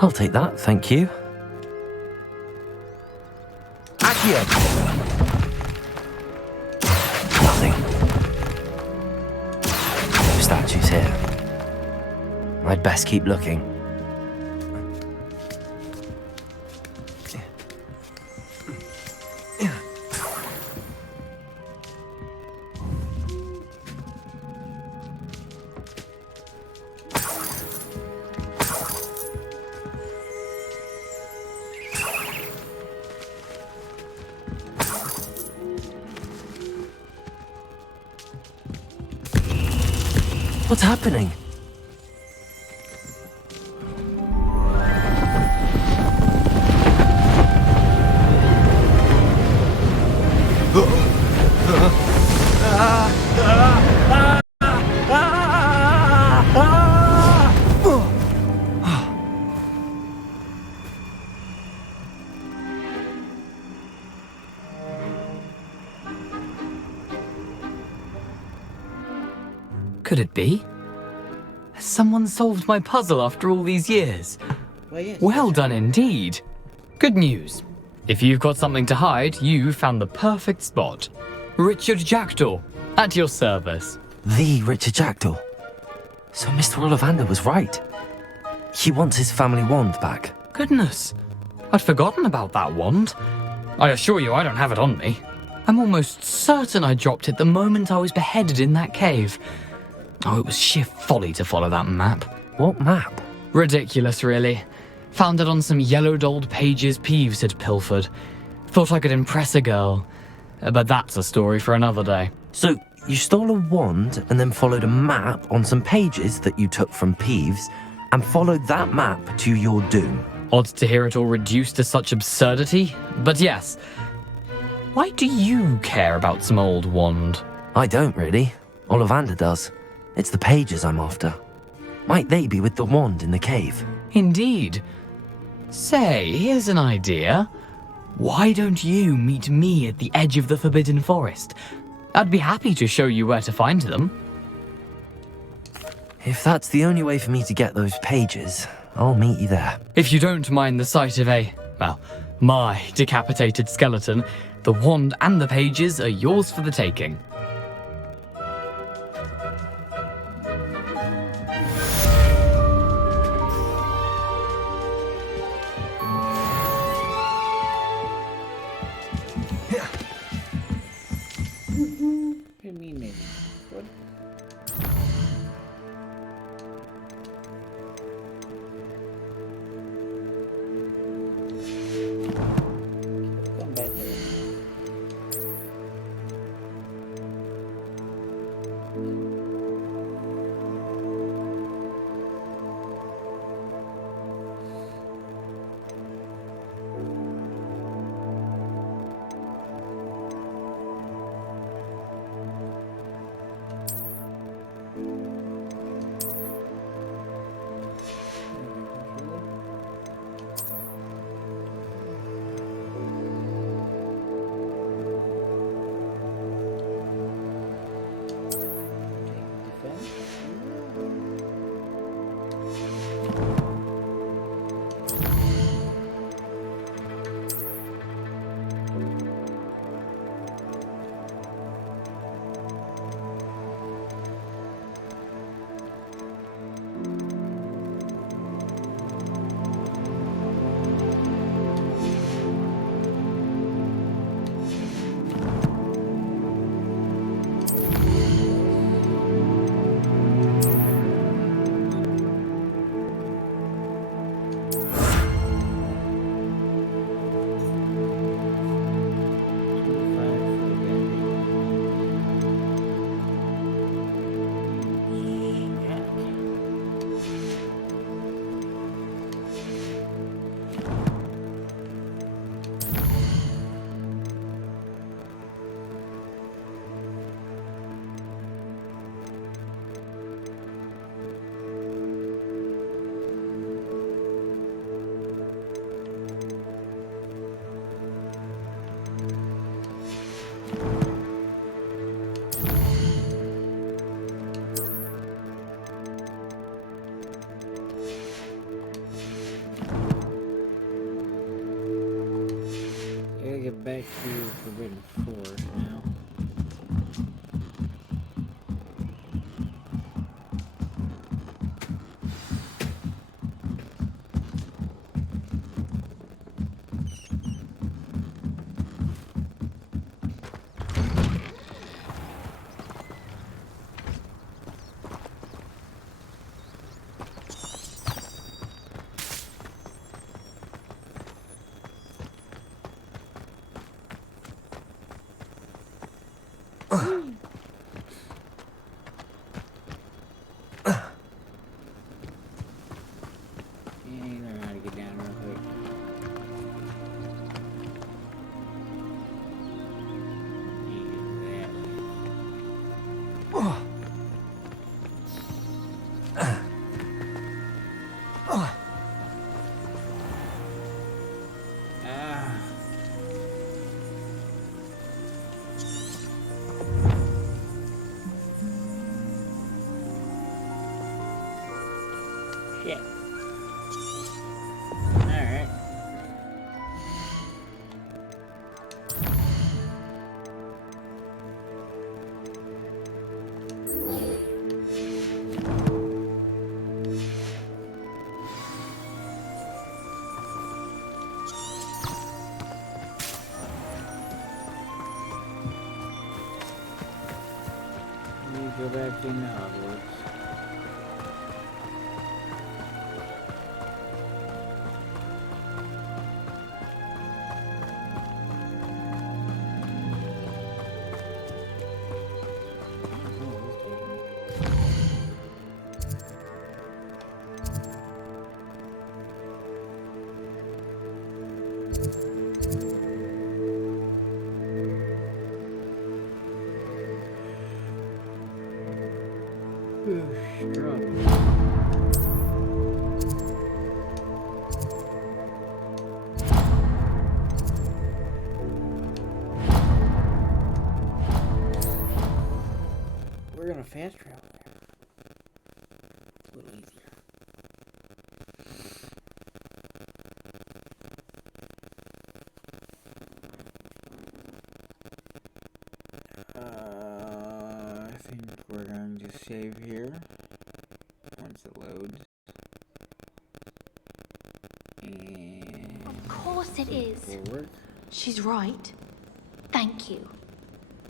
I'll take that, thank you. Accio! Nothing. No statues here. I'd best keep looking. What's happening? Could it be? Has someone solved my puzzle after all these years? Well, yes, Well done indeed. Good news. If you've got something to hide, you found the perfect spot. Richard Jackdaw, at your service. The Richard Jackdaw. So Mr. Ollivander was right. He wants his family wand back. Goodness, I'd forgotten about that wand. I assure you I don't have it on me. I'm almost certain I dropped it the moment I was beheaded in that cave. Oh, it was sheer folly to follow that map. What map? Ridiculous, really. Found it on some yellowed old pages Peeves had pilfered. Thought I could impress a girl. But that's a story for another day. So, you stole a wand and then followed a map on some pages that you took from Peeves and followed that map to your doom. Odd to hear it all reduced to such absurdity, but yes. Why do you care about some old wand? I don't really. Ollivander does. It's the pages I'm after. Might they be with the wand in the cave? Indeed. Say, here's an idea. Why don't you meet me at the edge of the Forbidden Forest? I'd be happy to show you where to find them. If that's the only way for me to get those pages, I'll meet you there. If you don't mind the sight of my decapitated skeleton, the wand and the pages are yours for the taking. back to Forbidden Forest now. Shit. Alright. Go back to Hogwarts. We're gonna fast travel there. It's a little easier. I think we're going to save here once it loads. And Of course it is. forward. She's right. Thank you.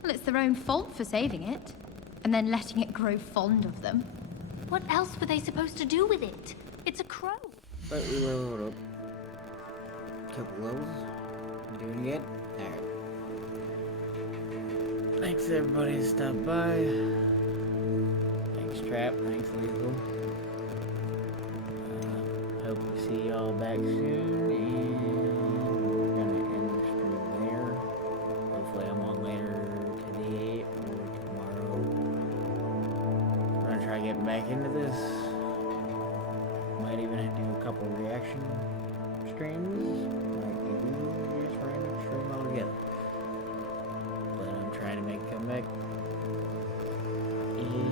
Well, it's their own fault for saving it, and then letting it grow fond of them. What else were they supposed to do with it? It's a crow. But we leveled up. Couple levels. Doing good? Alright. Thanks everybody who stopped by. Thanks Trap, thanks Lethal. Hope to see y'all back soon, and we're gonna end the stream there. Hopefully I'm on later today or tomorrow. We're gonna try getting back into this. Might even do a couple reaction streams. Might do just random stream altogether. But I'm trying to make a comeback. And